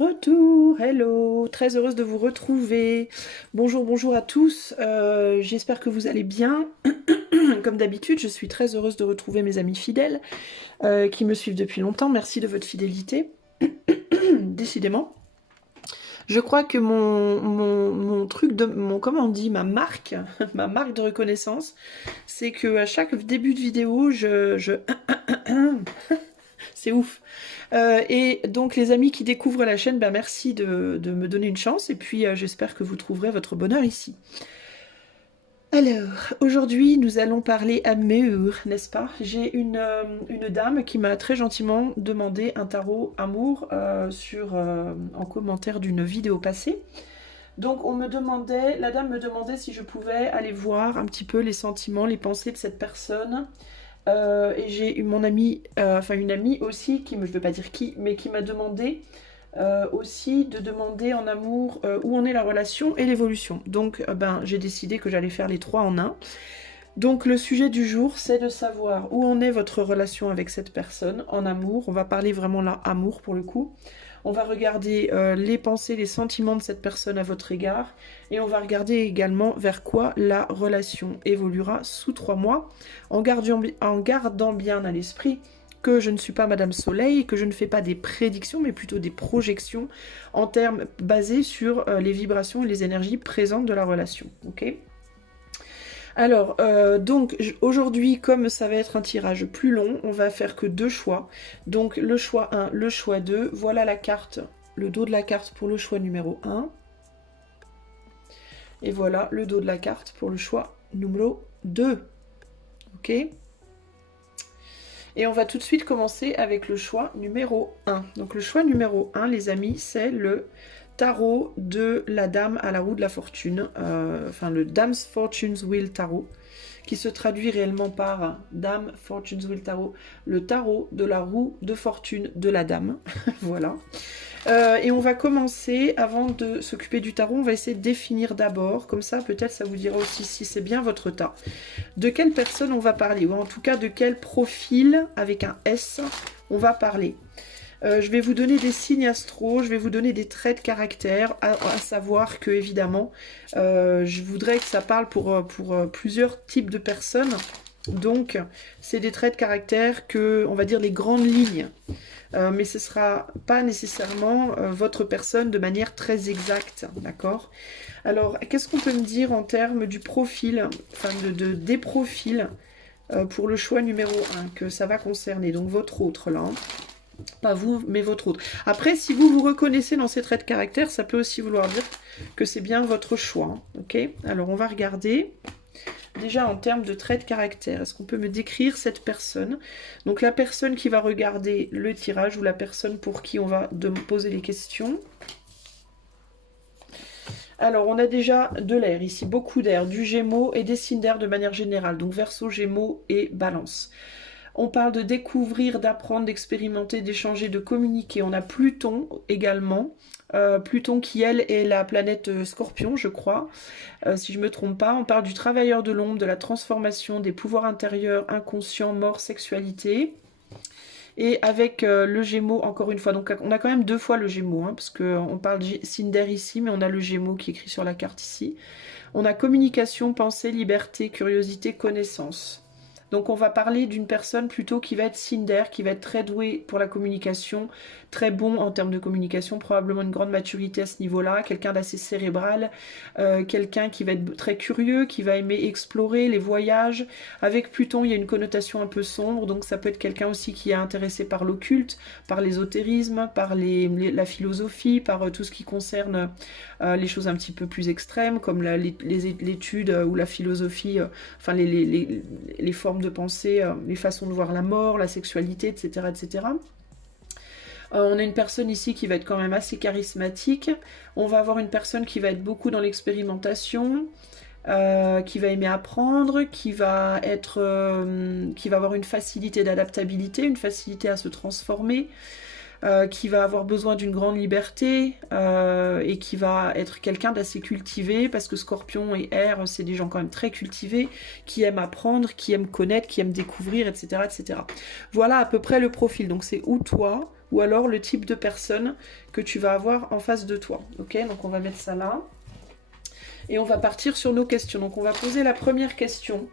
retour, hello, très heureuse de vous retrouver. Bonjour, bonjour à tous, j'espère que vous allez bien. Comme d'habitude, je suis très heureuse de retrouver mes amis fidèles qui me suivent depuis longtemps. Merci de votre fidélité. Décidément. Je crois que mon truc de comment on dit, ma marque, ma marque de reconnaissance, c'est que à chaque début de vidéo, c'est ouf. Et donc les amis qui découvrent la chaîne, ben merci de me donner une chance et puis j'espère que vous trouverez votre bonheur ici. Alors, aujourd'hui nous allons parler amour, n'est-ce pas? J'ai une dame qui m'a très gentiment demandé un tarot amour en commentaire d'une vidéo passée. Donc la dame me demandait si je pouvais aller voir un petit peu les sentiments, les pensées de cette personne. Et j'ai eu mon amie, une amie aussi, je ne veux pas dire qui, mais qui m'a demandé aussi de demander en amour où en est la relation et l'évolution. Donc j'ai décidé que j'allais faire les trois en un. Donc le sujet du jour, c'est de savoir où en est votre relation avec cette personne en amour. On va parler vraiment là amour pour le coup. On va regarder les pensées, les sentiments de cette personne à votre égard. Et on va regarder également vers quoi la relation évoluera sous 3 mois. En gardant bien à l'esprit que je ne suis pas Madame Soleil, que je ne fais pas des prédictions, mais plutôt des projections en termes basés sur les vibrations et les énergies présentes de la relation. Ok ? Alors, donc aujourd'hui, comme ça va être un tirage plus long, on va faire que 2 choix. Donc le choix 1, le choix 2, voilà la carte, le dos de la carte pour le choix numéro 1. Et voilà le dos de la carte pour le choix numéro 2. Ok ? Et on va tout de suite commencer avec le choix numéro 1. Donc le choix numéro 1, les amis, c'est le tarot de la dame à la roue de la fortune, le Dame's Fortune's Wheel Tarot, qui se traduit réellement par Dame Fortune's Wheel Tarot, le tarot de la roue de fortune de la dame. Voilà. Et on va commencer, avant de s'occuper du tarot, on va essayer de définir d'abord, comme ça peut-être ça vous dira aussi si c'est bien votre tas. De quelle personne on va parler, ou en tout cas de quel profil, avec un S, on va parler. Je vais vous donner des signes astro, je vais vous donner des traits de caractère, à savoir que évidemment, je voudrais que ça parle pour plusieurs types de personnes. Donc, c'est des traits de caractère que, on va dire, les grandes lignes. Mais ce ne sera pas nécessairement votre personne de manière très exacte, d'accord? Alors, qu'est-ce qu'on peut me dire en termes du profil, des profils pour le choix numéro 1 que ça va concerner? Donc, votre autre, là. Hein. Pas vous, mais votre autre. Après, si vous vous reconnaissez dans ces traits de caractère, ça peut aussi vouloir dire que c'est bien votre choix. Hein, ok? Alors, on va regarder. Déjà, en termes de traits de caractère, est-ce qu'on peut me décrire cette personne? Donc, la personne qui va regarder le tirage ou la personne pour qui on va poser les questions. Alors, on a déjà de l'air ici, beaucoup d'air, du Gémeaux et des signes d'air de manière générale. Donc, Verseau, Gémeaux et Balance. On parle de découvrir, d'apprendre, d'expérimenter, d'échanger, de communiquer. On a Pluton également. Pluton qui, elle, est la planète Scorpion, je crois, si je ne me trompe pas. On parle du travailleur de l'ombre, de la transformation, des pouvoirs intérieurs, inconscients, mort, sexualité. Et avec le Gémeaux, encore une fois, donc on a quand même 2 fois le Gémeaux, hein, parce qu'on parle de Cinder ici, mais on a le Gémeaux qui est écrit sur la carte ici. On a communication, pensée, liberté, curiosité, connaissance. Donc on va parler d'une personne plutôt qui va être Cinder, qui va être très douée pour la communication, très bon en termes de communication, probablement une grande maturité à ce niveau-là, quelqu'un d'assez cérébral, quelqu'un qui va être très curieux, qui va aimer explorer les voyages. Avec Pluton, il y a une connotation un peu sombre, donc ça peut être quelqu'un aussi qui est intéressé par l'occulte, par l'ésotérisme, par la philosophie, par tout ce qui concerne les choses un petit peu plus extrêmes, comme l'étude ou la philosophie, les formes de pensée, les façons de voir la mort, la sexualité, etc. etc. On a une personne ici qui va être quand même assez charismatique. On va avoir une personne qui va être beaucoup dans l'expérimentation, qui va aimer apprendre, qui va avoir une facilité d'adaptabilité, une facilité à se transformer, qui va avoir besoin d'une grande liberté et qui va être quelqu'un d'assez cultivé, parce que Scorpion et Air, c'est des gens quand même très cultivés, qui aiment apprendre, qui aiment connaître, qui aiment découvrir, etc. etc. Voilà à peu près le profil. Donc c'est ou toi, ou alors le type de personne que tu vas avoir en face de toi. Ok, donc on va mettre ça là. Et on va partir sur nos questions. Donc on va poser la première question.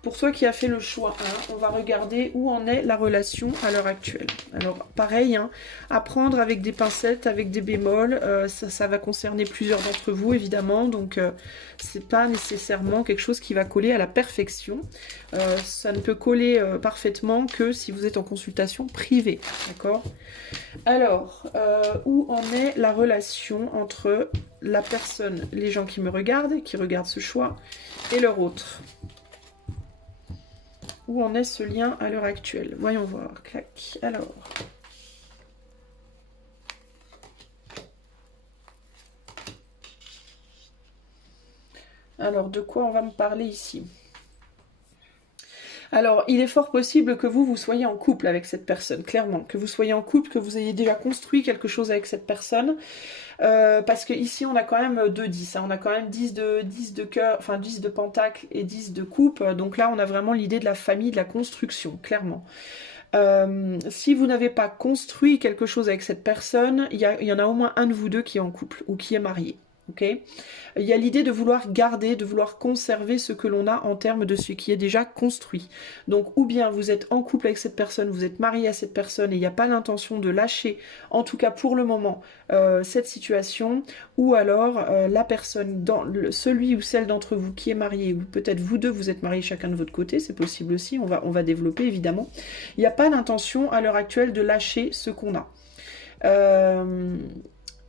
Pour toi qui as fait le choix 1, on va regarder où en est la relation à l'heure actuelle. Alors pareil, hein, à prendre avec des pincettes, avec des bémols, ça va concerner plusieurs d'entre vous évidemment, donc c'est pas nécessairement quelque chose qui va coller à la perfection. Ça ne peut coller parfaitement que si vous êtes en consultation privée, d'accord? Alors, où en est la relation entre la personne, les gens qui me regardent, qui regardent ce choix, et leur autre? Où en est ce lien à l'heure actuelle? Voyons voir. Clac. Alors. Alors, de quoi on va me parler ici? Alors, il est fort possible que vous soyez en couple avec cette personne, clairement. Que vous soyez en couple, que vous ayez déjà construit quelque chose avec cette personne. Parce que ici on a quand même 2 10, hein. On a quand même 10 de cœur, enfin 10 de pentacle et 10 de coupe. Donc là on a vraiment l'idée de la famille, de la construction, clairement. Si vous n'avez pas construit quelque chose avec cette personne, il y en a au moins un de vous deux qui est en couple ou qui est marié. Okay, il y a l'idée de vouloir garder, de vouloir conserver ce que l'on a en termes de ce qui est déjà construit. Donc ou bien vous êtes en couple avec cette personne, vous êtes marié à cette personne et il n'y a pas l'intention de lâcher, en tout cas pour le moment, cette situation, ou alors la personne, celui ou celle d'entre vous qui est marié, ou peut-être vous deux, vous êtes mariés chacun de votre côté, c'est possible aussi, on va développer évidemment. Il n'y a pas d'intention à l'heure actuelle de lâcher ce qu'on a.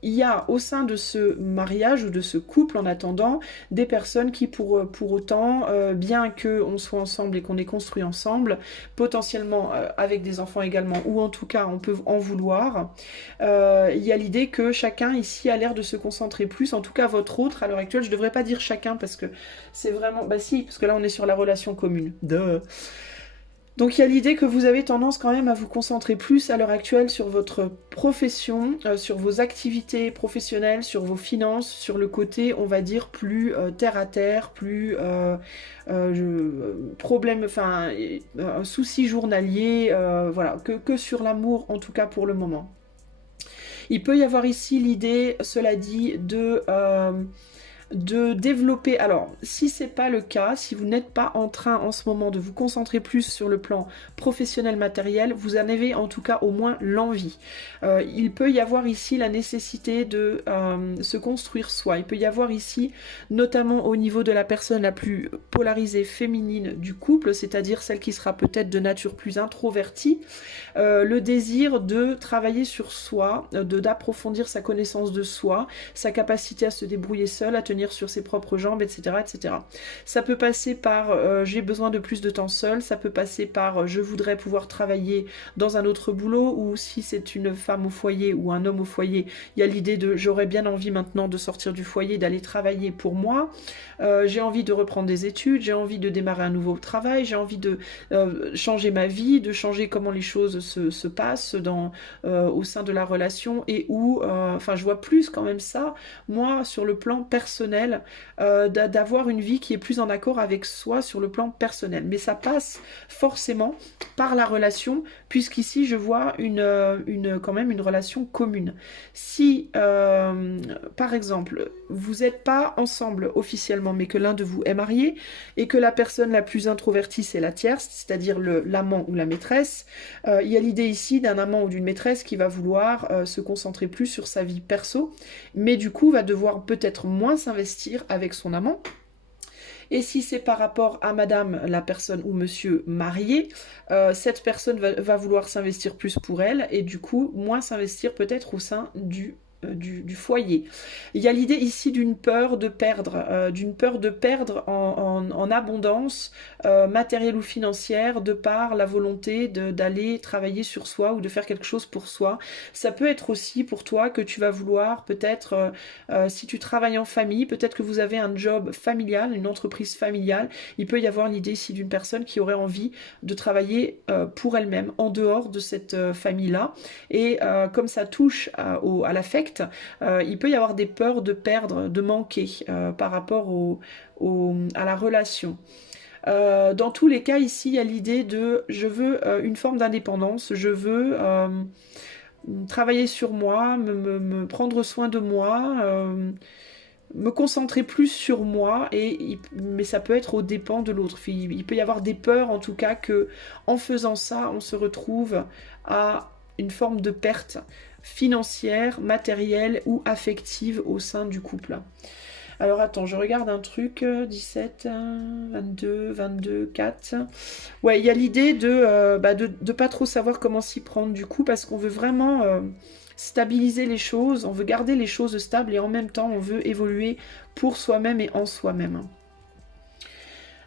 Il y a au sein de ce mariage ou de ce couple en attendant des personnes qui pour autant, bien qu'on soit ensemble et qu'on ait construit ensemble, potentiellement avec des enfants également, ou en tout cas on peut en vouloir, il y a l'idée que chacun ici a l'air de se concentrer plus, en tout cas votre autre à l'heure actuelle, je devrais pas dire chacun parce que c'est vraiment, bah si, parce que là on est sur la relation commune. Duh. Donc il y a l'idée que vous avez tendance quand même à vous concentrer plus à l'heure actuelle sur votre profession, sur vos activités professionnelles, sur vos finances, sur le côté, on va dire, plus terre à terre, plus problème, enfin, un souci journalier, voilà, que sur l'amour en tout cas pour le moment. Il peut y avoir ici l'idée, cela dit, de développer, alors si c'est pas le cas, si vous n'êtes pas en train en ce moment de vous concentrer plus sur le plan professionnel matériel, vous en avez en tout cas au moins l'envie. Il peut y avoir ici la nécessité de se construire soi, il peut y avoir ici notamment au niveau de la personne la plus polarisée féminine du couple, c'est-à-dire celle qui sera peut-être de nature plus introvertie, le désir de travailler sur soi, d'approfondir sa connaissance de soi, sa capacité à se débrouiller seule, à tenir sur ses propres jambes, etc. etc. Ça peut passer par j'ai besoin de plus de temps seul, ça peut passer par je voudrais pouvoir travailler dans un autre boulot, ou si c'est une femme au foyer ou un homme au foyer, il y a l'idée de j'aurais bien envie maintenant de sortir du foyer, d'aller travailler pour moi, j'ai envie de reprendre des études, j'ai envie de démarrer un nouveau travail, j'ai envie de changer ma vie, de changer comment les choses se passent au sein de la relation, et où, enfin je vois plus quand même ça, moi sur le plan personnel, d'avoir une vie qui est plus en accord avec soi sur le plan personnel. Mais ça passe forcément par la relation, puisqu'ici je vois quand même une relation commune. Si, par exemple, vous n'êtes pas ensemble officiellement, mais que l'un de vous est marié, et que la personne la plus introvertie, c'est la tierce, c'est-à-dire l'amant ou la maîtresse, il y a l'idée ici d'un amant ou d'une maîtresse qui va vouloir se concentrer plus sur sa vie perso, mais du coup va devoir peut-être moins s'investir avec son amant. Et si c'est par rapport à madame, la personne ou monsieur marié, cette personne va vouloir s'investir plus pour elle, et du coup moins s'investir peut-être au sein du foyer. Il y a l'idée ici d'une peur de perdre, en abondance, matérielle ou financière, de par la volonté d'aller travailler sur soi ou de faire quelque chose pour soi. Ça peut être aussi pour toi que tu vas vouloir peut-être, si tu travailles en famille, peut-être que vous avez un job familial, une entreprise familiale, il peut y avoir l'idée ici d'une personne qui aurait envie de travailler pour elle-même, en dehors de cette famille-là, et comme ça touche à l'affect, il peut y avoir des peurs de perdre, de manquer par rapport à la relation. Dans tous les cas, ici, il y a l'idée de je veux une forme d'indépendance, je veux travailler sur moi, me prendre soin de moi, me concentrer plus sur moi, mais ça peut être aux dépens de l'autre. Il peut y avoir des peurs en tout cas que en faisant ça, on se retrouve à une forme de perte financière, matérielle ou affective au sein du couple. Alors attends, je regarde un truc, 17, 22, 22, 4. Ouais, il y a l'idée de pas trop savoir comment s'y prendre du coup, parce qu'on veut vraiment stabiliser les choses, on veut garder les choses stables et en même temps on veut évoluer pour soi-même et en soi-même.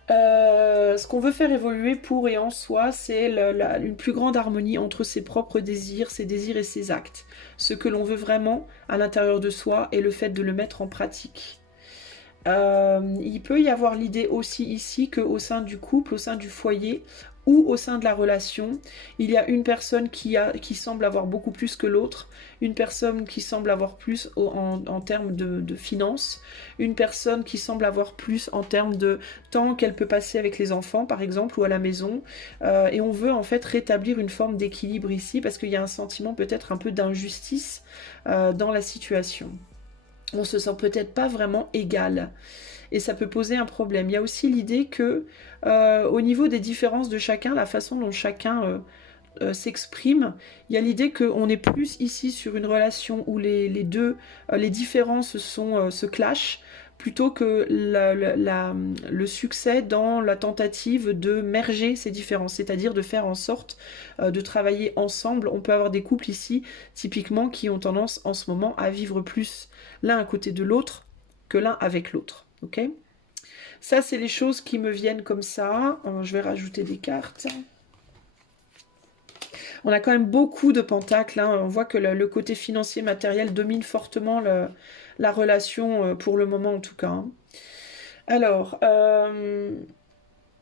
Ce qu'on veut faire évoluer pour et en soi, c'est une plus grande harmonie entre ses propres désirs, ses désirs et ses actes. Ce que l'on veut vraiment à l'intérieur de soi et le fait de le mettre en pratique. Il peut y avoir l'idée aussi ici qu'au sein du couple, au sein du foyer ou au sein de la relation, il y a une personne qui semble avoir beaucoup plus que l'autre, une personne qui semble avoir plus en termes de finances, une personne qui semble avoir plus en termes de temps qu'elle peut passer avec les enfants par exemple ou à la maison, et on veut en fait rétablir une forme d'équilibre ici parce qu'il y a un sentiment peut-être un peu d'injustice dans la situation. On se sent peut-être pas vraiment égal et ça peut poser un problème. Il y a aussi l'idée que au niveau des différences de chacun, la façon dont chacun s'exprime, il y a l'idée qu'on est plus ici sur une relation où les différences se clashent plutôt que le succès dans la tentative de merger ces différences, c'est-à-dire de faire en sorte de travailler ensemble. On peut avoir des couples ici, typiquement, qui ont tendance en ce moment à vivre plus l'un à côté de l'autre que l'un avec l'autre. Ok ? Ça, c'est les choses qui me viennent comme ça. Je vais rajouter des cartes. On a quand même beaucoup de pentacles. Hein. On voit que le côté financier, matériel domine fortement la relation, pour le moment en tout cas. Hein. Alors,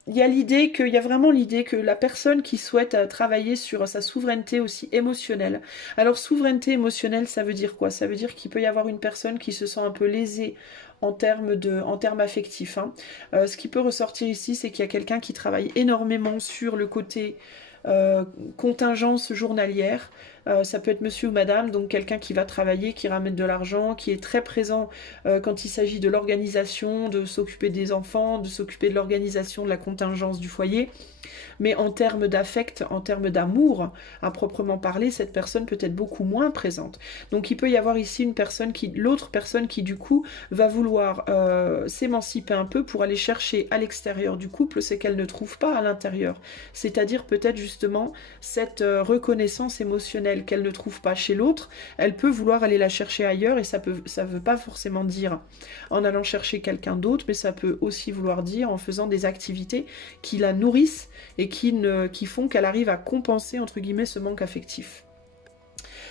il y a vraiment l'idée que la personne qui souhaite travailler sur sa souveraineté aussi émotionnelle. Alors, souveraineté émotionnelle, ça veut dire quoi? Ça veut dire qu'il peut y avoir une personne qui se sent un peu lésée en termes affectifs. Hein. Ce qui peut ressortir ici, c'est qu'il y a quelqu'un qui travaille énormément sur le côté contingence journalière. Ça peut être monsieur ou madame, donc quelqu'un qui va travailler, qui ramène de l'argent, qui est très présent quand il s'agit de l'organisation, de s'occuper des enfants, de s'occuper de l'organisation de la contingence du foyer. Mais en termes d'affect, en termes d'amour, à proprement parler, cette personne peut être beaucoup moins présente. Donc il peut y avoir ici l'autre personne qui du coup va vouloir s'émanciper un peu pour aller chercher à l'extérieur du couple ce qu'elle ne trouve pas à l'intérieur. C'est-à-dire peut-être justement cette reconnaissance émotionnelle qu'elle ne trouve pas chez l'autre, elle peut vouloir aller la chercher ailleurs et ça veut pas forcément dire en allant chercher quelqu'un d'autre, mais ça peut aussi vouloir dire en faisant des activités qui la nourrissent et qui font qu'elle arrive à compenser entre guillemets ce manque affectif.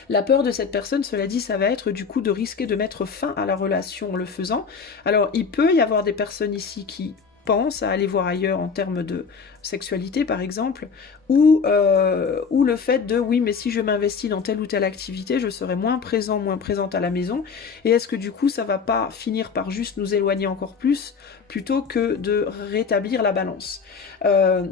La peur de cette personne, cela dit, ça va être du coup de risquer de mettre fin à la relation en le faisant. Alors il peut y avoir des personnes ici qui pensent à aller voir ailleurs en termes de sexualité par exemple, ou le fait de oui mais si je m'investis dans telle ou telle activité, je serai moins présent, moins présente à la maison, et est-ce que du coup ça va pas finir par juste nous éloigner encore plus plutôt que de rétablir la balance.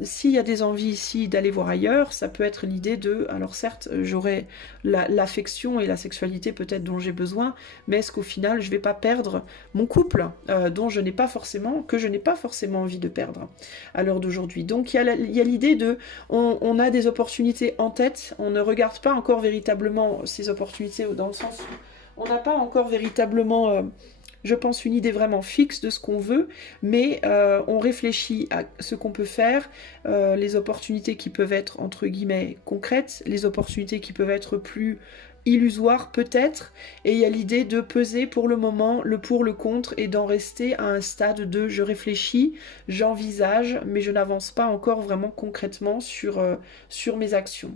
S'il y a des envies ici d'aller voir ailleurs, ça peut être l'idée alors certes j'aurai l'affection et la sexualité peut-être dont j'ai besoin, mais est-ce qu'au final je vais pas perdre mon couple que je n'ai pas forcément envie de perdre à l'heure d'aujourd'hui. Donc il y a l'idée on a des opportunités en tête, on ne regarde pas encore véritablement ces opportunités dans le sens où on n'a pas encore véritablement je pense une idée vraiment fixe de ce qu'on veut, mais on réfléchit à ce qu'on peut faire, les opportunités qui peuvent être entre guillemets concrètes, les opportunités qui peuvent être plus illusoire peut-être, et il y a l'idée de peser pour le moment le pour, le contre, et d'en rester à un stade de je réfléchis, j'envisage, mais je n'avance pas encore vraiment concrètement sur mes actions.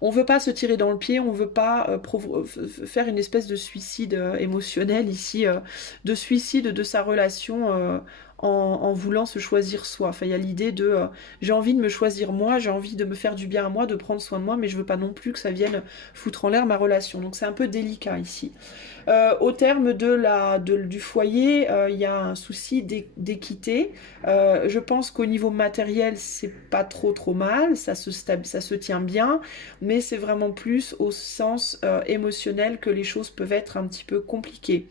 On veut pas se tirer dans le pied, on veut pas faire une espèce de suicide émotionnel ici, de suicide de sa relation en voulant se choisir soi. Enfin, il y a l'idée de j'ai envie de me choisir moi, j'ai envie de me faire du bien à moi, de prendre soin de moi, mais je veux pas non plus que ça vienne foutre en l'air ma relation. Donc c'est un peu délicat ici. Au terme du foyer, il y a un souci d'équité. Je pense qu'au niveau matériel, c'est pas trop mal, ça se tient bien, mais c'est vraiment plus au sens émotionnel que les choses peuvent être un petit peu compliquées.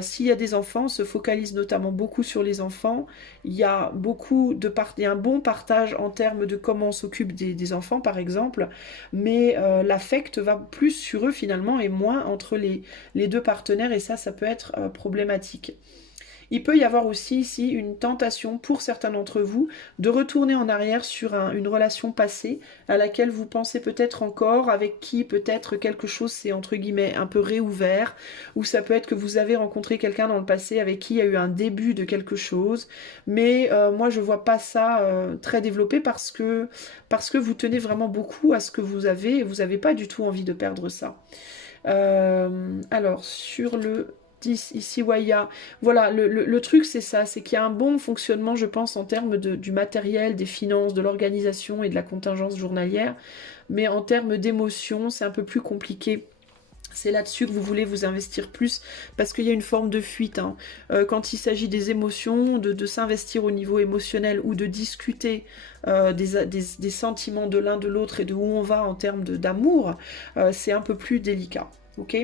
S'il y a des enfants, on se focalise notamment beaucoup sur les enfants. Il y a il y a un bon partage en termes de comment on s'occupe des enfants, par exemple, mais l'affect va plus sur eux finalement et moins entre les deux partenaires, et ça peut être problématique. Il peut y avoir aussi ici une tentation pour certains d'entre vous de retourner en arrière sur une relation passée à laquelle vous pensez peut-être encore, avec qui peut-être quelque chose s'est entre guillemets un peu réouvert, ou ça peut être que vous avez rencontré quelqu'un dans le passé avec qui il y a eu un début de quelque chose, mais moi je vois pas ça très développé parce que vous tenez vraiment beaucoup à ce que vous avez et vous n'avez pas du tout envie de perdre ça. Alors sur le ici, Waya. Voilà, le truc c'est ça, c'est qu'il y a un bon fonctionnement, je pense, en termes du matériel, des finances, de l'organisation et de la contingence journalière, mais en termes d'émotion, c'est un peu plus compliqué. C'est là-dessus que vous voulez vous investir plus, parce qu'il y a une forme de fuite. Hein. Quand il s'agit des émotions, de s'investir au niveau émotionnel ou de discuter des sentiments de l'un de l'autre et de où on va en termes d'amour, c'est un peu plus délicat. Ok,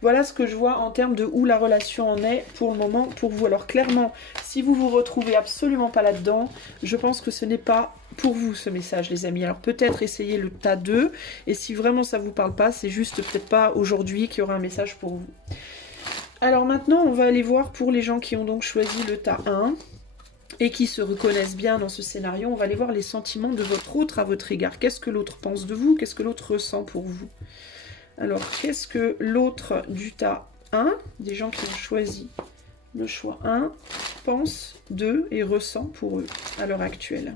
voilà ce que je vois en termes de où la relation en est pour le moment pour vous. Alors clairement, si vous vous retrouvez absolument pas là-dedans, je pense que ce n'est pas pour vous ce message, les amis. Alors peut-être essayez le tas 2, et si vraiment ça vous parle pas, c'est juste peut-être pas aujourd'hui qu'il y aura un message pour vous. Alors maintenant, on va aller voir pour les gens qui ont donc choisi le tas 1 et qui se reconnaissent bien dans ce scénario. On va aller voir les sentiments de votre autre à votre égard. Qu'est-ce que l'autre pense de vous? Qu'est-ce que l'autre ressent pour vous? Alors, qu'est-ce que l'autre du tas 1, des gens qui ont choisi le choix 1, pense d'eux et ressent pour eux à l'heure actuelle?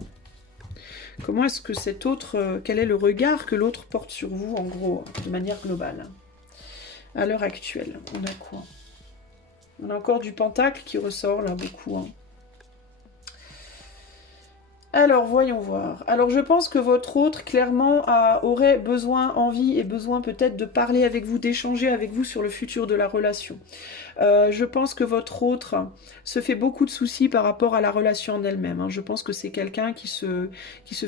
Comment est-ce que cet autre, quel est le regard que l'autre porte sur vous, en gros, de manière globale? À l'heure actuelle, on a quoi? On a encore du pentacle qui ressort, là, beaucoup, hein. Alors, voyons voir. Alors, je pense que votre autre, clairement, aurait besoin, envie et besoin peut-être de parler avec vous, d'échanger avec vous sur le futur de la relation. Je pense que votre autre se fait beaucoup de soucis par rapport à la relation en elle-même. Hein. Je pense que c'est quelqu'un qui se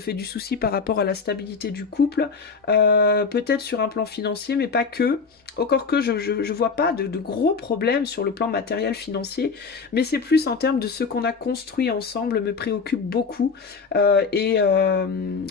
fait du souci par rapport à la stabilité du couple, peut-être sur un plan financier, mais pas que. Encore que je vois pas de gros problèmes sur le plan matériel financier, mais c'est plus en termes de ce qu'on a construit ensemble me préoccupe beaucoup. On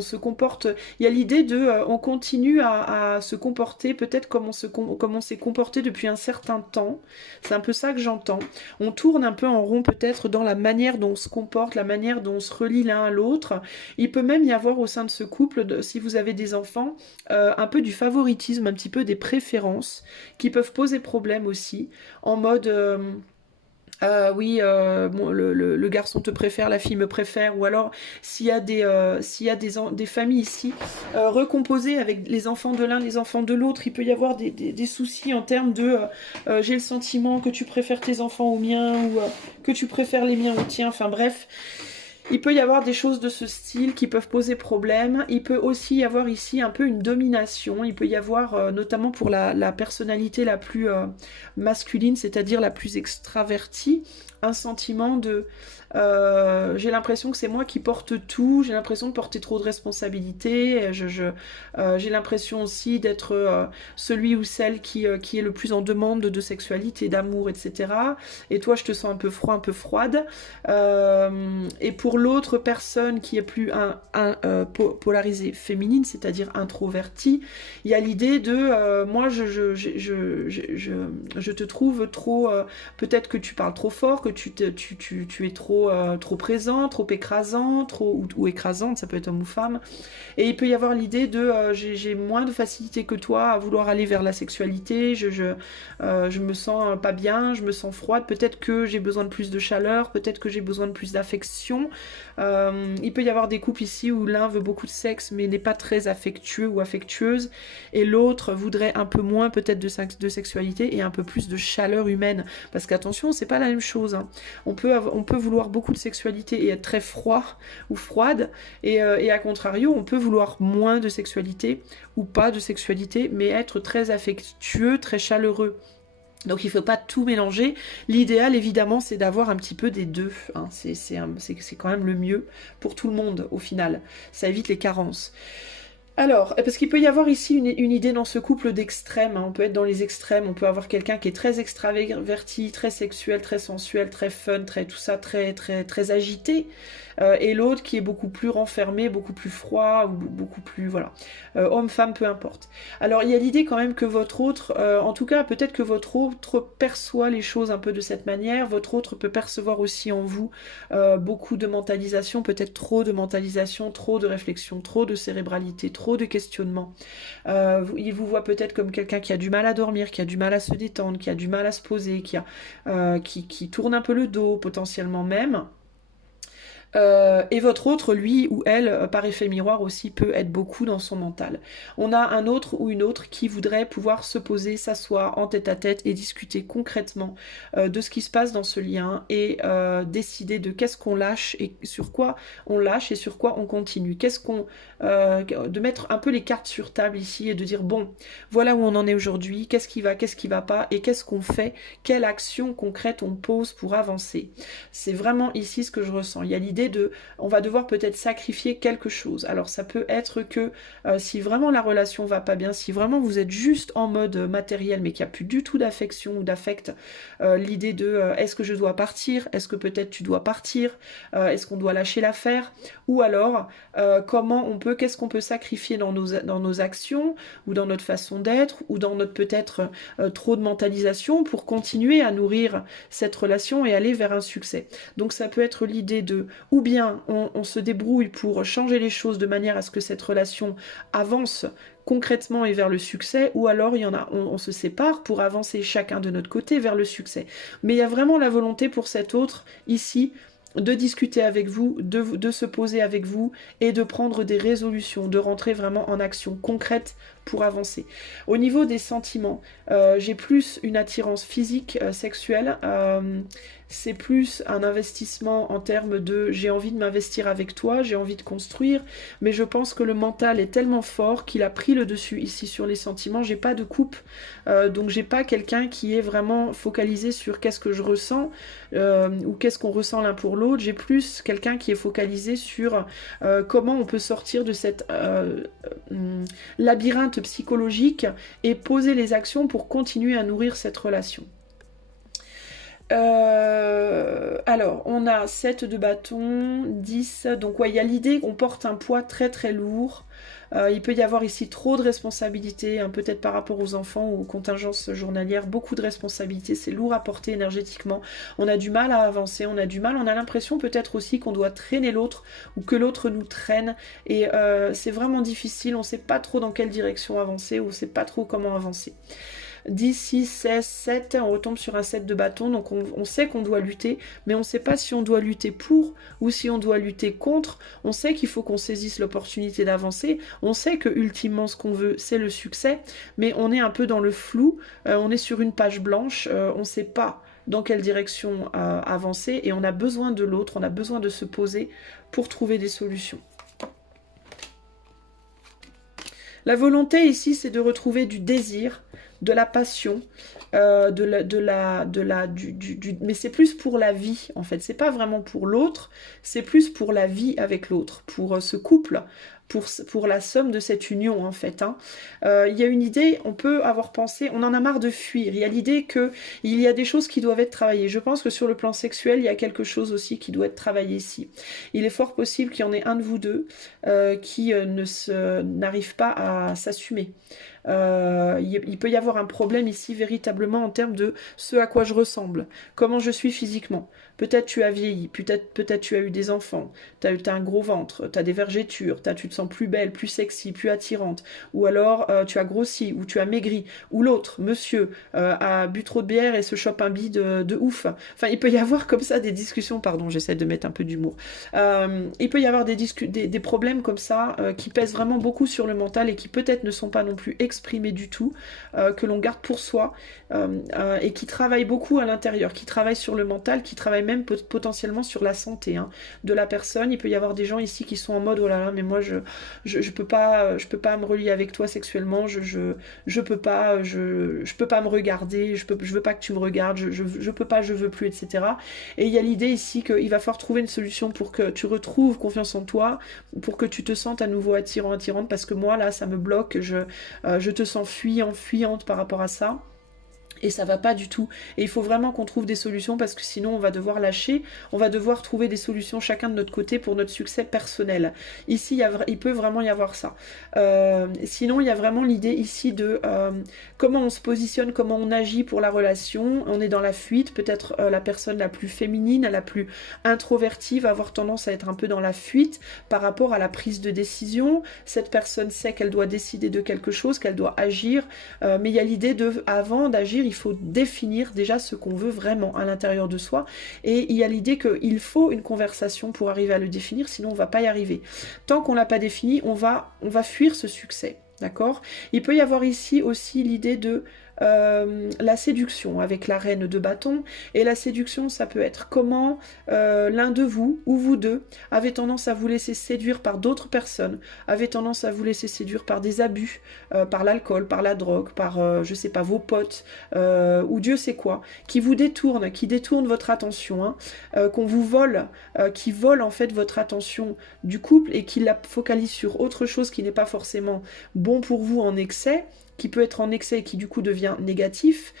se comporte, il y a l'idée de on continue à se comporter peut-être comme on s'est comporté depuis un certain temps. C'est un peu ça que j'entends. On tourne un peu en rond peut-être dans la manière dont on se comporte, la manière dont on se relie l'un à l'autre. Il peut même y avoir au sein de ce couple, si vous avez des enfants, un peu du favoritisme, un petit peu des préférences qui peuvent poser problème aussi, en mode oui, bon, le garçon te préfère, la fille me préfère, ou alors s'il y a des familles ici recomposées avec les enfants de l'un, les enfants de l'autre, il peut y avoir des soucis en termes de j'ai le sentiment que tu préfères tes enfants aux miens, ou que tu préfères les miens aux tiens, enfin bref. Il peut y avoir des choses de ce style qui peuvent poser problème. Il peut aussi y avoir ici un peu une domination. Il peut y avoir, notamment pour la personnalité la plus masculine, c'est-à-dire la plus extravertie, un sentiment de j'ai l'impression que c'est moi qui porte tout, j'ai l'impression de porter trop de responsabilités, j'ai l'impression aussi d'être celui ou celle qui est le plus en demande de sexualité, d'amour, etc. Et toi, je te sens un peu froid, un peu froide. Et pour l'autre personne qui est plus polarisée féminine, c'est-à-dire introvertie, il y a l'idée de moi, je te trouve trop... peut-être que tu parles trop fort, que tu es trop présent, trop écrasant, ou écrasante, ça peut être homme ou femme. Et il peut y avoir l'idée de j'ai moins de facilité que toi à vouloir aller vers la sexualité, je me sens pas bien, je me sens froide, peut-être que j'ai besoin de plus de chaleur, peut-être que j'ai besoin de plus d'affection. Il peut y avoir des couples ici où l'un veut beaucoup de sexe mais n'est pas très affectueux ou affectueuse, et l'autre voudrait un peu moins peut-être de sexualité et un peu plus de chaleur humaine. Parce qu'attention, c'est pas la même chose. Hein. Hein. On peut vouloir beaucoup de sexualité et être très froid ou froide, et à contrario, on peut vouloir moins de sexualité ou pas de sexualité, mais être très affectueux, très chaleureux. Donc il ne faut pas tout mélanger. L'idéal, évidemment, c'est d'avoir un petit peu des deux. Hein. C'est quand même le mieux pour tout le monde, au final. Ça évite les carences. Alors, parce qu'il peut y avoir ici une idée dans ce couple d'extrêmes, hein. On peut être dans les extrêmes, on peut avoir quelqu'un qui est très extraverti, très sexuel, très sensuel, très fun, très tout ça, très agité, et l'autre qui est beaucoup plus renfermé, beaucoup plus froid, ou beaucoup plus, voilà, homme, femme, peu importe. Alors, il y a l'idée quand même que votre autre, en tout cas, peut-être que votre autre perçoit les choses un peu de cette manière, votre autre peut percevoir aussi en vous beaucoup de mentalisation, peut-être trop de mentalisation, trop de réflexion, trop de cérébralité, trop de questionnements. Il vous voit peut-être comme quelqu'un qui a du mal à dormir, qui a du mal à se détendre, qui a du mal à se poser, qui tourne un peu le dos potentiellement même. Et votre autre, lui ou elle, par effet miroir aussi, peut être beaucoup dans son mental. On a un autre ou une autre qui voudrait pouvoir se poser, s'asseoir en tête à tête et discuter concrètement de ce qui se passe dans ce lien et décider de qu'est-ce qu'on lâche et sur quoi on lâche et sur quoi on continue. De mettre un peu les cartes sur table ici et de dire bon, voilà où on en est aujourd'hui, qu'est-ce qui va pas et qu'est-ce qu'on fait, quelle action concrète on pose pour avancer. C'est vraiment ici ce que je ressens. Il y a l'idée on va devoir peut-être sacrifier quelque chose. Alors ça peut être que si vraiment la relation va pas bien, si vraiment vous êtes juste en mode matériel mais qu'il n'y a plus du tout d'affection ou d'affect, l'idée de est-ce que je dois partir, est-ce que peut-être tu dois partir, est-ce qu'on doit lâcher l'affaire, ou alors qu'est-ce qu'on peut sacrifier dans nos actions ou dans notre façon d'être ou dans notre peut-être trop de mentalisation pour continuer à nourrir cette relation et aller vers un succès. Donc ça peut être l'idée de ou bien on se débrouille pour changer les choses de manière à ce que cette relation avance concrètement et vers le succès, ou alors on se sépare pour avancer chacun de notre côté vers le succès. Mais il y a vraiment la volonté pour cet autre ici de discuter avec vous, de se poser avec vous et de prendre des résolutions, de rentrer vraiment en action concrète pour avancer. Au niveau des sentiments, j'ai plus une attirance physique, sexuelle, c'est plus un investissement en termes de j'ai envie de m'investir avec toi, j'ai envie de construire, mais je pense que le mental est tellement fort qu'il a pris le dessus ici sur les sentiments. J'ai pas de coupe, donc j'ai pas quelqu'un qui est vraiment focalisé sur qu'est-ce que je ressens ou qu'est-ce qu'on ressent l'un pour l'autre. J'ai plus quelqu'un qui est focalisé sur comment on peut sortir de cette labyrinthe psychologique et poser les actions pour continuer à nourrir cette relation. Alors, on a 7 de bâton, 10, donc ouais, il y a l'idée qu'on porte un poids très très lourd. Il peut y avoir ici trop de responsabilités, hein, peut-être par rapport aux enfants ou aux contingences journalières, beaucoup de responsabilités, c'est lourd à porter énergétiquement, on a du mal à avancer, on a l'impression peut-être aussi qu'on doit traîner l'autre ou que l'autre nous traîne, et c'est vraiment difficile, on ne sait pas trop dans quelle direction avancer, ou on ne sait pas trop comment avancer. 10, 6, 16, 7, on retombe sur un 7 de bâton, donc on sait qu'on doit lutter, mais on ne sait pas si on doit lutter pour ou si on doit lutter contre. On sait qu'il faut qu'on saisisse l'opportunité d'avancer, on sait que ultimement ce qu'on veut c'est le succès, mais on est un peu dans le flou, on est sur une page blanche, on ne sait pas dans quelle direction avancer, et on a besoin de l'autre, on a besoin de se poser pour trouver des solutions. La volonté ici, c'est de retrouver du désir, de la passion, mais c'est plus pour la vie en fait, c'est pas vraiment pour l'autre, c'est plus pour la vie avec l'autre, pour ce couple, pour la somme de cette union en fait. Hein. Il y a une idée, on peut avoir pensé, on en a marre de fuir, il y a l'idée qu'il y a des choses qui doivent être travaillées. Je pense que sur le plan sexuel, il y a quelque chose aussi qui doit être travaillé ici. Il est fort possible qu'il y en ait un de vous deux qui n'arrive pas à s'assumer. Il peut y avoir un problème ici véritablement en termes de ce à quoi je ressemble, comment je suis physiquement. Peut-être tu as vieilli, peut-être tu as eu des enfants, tu as un gros ventre, tu as des vergetures, tu te sens plus belle, plus sexy, plus attirante, ou alors tu as grossi, ou tu as maigri, ou l'autre, monsieur, a bu trop de bière et se chope un bide de ouf. Enfin, il peut y avoir comme ça des discussions, pardon, j'essaie de mettre un peu d'humour. Il peut y avoir des problèmes comme ça qui pèsent vraiment beaucoup sur le mental et qui peut-être ne sont pas non plus exprimés du tout, que l'on garde pour soi et qui travaillent beaucoup à l'intérieur, qui travaillent sur le mental, qui travaillent même potentiellement sur la santé de la personne. Il peut y avoir des gens ici qui sont en mode oh là là, mais moi je peux pas me relier avec toi sexuellement, je peux pas me regarder, je veux pas que tu me regardes, je peux pas, je veux plus, etc. Et il y a l'idée ici qu'il va falloir trouver une solution pour que tu retrouves confiance en toi, pour que tu te sentes à nouveau attirant, attirante, parce que moi là ça me bloque, je te sens fuyante par rapport à ça. Et ça va pas du tout. Et il faut vraiment qu'on trouve des solutions parce que sinon on va devoir lâcher, on va devoir trouver des solutions chacun de notre côté pour notre succès personnel. Ici, il peut vraiment y avoir ça. Sinon, il y a vraiment l'idée ici de comment on se positionne, comment on agit pour la relation. On est dans la fuite, peut-être la personne la plus féminine, la plus introvertie va avoir tendance à être un peu dans la fuite par rapport à la prise de décision. Cette personne sait qu'elle doit décider de quelque chose, qu'elle doit agir, mais il y a l'idée avant d'agir, il faut définir déjà ce qu'on veut vraiment à l'intérieur de soi, et il y a l'idée qu'il faut une conversation pour arriver à le définir, sinon on va pas y arriver. Tant qu'on l'a pas défini, on va fuir ce succès, d'accord? Il peut y avoir ici aussi l'idée de la séduction avec la reine de bâton, et la séduction ça peut être comment l'un de vous ou vous deux avez tendance à vous laisser séduire par d'autres personnes, avez tendance à vous laisser séduire par des abus, par l'alcool, par la drogue, par je sais pas, vos potes ou Dieu sait quoi, qui vous détournent, qui détournent votre attention, qu'on vous vole, qui volent en fait votre attention du couple et qui la focalisent sur autre chose qui n'est pas forcément bon pour vous en excès, qui peut être en excès et qui du coup devient négatif,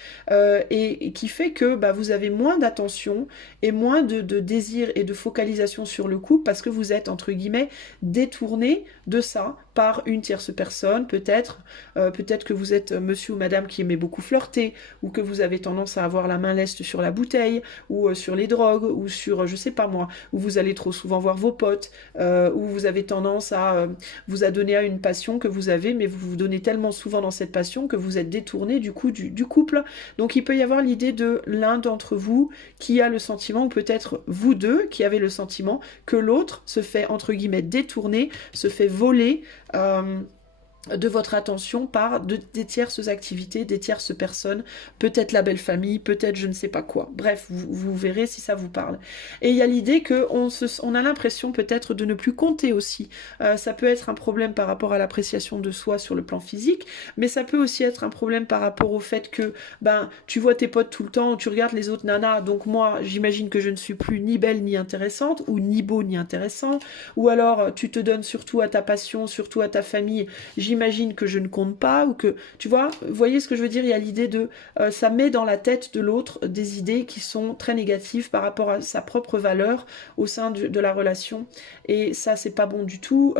et qui fait que vous avez moins d'attention et moins de désir et de focalisation sur le couple parce que vous êtes entre guillemets détourné de ça par une tierce personne, peut-être que vous êtes monsieur ou madame qui aimait beaucoup flirter, ou que vous avez tendance à avoir la main leste sur la bouteille, ou sur les drogues, ou sur, je sais pas moi, où vous allez trop souvent voir vos potes, où vous avez tendance à vous adonner à une passion que vous avez, mais vous vous donnez tellement souvent dans cette passion que vous êtes détourné du coup du couple. Donc il peut y avoir l'idée de l'un d'entre vous qui a le sentiment, ou peut-être vous deux qui avez le sentiment que l'autre se fait entre guillemets détourner, se fait voler de votre attention par des tierces activités, des tierces personnes, peut-être la belle famille, peut-être je ne sais pas quoi. Bref, vous verrez si ça vous parle. Et il y a l'idée qu'on a l'impression peut-être de ne plus compter aussi. Ça peut être un problème par rapport à l'appréciation de soi sur le plan physique, mais ça peut aussi être un problème par rapport au fait que tu vois tes potes tout le temps, tu regardes les autres nanas, donc moi j'imagine que je ne suis plus ni belle ni intéressante, ou ni beau ni intéressant, ou alors tu te donnes surtout à ta passion, surtout à ta famille, j'imagine que je ne compte pas, ou que, tu vois, vous voyez ce que je veux dire, il y a l'idée de, ça met dans la tête de l'autre des idées qui sont très négatives par rapport à sa propre valeur au sein de la relation, et ça c'est pas bon du tout.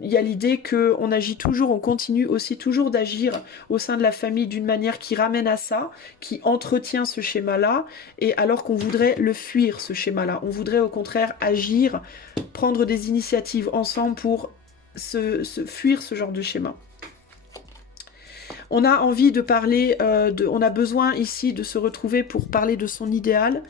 Il y a l'idée qu'on agit toujours, on continue aussi toujours d'agir au sein de la famille d'une manière qui ramène à ça, qui entretient ce schéma-là, et alors qu'on voudrait le fuir, ce schéma-là, on voudrait au contraire agir, prendre des initiatives ensemble pour se fuir ce genre de schéma. On a envie de parler, on a besoin ici de se retrouver pour parler de son idéal,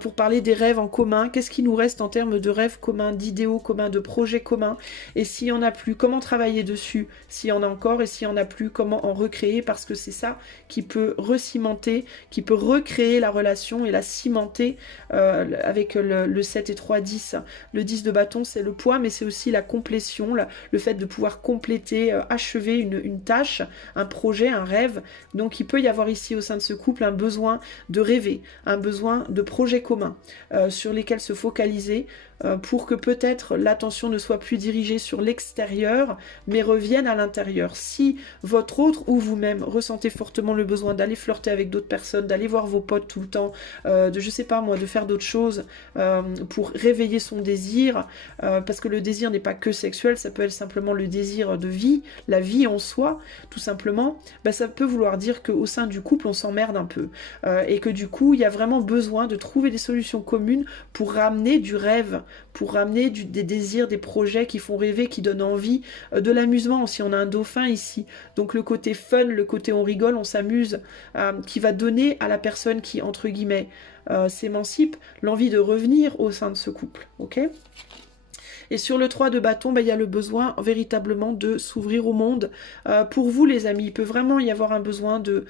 pour parler des rêves en commun. Qu'est-ce qui nous reste en termes de rêves communs, d'idéaux communs, de projets communs? Et s'il n'y en a plus, comment travailler dessus? S'il y en a encore, et s'il n'y en a plus, comment en recréer? Parce que c'est ça qui peut recimenter, qui peut recréer la relation et la cimenter avec le 7 et 3, 10. Le 10 de bâton, c'est le poids, mais c'est aussi la complétion, le fait de pouvoir compléter, achever une tâche, un projet, un rêve. Donc il peut y avoir ici au sein de ce couple un besoin de rêver, un besoin de projet commun sur lesquels se focaliser, pour que peut-être l'attention ne soit plus dirigée sur l'extérieur, mais revienne à l'intérieur. Si votre autre ou vous-même ressentez fortement le besoin d'aller flirter avec d'autres personnes, d'aller voir vos potes tout le temps, de je sais pas moi, de faire d'autres choses pour réveiller son désir, parce que le désir n'est pas que sexuel, ça peut être simplement le désir de vie, la vie en soi, tout simplement, bah, ça peut vouloir dire qu'au sein du couple, on s'emmerde un peu, et que du coup, il y a vraiment besoin de trouver des solutions communes pour ramener du rêve, pour ramener des désirs, des projets qui font rêver, qui donnent envie, de l'amusement aussi. On a un dauphin ici, donc le côté fun, le côté on rigole, on s'amuse, qui va donner à la personne qui, entre guillemets, s'émancipe, l'envie de revenir au sein de ce couple, ok ? Et sur le 3 de bâton, bah, il y a le besoin véritablement de s'ouvrir au monde. Pour vous les amis, il peut vraiment y avoir un besoin de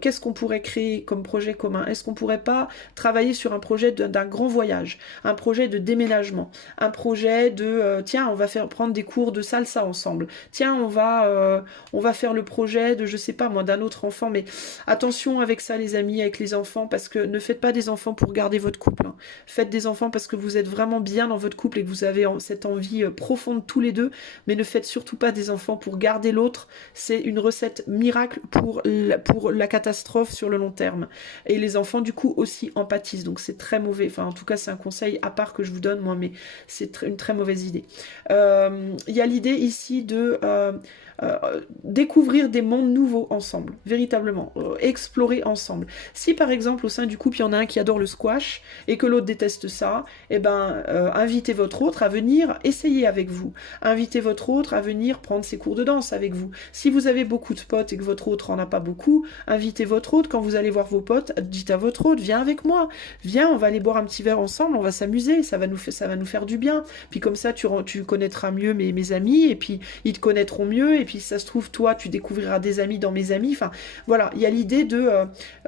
qu'est-ce qu'on pourrait créer comme projet commun? Est-ce qu'on pourrait pas travailler sur un projet d'un grand voyage, un projet de déménagement, un projet de tiens, on va prendre des cours de salsa ensemble, tiens, on va faire le projet de je sais pas moi d'un autre enfant, mais attention avec ça les amis, avec les enfants, parce que ne faites pas des enfants pour garder votre couple, hein. Faites des enfants parce que vous êtes vraiment bien dans votre couple et que vous avez cette envie profonde tous les deux, mais ne faites surtout pas des enfants pour garder l'autre. C'est une recette miracle pour la catastrophe sur le long terme. Et les enfants du coup aussi empathisent, donc c'est très mauvais. Enfin en tout cas c'est un conseil à part que je vous donne moi, mais c'est une très mauvaise idée. Il y a l'idée ici de découvrir des mondes nouveaux ensemble, véritablement, explorer ensemble. Si par exemple au sein du couple il y en a un qui adore le squash et que l'autre déteste ça, eh ben invitez votre autre à venir essayer avec vous. Invitez votre autre à venir prendre ses cours de danse avec vous. Si vous avez beaucoup de potes et que votre autre en a pas beaucoup, invitez votre autre. Quand vous allez voir vos potes, dites à votre autre, viens avec moi, viens, on va aller boire un petit verre ensemble, on va s'amuser, ça va nous faire du bien. Puis comme ça tu connaîtras mieux mes amis et puis ils te connaîtront mieux et puis si ça se trouve toi tu découvriras des amis dans mes amis. Enfin voilà, il y a l'idée de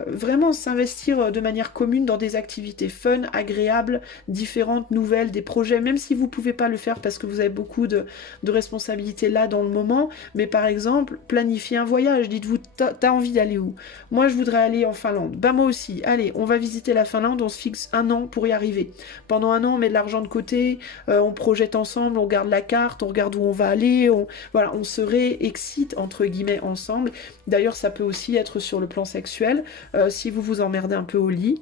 vraiment s'investir de manière commune dans des activités fun, agréables, différentes, nouvelles, des projets, même si vous pouvez pas le faire parce que vous avez beaucoup de responsabilités là dans le moment, mais par exemple, planifier un voyage, dites-vous, t'as envie d'aller où? Moi, je voudrais aller en Finlande. Bah moi aussi, allez, on va visiter la Finlande, on se fixe 1 an pour y arriver. Pendant 1 an, on met de l'argent de côté, on projette ensemble, on regarde la carte, on regarde où on va aller, voilà, on se réexcite, entre guillemets, ensemble. D'ailleurs, ça peut aussi être sur le plan sexuel, si vous vous emmerdez un peu au lit.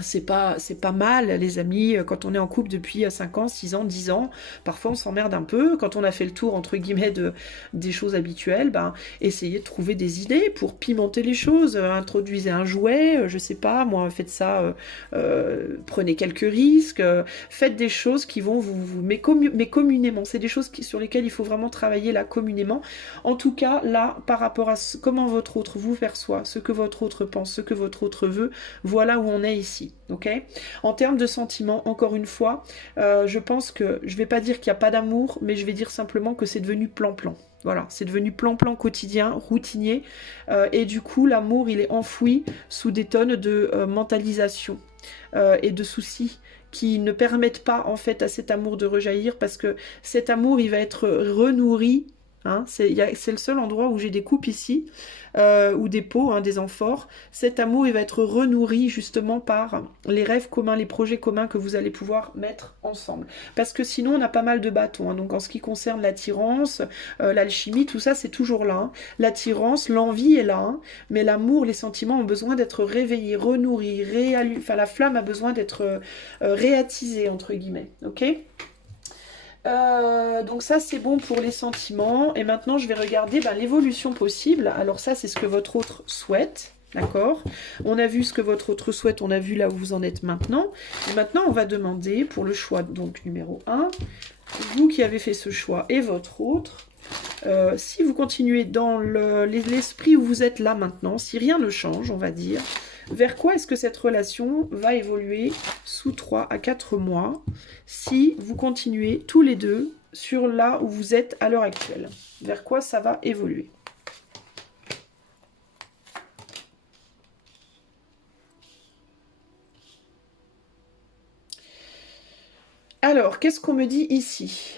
C'est pas mal les amis, quand on est en couple depuis 5 ans, 6 ans, 10 ans, parfois on s'emmerde un peu, quand on a fait le tour entre guillemets des choses habituelles, ben essayez de trouver des idées pour pimenter les choses, introduisez un jouet, je sais pas, moi faites ça, prenez quelques risques, faites des choses qui vont mais communément, c'est des choses sur lesquelles il faut vraiment travailler là communément. En tout cas là, par rapport à comment votre autre vous perçoit, ce que votre autre pense, ce que votre autre veut, voilà où on est ici. Ok. En termes de sentiments, encore une fois, je pense que, je vais pas dire qu'il n'y a pas d'amour, mais je vais dire simplement que c'est devenu plan-plan. Voilà, c'est devenu plan-plan quotidien, routinier, et du coup, l'amour, il est enfoui sous des tonnes de mentalisation et de soucis qui ne permettent pas, en fait, à cet amour de rejaillir, parce que cet amour, il va être renourri. Hein, c'est le seul endroit où j'ai des coupes ici, ou des pots, hein, des amphores. Cet amour, il va être renourri justement par les rêves communs, les projets communs que vous allez pouvoir mettre ensemble. Parce que sinon, on a pas mal de bâtons. Hein. Donc en ce qui concerne l'attirance, l'alchimie, tout ça, c'est toujours là. Hein. L'attirance, l'envie est là. Hein. Mais l'amour, les sentiments ont besoin d'être réveillés, renourris, enfin la flamme a besoin d'être réattisée, entre guillemets. Ok ? Donc ça c'est bon pour les sentiments et maintenant je vais regarder l'évolution possible. Alors ça c'est ce que votre autre souhaite, d'accord? On a vu ce que votre autre souhaite, on a vu là où vous en êtes maintenant. Et maintenant on va demander pour le choix donc numéro 1, vous qui avez fait ce choix et votre autre, si vous continuez dans l'esprit où vous êtes là maintenant, si rien ne change on va dire, vers quoi est-ce que cette relation va évoluer sous 3 à 4 mois si vous continuez tous les deux sur là où vous êtes à l'heure actuelle? Vers quoi ça va évoluer? Alors, qu'est-ce qu'on me dit ici?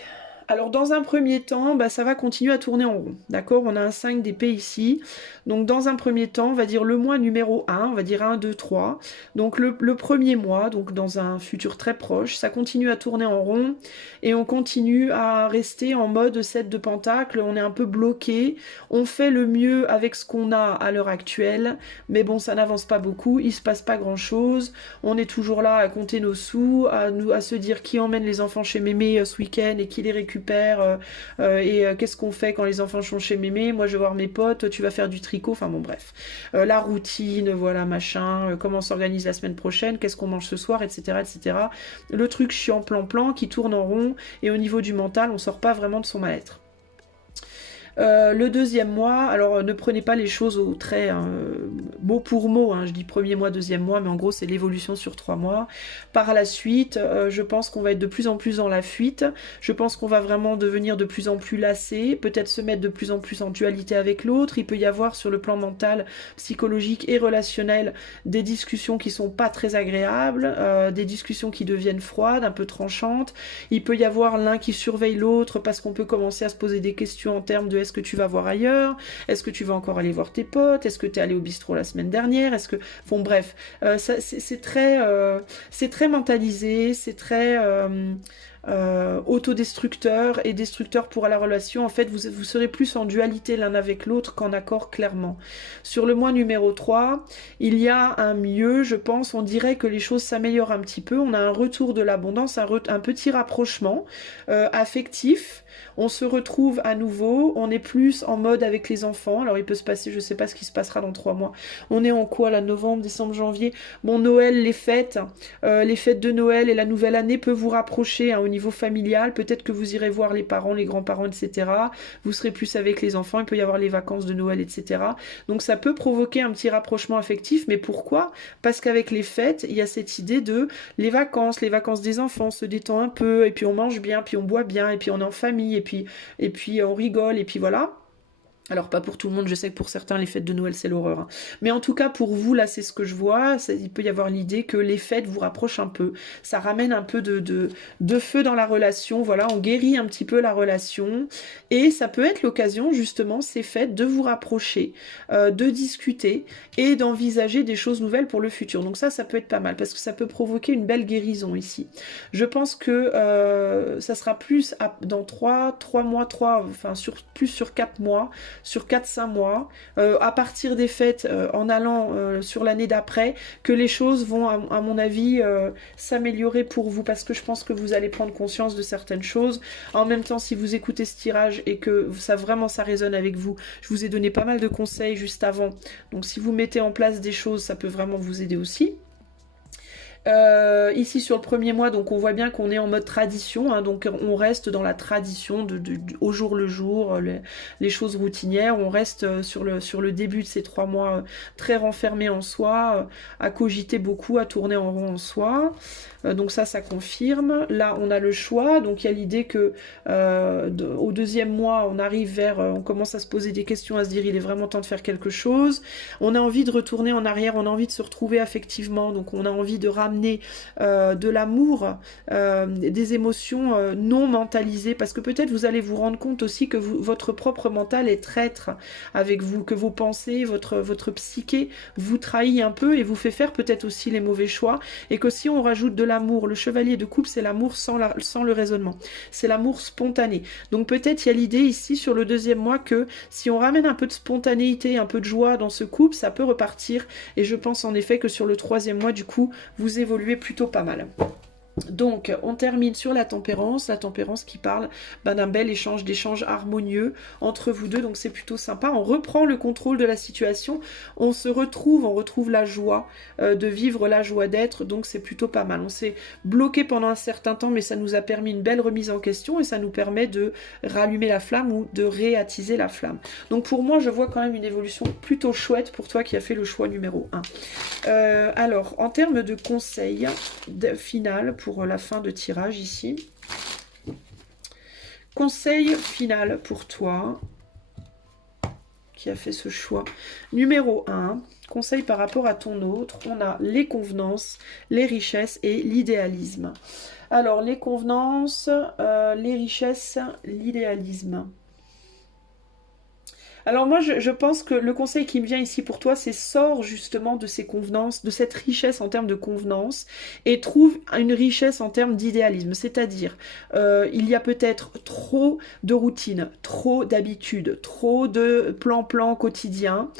Alors dans un premier temps, bah, ça va continuer à tourner en rond, d'accord? On a un 5 d'épée ici, donc dans un premier temps, on va dire le mois numéro 1, on va dire 1, 2, 3. Donc le premier mois, donc dans un futur très proche, ça continue à tourner en rond et on continue à rester en mode 7 de pentacle, on est un peu bloqué, on fait le mieux avec ce qu'on a à l'heure actuelle, mais bon, ça n'avance pas beaucoup, il se passe pas grand-chose, on est toujours là à compter nos sous, à se dire qui emmène les enfants chez mémé ce week-end et qui les récupère qu'est-ce qu'on fait quand les enfants sont chez mémé, moi je vais voir mes potes, tu vas faire du tricot, enfin bon bref. La routine, voilà machin, comment on s'organise la semaine prochaine, qu'est-ce qu'on mange ce soir, etc. etc. Le truc chiant plan-plan qui tourne en rond et au niveau du mental on sort pas vraiment de son mal-être. Le deuxième mois, alors ne prenez pas les choses au trait mot pour mot, je dis premier mois, deuxième mois, mais en gros c'est l'évolution sur 3 mois. Par la suite, je pense qu'on va être de plus en plus dans la fuite, je pense qu'on va vraiment devenir de plus en plus lassé, peut-être se mettre de plus en plus en dualité avec l'autre, il peut y avoir sur le plan mental, psychologique et relationnel des discussions qui sont pas très agréables, des discussions qui deviennent froides, un peu tranchantes, il peut y avoir l'un qui surveille l'autre parce qu'on peut commencer à se poser des questions en termes de est-ce que tu vas voir ailleurs? Est-ce que tu vas encore aller voir tes potes? Est-ce que tu es allé au bistrot la semaine dernière? Est-ce que... Bon bref, c'est très mentalisé, c'est très... autodestructeur et destructeur pour la relation. En fait, vous serez plus en dualité l'un avec l'autre qu'en accord clairement. Sur le mois numéro 3, il y a un mieux, je pense, on dirait que les choses s'améliorent un petit peu, on a un retour de l'abondance, un petit rapprochement affectif, on se retrouve à nouveau, on est plus en mode avec les enfants, alors il peut se passer, je sais pas ce qui se passera dans 3 mois, on est en quoi là, novembre, décembre, janvier, bon Noël, les fêtes de Noël et la nouvelle année peut vous rapprocher au niveau familial, peut-être que vous irez voir les parents, les grands-parents, etc. Vous serez plus avec les enfants, il peut y avoir les vacances de Noël, etc. Donc ça peut provoquer un petit rapprochement affectif, mais pourquoi? Parce qu'avec les fêtes, il y a cette idée de les vacances des enfants, se détend un peu, et puis on mange bien, puis on boit bien, et puis on est en famille, et puis on rigole, et puis voilà. Alors pas pour tout le monde, je sais que pour certains les fêtes de Noël c'est l'horreur. Mais en tout cas pour vous là c'est ce que je vois, il peut y avoir l'idée que les fêtes vous rapprochent un peu. Ça ramène un peu de feu dans la relation, voilà, on guérit un petit peu la relation. Et ça peut être l'occasion justement ces fêtes de vous rapprocher, de discuter et d'envisager des choses nouvelles pour le futur. Donc ça peut être pas mal parce que ça peut provoquer une belle guérison ici. Je pense que ça sera plus dans 3 mois, plus sur 4 mois, sur 4-5 mois, à partir des fêtes, en allant sur l'année d'après, que les choses vont, à mon avis, s'améliorer pour vous, parce que je pense que vous allez prendre conscience de certaines choses. En même temps, si vous écoutez ce tirage et que ça résonne avec vous, je vous ai donné pas mal de conseils juste avant, donc si vous mettez en place des choses, ça peut vraiment vous aider aussi. Ici sur le premier mois, donc on voit bien qu'on est en mode tradition, donc on reste dans la tradition au jour le jour, les choses routinières, on reste sur le début de ces 3 mois très renfermés en soi, à cogiter beaucoup, à tourner en rond en soi. Donc ça confirme. Là on a le choix, donc il y a l'idée que au deuxième mois on arrive on commence à se poser des questions, à se dire il est vraiment temps de faire quelque chose, on a envie de retourner en arrière, on a envie de se retrouver affectivement, donc on a envie de ramener de l'amour, des émotions non mentalisées, parce que peut-être vous allez vous rendre compte aussi que votre propre mental est traître avec vous, que vos pensées, votre psyché vous trahit un peu et vous fait faire peut-être aussi les mauvais choix, et que si on rajoute de l'amour, le chevalier de coupe c'est l'amour sans le raisonnement, c'est l'amour spontané, donc peut-être il y a l'idée ici sur le deuxième mois que si on ramène un peu de spontanéité, un peu de joie dans ce couple, ça peut repartir, et je pense en effet que sur le troisième mois du coup vous évoluez plutôt pas mal. Donc on termine sur la tempérance qui parle d'un bel d'échange harmonieux entre vous deux, donc c'est plutôt sympa, on reprend le contrôle de la situation, on retrouve la joie de vivre, la joie d'être, donc c'est plutôt pas mal. On s'est bloqué pendant un certain temps, mais ça nous a permis une belle remise en question et ça nous permet de rallumer la flamme ou de réattiser la flamme. Donc pour moi je vois quand même une évolution plutôt chouette pour toi qui as fait le choix numéro 1. Alors en termes de conseils final pour la fin de tirage ici. Conseil final pour toi qui a fait ce choix. Numéro 1, conseil par rapport à ton autre, on a les convenances, les richesses et l'idéalisme. Alors, les convenances, les richesses, l'idéalisme. Alors moi, je pense que le conseil qui me vient ici pour toi, c'est sors justement de ces convenances, de cette richesse en termes de convenance, et trouve une richesse en termes d'idéalisme. C'est-à-dire, il y a peut-être trop de routine, trop d'habitudes, trop de plan quotidien,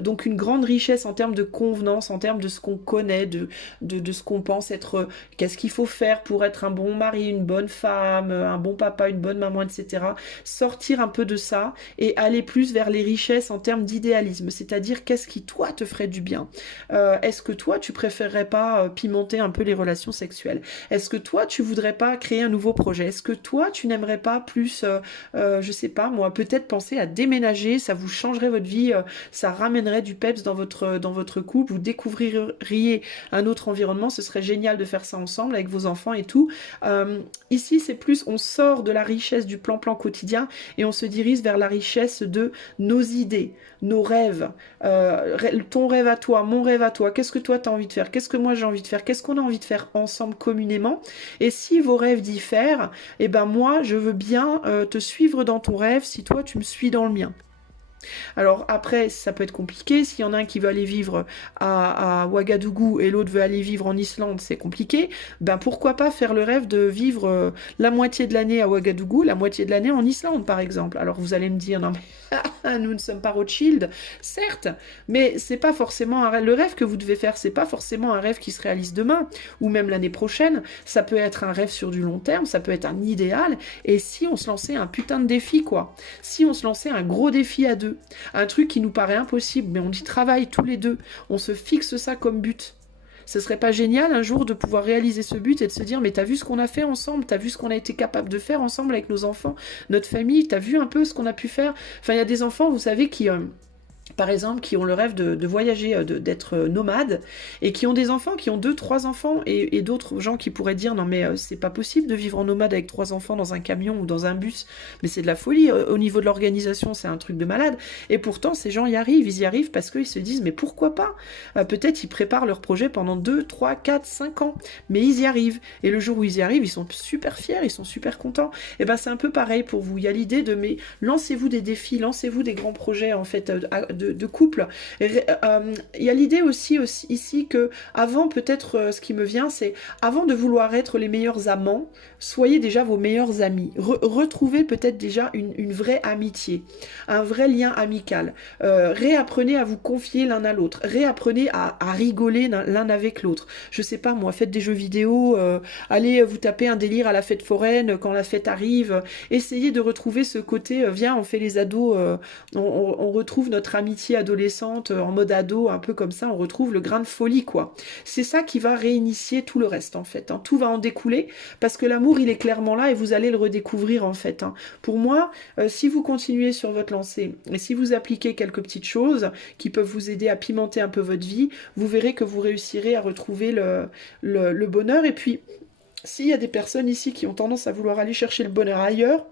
donc une grande richesse en termes de convenance, en termes de ce qu'on connaît, de ce qu'on pense être, qu'est-ce qu'il faut faire pour être un bon mari, une bonne femme, un bon papa, une bonne maman, etc. Sortir un peu de ça et aller plus vers les richesses en termes d'idéalisme, c'est-à-dire qu'est-ce qui toi te ferait du bien. Est-ce que toi tu préférerais pas pimenter un peu les relations sexuelles? Est-ce que toi tu voudrais pas créer un nouveau projet? Est-ce que toi tu n'aimerais pas plus, je sais pas moi, peut-être penser à déménager, ça vous changerait votre vie, ça ramènerait du peps dans votre couple, vous découvririez un autre environnement, ce serait génial de faire ça ensemble avec vos enfants et tout. Ici c'est plus, on sort de la richesse du plan quotidien et on se dirige vers la richesse de nos idées, nos rêves, ton rêve à toi, mon rêve à toi, qu'est-ce que toi tu as envie de faire, qu'est-ce que moi j'ai envie de faire, qu'est-ce qu'on a envie de faire ensemble communément, et si vos rêves diffèrent, eh ben moi je veux bien te suivre dans ton rêve si toi tu me suis dans le mien. Alors après, ça peut être compliqué. S'il y en a un qui veut aller vivre à Ouagadougou et l'autre veut aller vivre en Islande, c'est compliqué. Ben pourquoi pas faire le rêve de vivre la moitié de l'année à Ouagadougou, la moitié de l'année en Islande, par exemple. Alors vous allez me dire, non mais nous ne sommes pas Rothschild, certes, mais c'est pas forcément un rêve. Le rêve que vous devez faire, c'est pas forcément un rêve qui se réalise demain ou même l'année prochaine. Ça peut être un rêve sur du long terme, ça peut être un idéal. Et si on se lançait un putain de défi, quoi. Si on se lançait un gros défi à deux, un truc qui nous paraît impossible, mais on y travaille tous les deux, on se fixe ça comme but. Ce serait pas génial un jour de pouvoir réaliser ce but et de se dire mais t'as vu ce qu'on a fait ensemble, t'as vu ce qu'on a été capable de faire ensemble avec nos enfants, notre famille, t'as vu un peu ce qu'on a pu faire. Enfin il y a des enfants, vous savez, qui par exemple, qui ont le rêve de voyager, d'être nomades, et qui ont des enfants, qui ont 2-3 enfants, et d'autres gens qui pourraient dire, non mais c'est pas possible de vivre en nomade avec 3 enfants dans un camion ou dans un bus, mais c'est de la folie, au niveau de l'organisation, c'est un truc de malade, et pourtant ces gens y arrivent parce qu'ils se disent, mais pourquoi pas? Peut-être ils préparent leur projet pendant 2, 3, 4, 5 ans, mais ils y arrivent, et le jour où ils y arrivent, ils sont super fiers, ils sont super contents, et ben c'est un peu pareil pour vous, il y a l'idée de, mais lancez-vous des défis, lancez-vous des grands projets, en fait, de couple. Il y a l'idée aussi ici que avant, peut-être ce qui me vient, c'est avant de vouloir être les meilleurs amants, soyez déjà vos meilleurs amis. Retrouvez peut-être déjà une vraie amitié, un vrai lien amical. Réapprenez à vous confier l'un à l'autre. Réapprenez à rigoler l'un avec l'autre. Je sais pas moi, faites des jeux vidéo, allez vous taper un délire à la fête foraine quand la fête arrive. Essayez de retrouver ce côté, viens, on fait les ados, on retrouve notre amitié adolescente en mode ado, un peu comme ça, on retrouve le grain de folie, quoi. C'est ça qui va réinitier tout le reste, en fait. Hein. Tout va en découler, parce que l'amour, il est clairement là, et vous allez le redécouvrir, en fait. Hein. Pour moi, si vous continuez sur votre lancée, et si vous appliquez quelques petites choses qui peuvent vous aider à pimenter un peu votre vie, vous verrez que vous réussirez à retrouver le bonheur. Et puis, s'il y a des personnes ici qui ont tendance à vouloir aller chercher le bonheur ailleurs,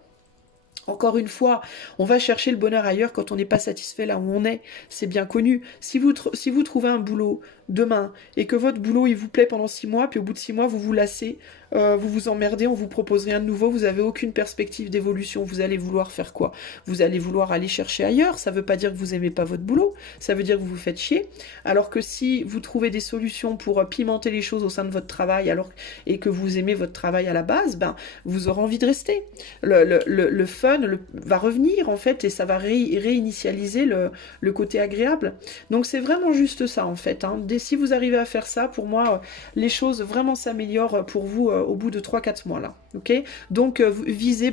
encore une fois, on va chercher le bonheur ailleurs quand on n'est pas satisfait là où on est. C'est bien connu. Si vous trouvez un boulot demain et que votre boulot il vous plaît pendant 6 mois, puis au bout de 6 mois vous vous lassez, vous vous emmerdez, on vous propose rien de nouveau, vous avez aucune perspective d'évolution, vous allez vouloir faire quoi? Vous allez vouloir aller chercher ailleurs. Ça veut pas dire que vous aimez pas votre boulot, ça veut dire que vous vous faites chier. Alors que si vous trouvez des solutions pour pimenter les choses au sein de votre travail, et que vous aimez votre travail à la base, ben vous aurez envie de rester. Le fun va revenir en fait, et ça va réinitialiser le côté agréable. Donc c'est vraiment juste ça en fait. Hein. Si vous arrivez à faire ça, pour moi, les choses vraiment s'améliorent pour vous au bout de 3-4 mois là. Ok? Donc visez,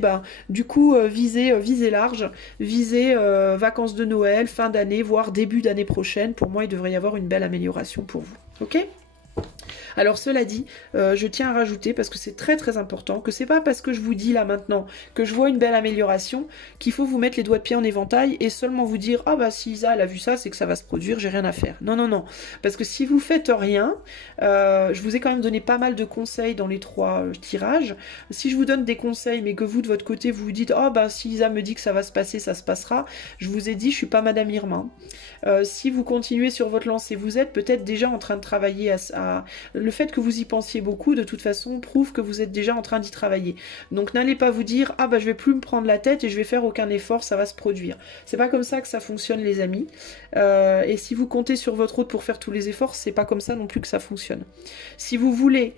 visez large, visez vacances de Noël, fin d'année, voire début d'année prochaine. Pour moi, il devrait y avoir une belle amélioration pour vous. Ok? Alors cela dit, je tiens à rajouter, parce que c'est très très important, que c'est pas parce que je vous dis là maintenant que je vois une belle amélioration qu'il faut vous mettre les doigts de pied en éventail et seulement vous dire ah bah si Isa elle a vu ça, c'est que ça va se produire, j'ai rien à faire. Non non non, parce que si vous faites rien, je vous ai quand même donné pas mal de conseils dans les 3 tirages. Si je vous donne des conseils mais que vous de votre côté vous vous dites oh bah si Isa me dit que ça va se passer, ça se passera, je vous ai dit je suis pas Madame Irma. Si vous continuez sur votre lancée, vous êtes peut-être déjà en train de travailler à le fait que vous y pensiez beaucoup, de toute façon, prouve que vous êtes déjà en train d'y travailler. Donc n'allez pas vous dire, ah bah je vais plus me prendre la tête et je vais faire aucun effort, ça va se produire. C'est pas comme ça que ça fonctionne les amis. Et si vous comptez sur votre hôte pour faire tous les efforts, c'est pas comme ça non plus que ça fonctionne. Si vous voulez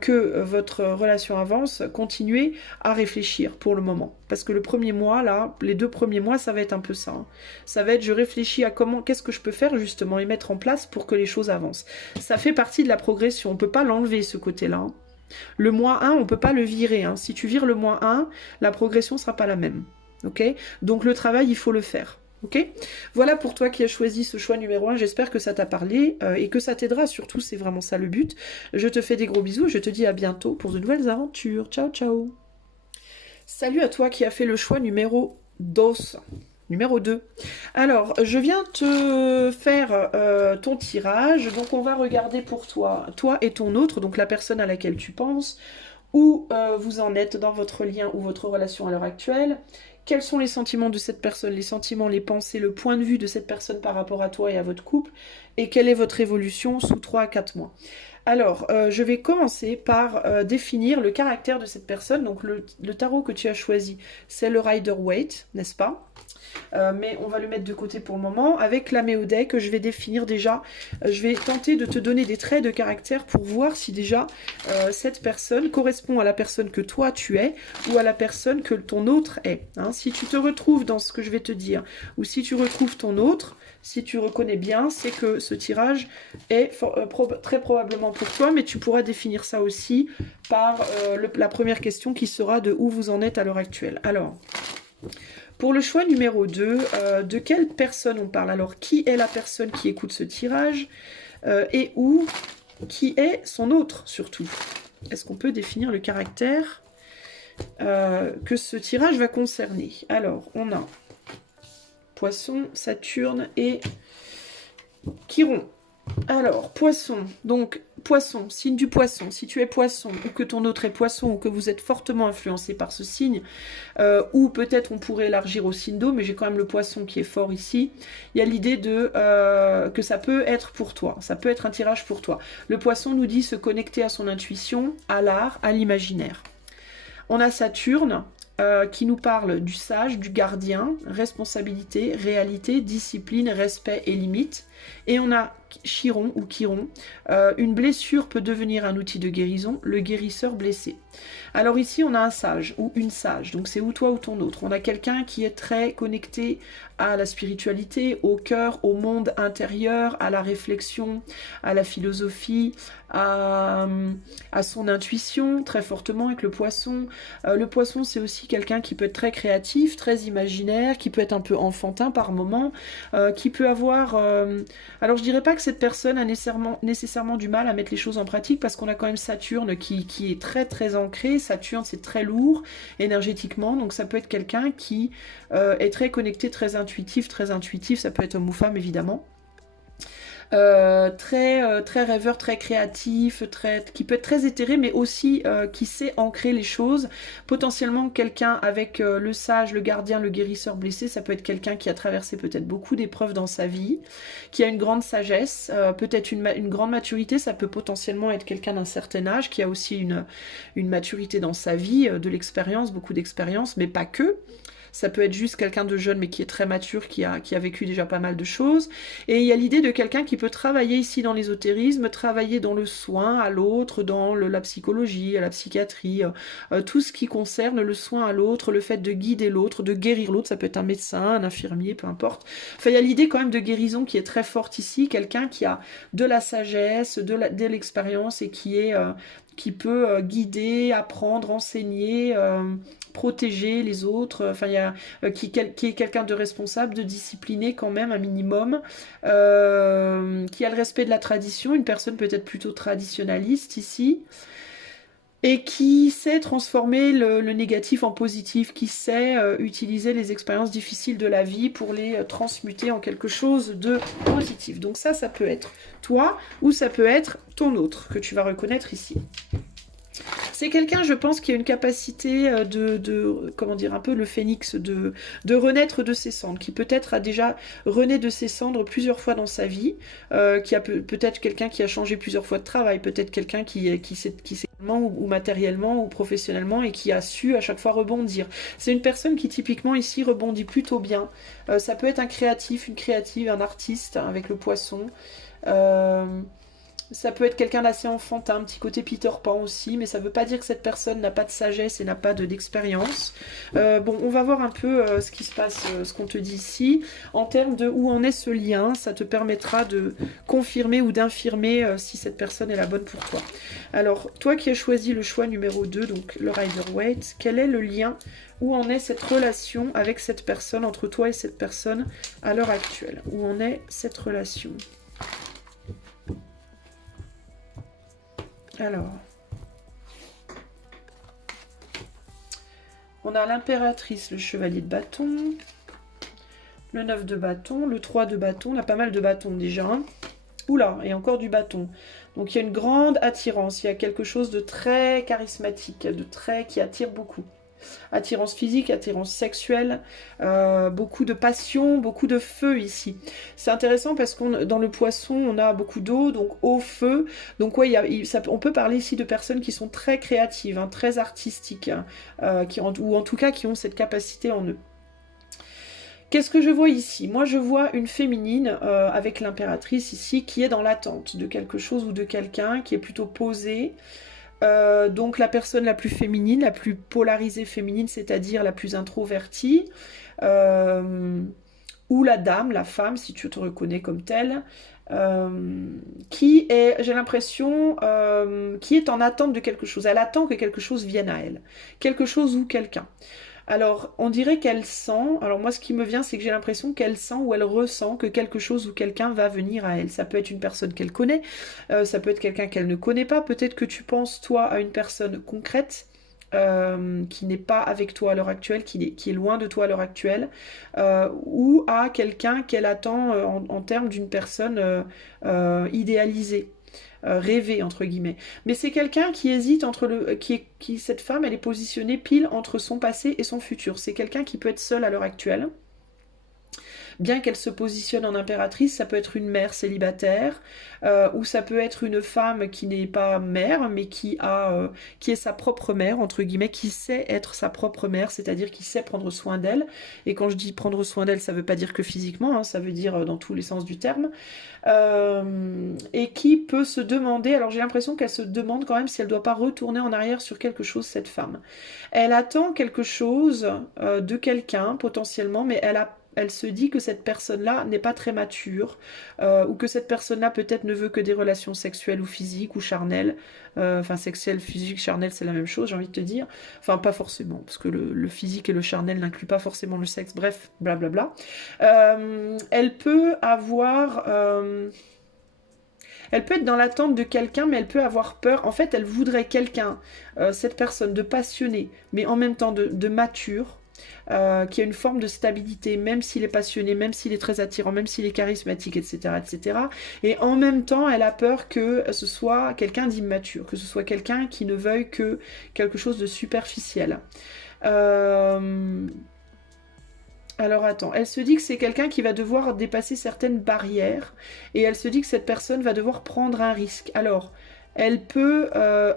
que votre relation avance, continuez à réfléchir pour le moment. Parce que le premier mois, là, les 2 premiers mois, ça va être un peu ça. Hein. Ça va être, je réfléchis à qu'est-ce que je peux faire justement et mettre en place pour que les choses avancent. Ça fait partie de la progression, on peut pas l'enlever ce côté-là. Hein. Le mois 1, on peut pas le virer. Hein. Si tu vires le mois 1, la progression sera pas la même. Ok ? Donc le travail, il faut le faire. Ok ? Voilà pour toi qui as choisi ce choix numéro 1, j'espère que ça t'a parlé et que ça t'aidera, surtout c'est vraiment ça le but. Je te fais des gros bisous, je te dis à bientôt pour de nouvelles aventures. Ciao ciao. Salut à toi qui as fait le choix numéro 2. Numéro 2. Alors, je viens te faire ton tirage, donc on va regarder pour toi, toi et ton autre, donc la personne à laquelle tu penses, où vous en êtes dans votre lien ou votre relation à l'heure actuelle. Quels sont les sentiments de cette personne, les sentiments, les pensées, le point de vue de cette personne par rapport à toi et à votre couple, et quelle est votre évolution sous 3 à 4 mois. Alors, je vais commencer par définir le caractère de cette personne. Donc, le tarot que tu as choisi, c'est le Rider-Waite, n'est-ce pas ? Mais on va le mettre de côté pour le moment. Avec la Méodée que je vais définir déjà, je vais tenter de te donner des traits de caractère pour voir si déjà cette personne correspond à la personne que toi tu es ou à la personne que ton autre est. Hein. Si tu te retrouves dans ce que je vais te dire ou si tu retrouves ton autre, si tu reconnais bien, c'est que ce tirage est très probablement pour toi, mais tu pourras définir ça aussi par la première question qui sera de où vous en êtes à l'heure actuelle. Alors, pour le choix numéro 2, de quelle personne on parle? Alors, qui est la personne qui écoute ce tirage et où? Qui est son autre, surtout? Est-ce qu'on peut définir le caractère que ce tirage va concerner? Alors, on a Poisson, Saturne et Chiron. Alors, Poisson, donc Poisson, signe du Poisson, si tu es Poisson ou que ton autre est Poisson ou que vous êtes fortement influencé par ce signe, ou peut-être on pourrait élargir au signe d'eau, mais j'ai quand même le Poisson qui est fort ici, il y a l'idée de que ça peut être pour toi, ça peut être un tirage pour toi. Le Poisson nous dit se connecter à son intuition, à l'art, à l'imaginaire. On a Saturne, qui nous parle du sage, du gardien, responsabilité, réalité, discipline, respect et limite. Et on a Chiron ou Chiron, une blessure peut devenir un outil de guérison, le guérisseur blessé. Alors ici on a un sage ou une sage, donc c'est ou toi ou ton autre. On a quelqu'un qui est très connecté à la spiritualité, au cœur, au monde intérieur, à la réflexion, à la philosophie, à son intuition, très fortement avec le Poisson. Le Poisson c'est aussi quelqu'un qui peut être très créatif, très imaginaire, qui peut être un peu enfantin par moment, qui peut avoir... alors je dirais pas que cette personne a nécessairement du mal à mettre les choses en pratique parce qu'on a quand même Saturne qui est très très ancré. Saturne c'est très lourd énergétiquement, donc ça peut être quelqu'un qui est très connecté, très intuitif, ça peut être homme ou femme évidemment. Très rêveur, très créatif, qui peut être très éthéré, mais aussi qui sait ancrer les choses. Potentiellement quelqu'un avec le sage, le gardien, le guérisseur blessé, ça peut être quelqu'un qui a traversé peut-être beaucoup d'épreuves dans sa vie, qui a une grande sagesse, peut-être une grande maturité, ça peut potentiellement être quelqu'un d'un certain âge, qui a aussi une maturité dans sa vie, de l'expérience, beaucoup d'expérience, mais pas que. Ça peut être juste quelqu'un de jeune mais qui est très mature, qui a vécu déjà pas mal de choses. Et il y a l'idée de quelqu'un qui peut travailler ici dans l'ésotérisme, travailler dans le soin à l'autre, dans la psychologie, la psychiatrie, tout ce qui concerne le soin à l'autre, le fait de guider l'autre, de guérir l'autre. Ça peut être un médecin, un infirmier, peu importe. Enfin, il y a l'idée quand même de guérison qui est très forte ici. Quelqu'un qui a de la sagesse, de l'expérience et qui est qui peut guider, apprendre, enseigner, protéger les autres, enfin qui est quelqu'un de responsable, de discipliné quand même un minimum, qui a le respect de la tradition, une personne peut-être plutôt traditionnaliste ici, et qui sait transformer le négatif en positif, qui sait utiliser les expériences difficiles de la vie pour les transmuter en quelque chose de positif. Donc ça peut être toi, ou ça peut être ton autre, que tu vas reconnaître ici. C'est quelqu'un, je pense, qui a une capacité comment dire, un peu le phénix, de renaître de ses cendres, qui peut-être a déjà rené de ses cendres plusieurs fois dans sa vie, qui a peut-être quelqu'un qui a changé plusieurs fois de travail, peut-être quelqu'un qui s'est ou matériellement ou professionnellement et qui a su à chaque fois rebondir. C'est une personne qui typiquement ici rebondit plutôt bien. Ça peut être un créatif, une créative, un artiste avec le poisson. Ça peut être quelqu'un d'assez enfantin, un petit côté Peter Pan aussi, mais ça ne veut pas dire que cette personne n'a pas de sagesse et n'a pas d'expérience. Bon, on va voir un peu ce qui se passe, ce qu'on te dit ici. En termes de où en est ce lien, ça te permettra de confirmer ou d'infirmer si cette personne est la bonne pour toi. Alors, toi qui as choisi le choix numéro 2, donc le Rider-Waite, quel est le lien, où en est cette relation avec cette personne, entre toi et cette personne à l'heure actuelle? Où en est cette relation? Alors, on a l'impératrice, le chevalier de bâton, le 9 de bâton, le 3 de bâton, on a pas mal de bâtons déjà. Hein. Oula, et encore du bâton. Donc il y a une grande attirance, il y a quelque chose de très charismatique, qui attire beaucoup. Attirance physique, attirance sexuelle, beaucoup de passion, beaucoup de feu ici. C'est intéressant parce qu'on dans le poisson, on a beaucoup d'eau, donc eau, feu. Donc ouais, on peut parler ici de personnes qui sont très créatives, hein, très artistiques, hein, ou en tout cas qui ont cette capacité en eux. Qu'est-ce que je vois ici? Moi, je vois une féminine avec l'impératrice ici qui est dans l'attente de quelque chose ou de quelqu'un, qui est plutôt posée. Donc la personne la plus féminine, la plus polarisée féminine, c'est-à-dire la plus introvertie, ou la dame, la femme, si tu te reconnais comme telle, qui est, j'ai l'impression, qui est en attente de quelque chose. Elle attend que quelque chose vienne à elle. Quelque chose ou quelqu'un. Alors, on dirait qu'elle sent, alors moi ce qui me vient c'est que j'ai l'impression qu'elle sent ou elle ressent que quelque chose ou quelqu'un va venir à elle. Ça peut être une personne qu'elle connaît, ça peut être quelqu'un qu'elle ne connaît pas, peut-être que tu penses toi à une personne concrète qui n'est pas avec toi à l'heure actuelle, qui est loin de toi à l'heure actuelle, ou à quelqu'un qu'elle attend en termes d'une personne idéalisée. Rêver entre guillemets. Mais c'est quelqu'un qui hésite entre cette femme, elle est positionnée pile entre son passé et son futur. C'est quelqu'un qui peut être seul à l'heure actuelle. Bien qu'elle se positionne en impératrice, ça peut être une mère célibataire, ou ça peut être une femme qui n'est pas mère, mais qui est sa propre mère, entre guillemets, qui sait être sa propre mère, c'est-à-dire qui sait prendre soin d'elle. Et quand je dis prendre soin d'elle, ça ne veut pas dire que physiquement, hein, ça veut dire dans tous les sens du terme. Et qui peut se demander, alors j'ai l'impression qu'elle se demande quand même si elle ne doit pas retourner en arrière sur quelque chose, cette femme. Elle attend quelque chose de quelqu'un, potentiellement, mais elle se dit que cette personne-là n'est pas très mature, ou que cette personne-là peut-être ne veut que des relations sexuelles ou physiques ou charnelles. Enfin, sexuelles, physiques, charnelles, c'est la même chose, j'ai envie de te dire. Enfin, pas forcément, parce que le physique et le charnel n'incluent pas forcément le sexe. Bref, blablabla. Elle peut avoir... Elle peut être dans l'attente de quelqu'un, mais elle peut avoir peur. En fait, elle voudrait quelqu'un, cette personne, de passionné, mais en même temps de mature, qui a une forme de stabilité, même s'il est passionné, même s'il est très attirant, même s'il est charismatique, etc., etc. Et en même temps, elle a peur que ce soit quelqu'un d'immature, que ce soit quelqu'un qui ne veuille que quelque chose de superficiel. Alors attends, elle se dit que c'est quelqu'un qui va devoir dépasser certaines barrières, et elle se dit que cette personne va devoir prendre un risque. Alors, elle peut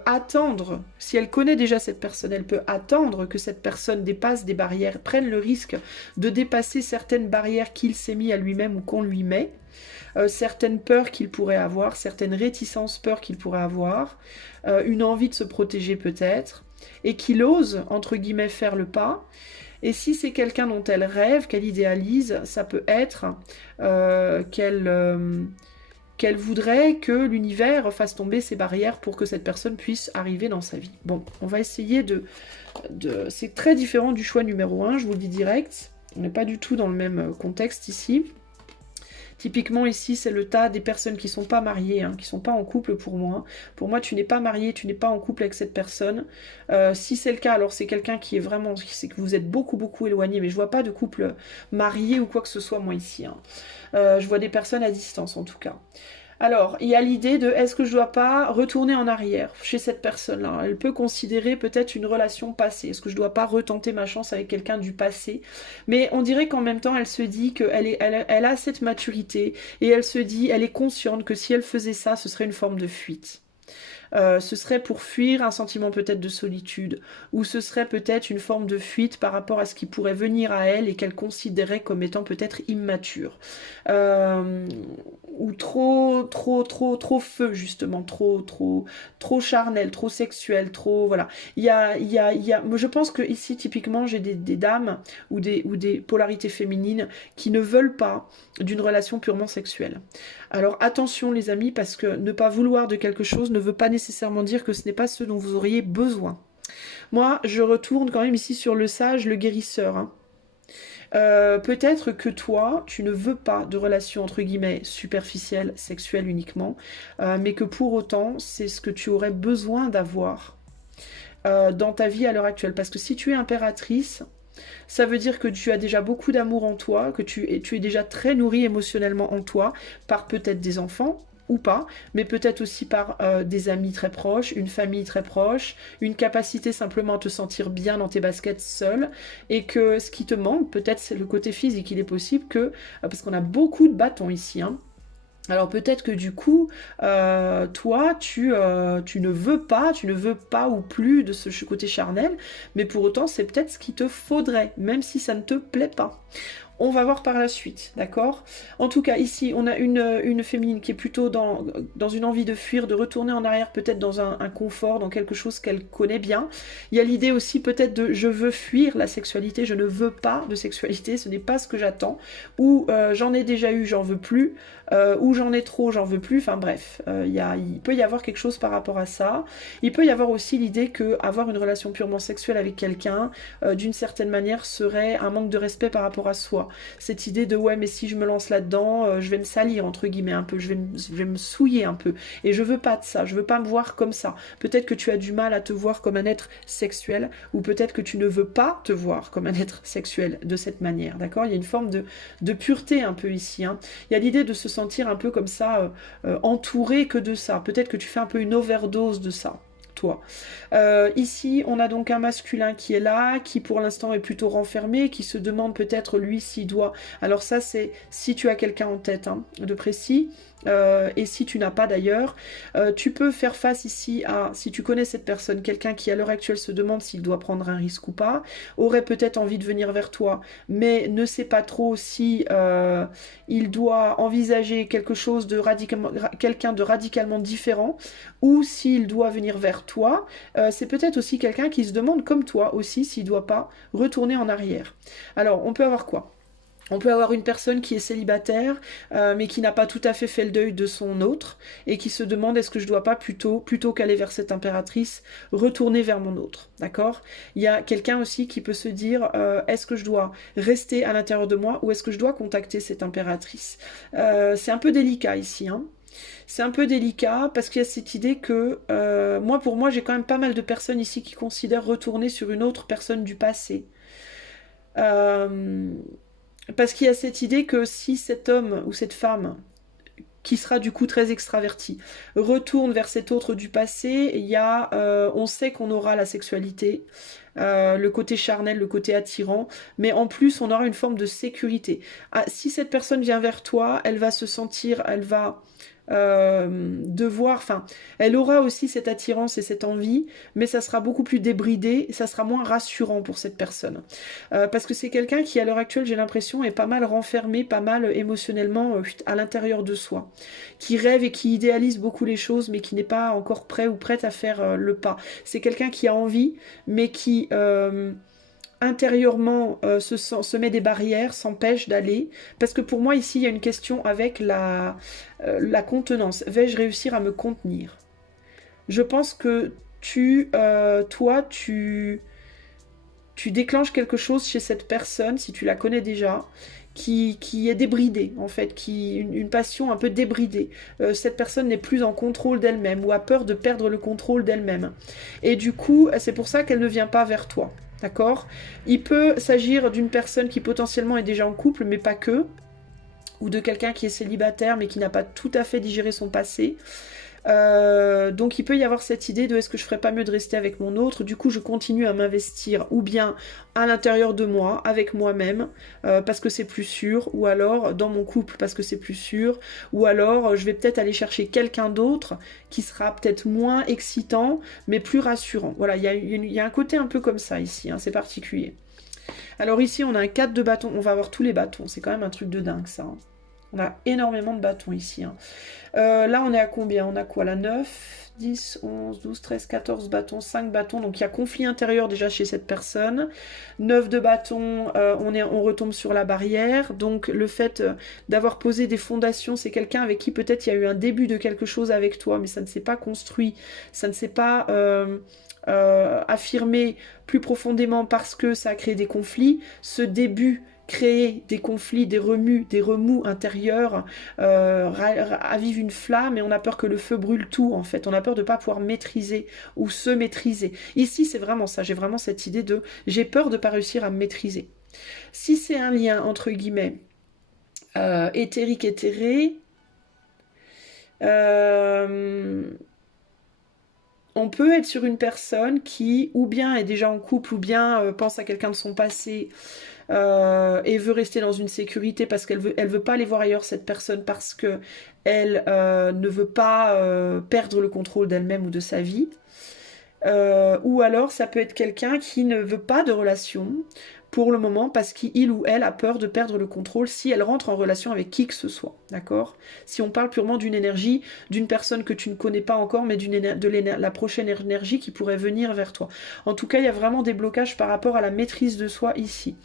attendre, si elle connaît déjà cette personne, elle peut attendre que cette personne dépasse des barrières, prenne le risque de dépasser certaines barrières qu'il s'est mis à lui-même ou qu'on lui met, certaines peurs qu'il pourrait avoir, certaines réticences, peurs qu'il pourrait avoir, une envie de se protéger peut-être, et qu'il ose, entre guillemets, faire le pas. Et si c'est quelqu'un dont elle rêve, qu'elle idéalise, ça peut être qu'elle qu'elle voudrait que l'univers fasse tomber ses barrières pour que cette personne puisse arriver dans sa vie. Bon, on va essayer c'est très différent du choix numéro 1, je vous le dis direct. On n'est pas du tout dans le même contexte ici. Typiquement ici, c'est le tas des personnes qui ne sont pas mariées, hein, qui ne sont pas en couple pour moi. Pour moi, tu n'es pas marié, tu n'es pas en couple avec cette personne. Si c'est le cas, alors c'est quelqu'un qui est vraiment... C'est que vous êtes beaucoup, beaucoup éloigné, mais je vois pas de couple marié ou quoi que ce soit, moi, ici. Hein. Je vois des personnes à distance, en tout cas. Alors, il y a l'idée de est-ce que je dois pas retourner en arrière chez cette personne-là? Elle peut considérer peut-être une relation passée. Est-ce que je dois pas retenter ma chance avec quelqu'un du passé? Mais on dirait qu'en même temps, elle se dit elle a cette maturité et elle se dit, elle est consciente que si elle faisait ça, ce serait une forme de fuite. Ce serait pour fuir un sentiment peut-être de solitude, ou ce serait peut-être une forme de fuite par rapport à ce qui pourrait venir à elle et qu'elle considérait comme étant peut-être immature. Ou trop feu, justement, trop charnel, trop sexuel, trop, voilà. Je pense que ici, typiquement, j'ai des dames ou des polarités féminines qui ne veulent pas d'une relation purement sexuelle. Alors attention les amis, parce que ne pas vouloir de quelque chose ne veut pas nécessairement dire que ce n'est pas ce dont vous auriez besoin. Moi, je retourne quand même ici sur le sage, le guérisseur. Hein. Peut-être que toi, tu ne veux pas de relation entre guillemets superficielle, sexuelle uniquement, mais que pour autant, c'est ce que tu aurais besoin d'avoir dans ta vie à l'heure actuelle. Parce que si tu es impératrice, ça veut dire que tu as déjà beaucoup d'amour en toi, que tu es déjà très nourri émotionnellement en toi, par peut-être des enfants ou pas, mais peut-être aussi par des amis très proches, une famille très proche, une capacité simplement à te sentir bien dans tes baskets seul, et que ce qui te manque, peut-être c'est le côté physique. Il est possible que, parce qu'on a beaucoup de bâtons ici, hein, alors peut-être que du coup, toi, tu ne veux pas ou plus de ce côté charnel, mais pour autant, c'est peut-être ce qu'il te faudrait, même si ça ne te plaît pas. On va voir par la suite, d'accord? En tout cas, ici, on a une féminine qui est plutôt dans une envie de fuir, de retourner en arrière, peut-être dans un confort, dans quelque chose qu'elle connaît bien. Il y a l'idée aussi peut-être de je veux fuir la sexualité, je ne veux pas de sexualité, ce n'est pas ce que j'attends, ou j'en ai déjà eu, j'en veux plus, ou j'en ai trop, j'en veux plus, enfin bref, il peut y avoir quelque chose par rapport à ça. Il peut y avoir aussi l'idée que avoir une relation purement sexuelle avec quelqu'un, d'une certaine manière, serait un manque de respect par rapport à soi. Cette idée de ouais mais si je me lance là-dedans, je vais me salir entre guillemets un peu, je vais me souiller un peu, et je veux pas de ça, je veux pas me voir comme ça. Peut-être que tu as du mal à te voir comme un être sexuel, ou peut-être que tu ne veux pas te voir comme un être sexuel de cette manière, d'accord? Il y a une forme de pureté un peu ici, hein. Il y a l'idée de se sentir un peu comme ça, entouré que de ça. Peut-être que tu fais un peu une overdose de ça. Toi. Ici, on a donc un masculin qui est là, qui pour l'instant est plutôt renfermé, qui se demande peut-être lui s'il doit... Alors ça, c'est si tu as quelqu'un en tête, hein, de précis, et si tu n'as pas d'ailleurs, tu peux faire face ici à, si tu connais cette personne, quelqu'un qui à l'heure actuelle se demande s'il doit prendre un risque ou pas, aurait peut-être envie de venir vers toi, mais ne sait pas trop si il doit envisager quelque chose de quelqu'un de radicalement différent, ou s'il doit venir vers toi. C'est peut-être aussi quelqu'un qui se demande comme toi aussi s'il ne doit pas retourner en arrière. Alors, on peut avoir quoi? On peut avoir une personne qui est célibataire, mais qui n'a pas tout à fait le deuil de son autre, et qui se demande est-ce que je dois pas plutôt qu'aller vers cette impératrice, retourner vers mon autre, d'accord? Il y a quelqu'un aussi qui peut se dire est-ce que je dois rester à l'intérieur de moi, ou est-ce que je dois contacter cette impératrice? C'est un peu délicat ici, hein. C'est un peu délicat parce qu'il y a cette idée que, pour moi, j'ai quand même pas mal de personnes ici qui considèrent retourner sur une autre personne du passé. Parce qu'il y a cette idée que si cet homme ou cette femme, qui sera du coup très extraverti, retourne vers cet autre du passé, on sait qu'on aura la sexualité, le côté charnel, le côté attirant, mais en plus on aura une forme de sécurité. Si cette personne vient vers toi, elle va se sentir, elle va elle aura aussi cette attirance et cette envie, mais ça sera beaucoup plus débridé, et ça sera moins rassurant pour cette personne. Parce que c'est quelqu'un qui, à l'heure actuelle, j'ai l'impression, est pas mal renfermé, pas mal émotionnellement à l'intérieur de soi, qui rêve et qui idéalise beaucoup les choses, mais qui n'est pas encore prêt ou prête à faire le pas. C'est quelqu'un qui a envie, mais qui intérieurement se met des barrières, s'empêche d'aller. Parce que pour moi, ici, il y a une question avec la contenance. Vais-je réussir à me contenir? Je pense que toi, tu déclenches quelque chose chez cette personne, si tu la connais déjà, qui est débridée, en fait, une passion un peu débridée. Cette personne n'est plus en contrôle d'elle-même ou a peur de perdre le contrôle d'elle-même. Et du coup, c'est pour ça qu'elle ne vient pas vers toi. D'accord? Il peut s'agir d'une personne qui potentiellement est déjà en couple, mais pas que, ou de quelqu'un qui est célibataire, mais qui n'a pas tout à fait digéré son passé. Donc il peut y avoir cette idée de est-ce que je ferais pas mieux de rester avec mon autre, du coup je continue à m'investir ou bien à l'intérieur de moi, avec moi-même, parce que c'est plus sûr, ou alors dans mon couple parce que c'est plus sûr, ou alors je vais peut-être aller chercher quelqu'un d'autre qui sera peut-être moins excitant mais plus rassurant. Voilà, il y a un côté un peu comme ça ici, hein, c'est particulier. Alors ici on a un 4 de bâton, on va avoir tous les bâtons, c'est quand même un truc de dingue ça, hein. On a énormément de bâtons ici, hein. Là, on est à combien? On a quoi? La 9, 10, 11, 12, 13, 14 bâtons, 5 bâtons. Donc, il y a conflit intérieur déjà chez cette personne. 9 de bâtons, on retombe sur la barrière. Donc, le fait d'avoir posé des fondations, c'est quelqu'un avec qui peut-être il y a eu un début de quelque chose avec toi, mais ça ne s'est pas construit. Ça ne s'est pas affirmé plus profondément parce que ça a créé des conflits. Ce début créer des conflits, des remous intérieurs, ravive une flamme et on a peur que le feu brûle tout en fait. On a peur de ne pas pouvoir maîtriser ou se maîtriser. Ici c'est vraiment ça, j'ai vraiment cette idée de j'ai peur de ne pas réussir à me maîtriser. Si c'est un lien entre guillemets éthérique éthéré, on peut être sur une personne qui ou bien est déjà en couple ou bien pense à quelqu'un de son passé et veut rester dans une sécurité parce qu'elle veut pas aller voir ailleurs cette personne parce que elle ne veut pas perdre le contrôle d'elle-même ou de sa vie. Ou alors ça peut être quelqu'un qui ne veut pas de relation pour le moment parce qu'il ou elle a peur de perdre le contrôle si elle rentre en relation avec qui que ce soit, d'accord? Si on parle purement d'une énergie, d'une personne que tu ne connais pas encore, mais la prochaine énergie qui pourrait venir vers toi. En tout cas, il y a vraiment des blocages par rapport à la maîtrise de soi ici.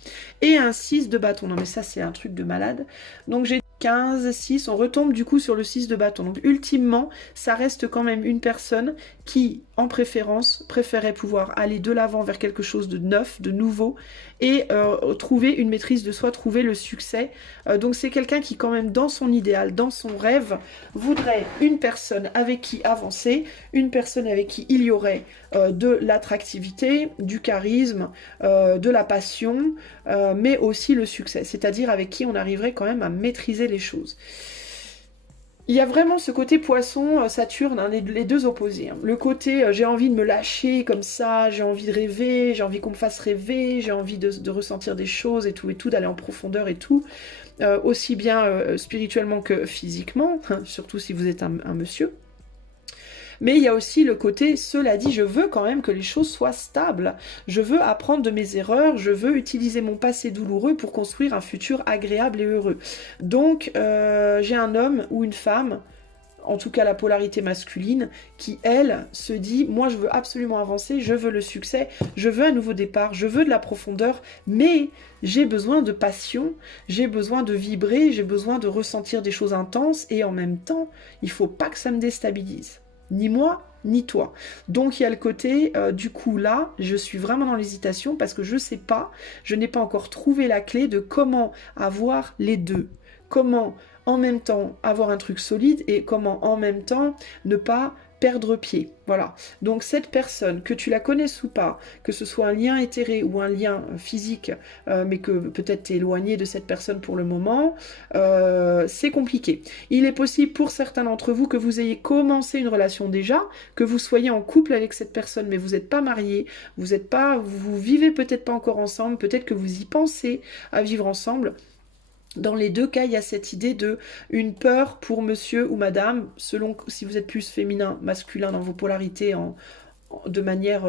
Et un 6 de bâton, non mais ça c'est un truc de malade. Donc j'ai 15, 6, on retombe du coup sur le 6 de bâton. Donc ultimement, ça reste quand même une personne qui, en préférence, préférait pouvoir aller de l'avant vers quelque chose de neuf, de nouveau, et trouver une maîtrise de soi, trouver le succès. Donc c'est quelqu'un qui quand même dans son idéal, dans son rêve, voudrait une personne avec qui avancer, une personne avec qui il y aurait de l'attractivité, du charisme, de la passion, mais aussi le succès, c'est-à-dire avec qui on arriverait quand même à maîtriser les choses. Il y a vraiment ce côté poisson, Saturne, hein, les deux opposés, hein. Le côté j'ai envie de me lâcher comme ça, j'ai envie de rêver, j'ai envie qu'on me fasse rêver, j'ai envie de ressentir des choses et tout, d'aller en profondeur et tout, aussi bien spirituellement que physiquement, hein, surtout si vous êtes un monsieur. Mais il y a aussi le côté, cela dit, je veux quand même que les choses soient stables. Je veux apprendre de mes erreurs, je veux utiliser mon passé douloureux pour construire un futur agréable et heureux. Donc, j'ai un homme ou une femme, en tout cas la polarité masculine, qui, elle, se dit, moi je veux absolument avancer, je veux le succès, je veux un nouveau départ, je veux de la profondeur, mais j'ai besoin de passion, j'ai besoin de vibrer, j'ai besoin de ressentir des choses intenses, et en même temps, il faut pas que ça me déstabilise. Ni moi, ni toi. Donc il y a le côté, du coup là, je suis vraiment dans l'hésitation parce que je sais pas, je n'ai pas encore trouvé la clé de comment avoir les deux. Comment en même temps avoir un truc solide et comment en même temps ne pas perdre pied. Voilà. Donc cette personne, que tu la connaisses ou pas, que ce soit un lien éthéré ou un lien physique, mais que peut-être tu es éloigné de cette personne pour le moment, c'est compliqué. Il est possible pour certains d'entre vous que vous ayez commencé une relation déjà, que vous soyez en couple avec cette personne, mais vous n'êtes pas mariés, vous vivez peut-être pas encore ensemble, peut-être que vous y pensez à vivre ensemble. Dans les deux cas, il y a cette idée de une peur pour monsieur ou madame, selon si vous êtes plus féminin, masculin dans vos polarités de manière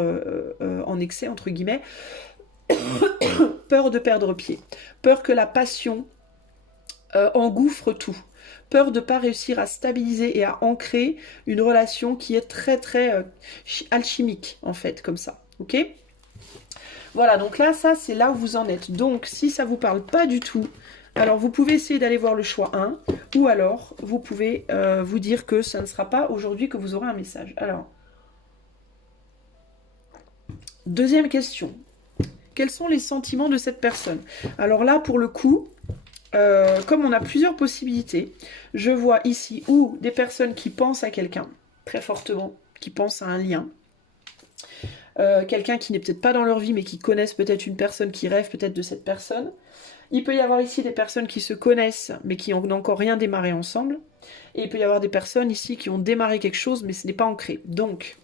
en excès, entre guillemets. Peur de perdre pied. Peur que la passion engouffre tout. Peur de ne pas réussir à stabiliser et à ancrer une relation qui est très très alchimique, en fait, comme ça. Ok ? Voilà, donc là, ça, c'est là où vous en êtes. Donc, si ça vous parle pas du tout, alors vous pouvez essayer d'aller voir le choix 1, ou alors vous pouvez vous dire que ça ne sera pas aujourd'hui que vous aurez un message. Alors, deuxième question. Quels sont les sentiments de cette personne? Alors là, pour le coup, comme on a plusieurs possibilités, je vois ici ou des personnes qui pensent à quelqu'un, très fortement, qui pensent à un lien, quelqu'un qui n'est peut-être pas dans leur vie, mais qui connaissent peut-être une personne, qui rêve peut-être de cette personne. Il peut y avoir ici des personnes qui se connaissent, mais qui n'ont encore rien démarré ensemble. Et il peut y avoir des personnes ici qui ont démarré quelque chose, mais ce n'est pas ancré. Donc,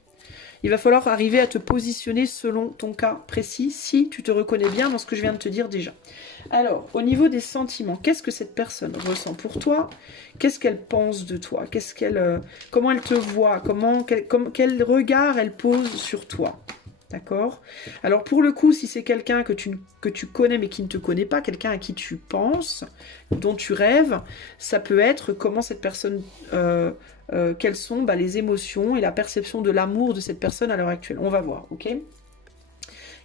il va falloir arriver à te positionner selon ton cas précis, si tu te reconnais bien dans ce que je viens de te dire déjà. Alors, au niveau des sentiments, qu'est-ce que cette personne ressent pour toi? Qu'est-ce qu'elle pense de toi? Comment elle te voit? Quel regard elle pose sur toi? D'accord? Alors pour le coup, si c'est quelqu'un que tu connais mais qui ne te connaît pas, quelqu'un à qui tu penses, dont tu rêves, ça peut être comment cette personne, quelles sont les émotions et la perception de l'amour de cette personne à l'heure actuelle. On va voir, ok?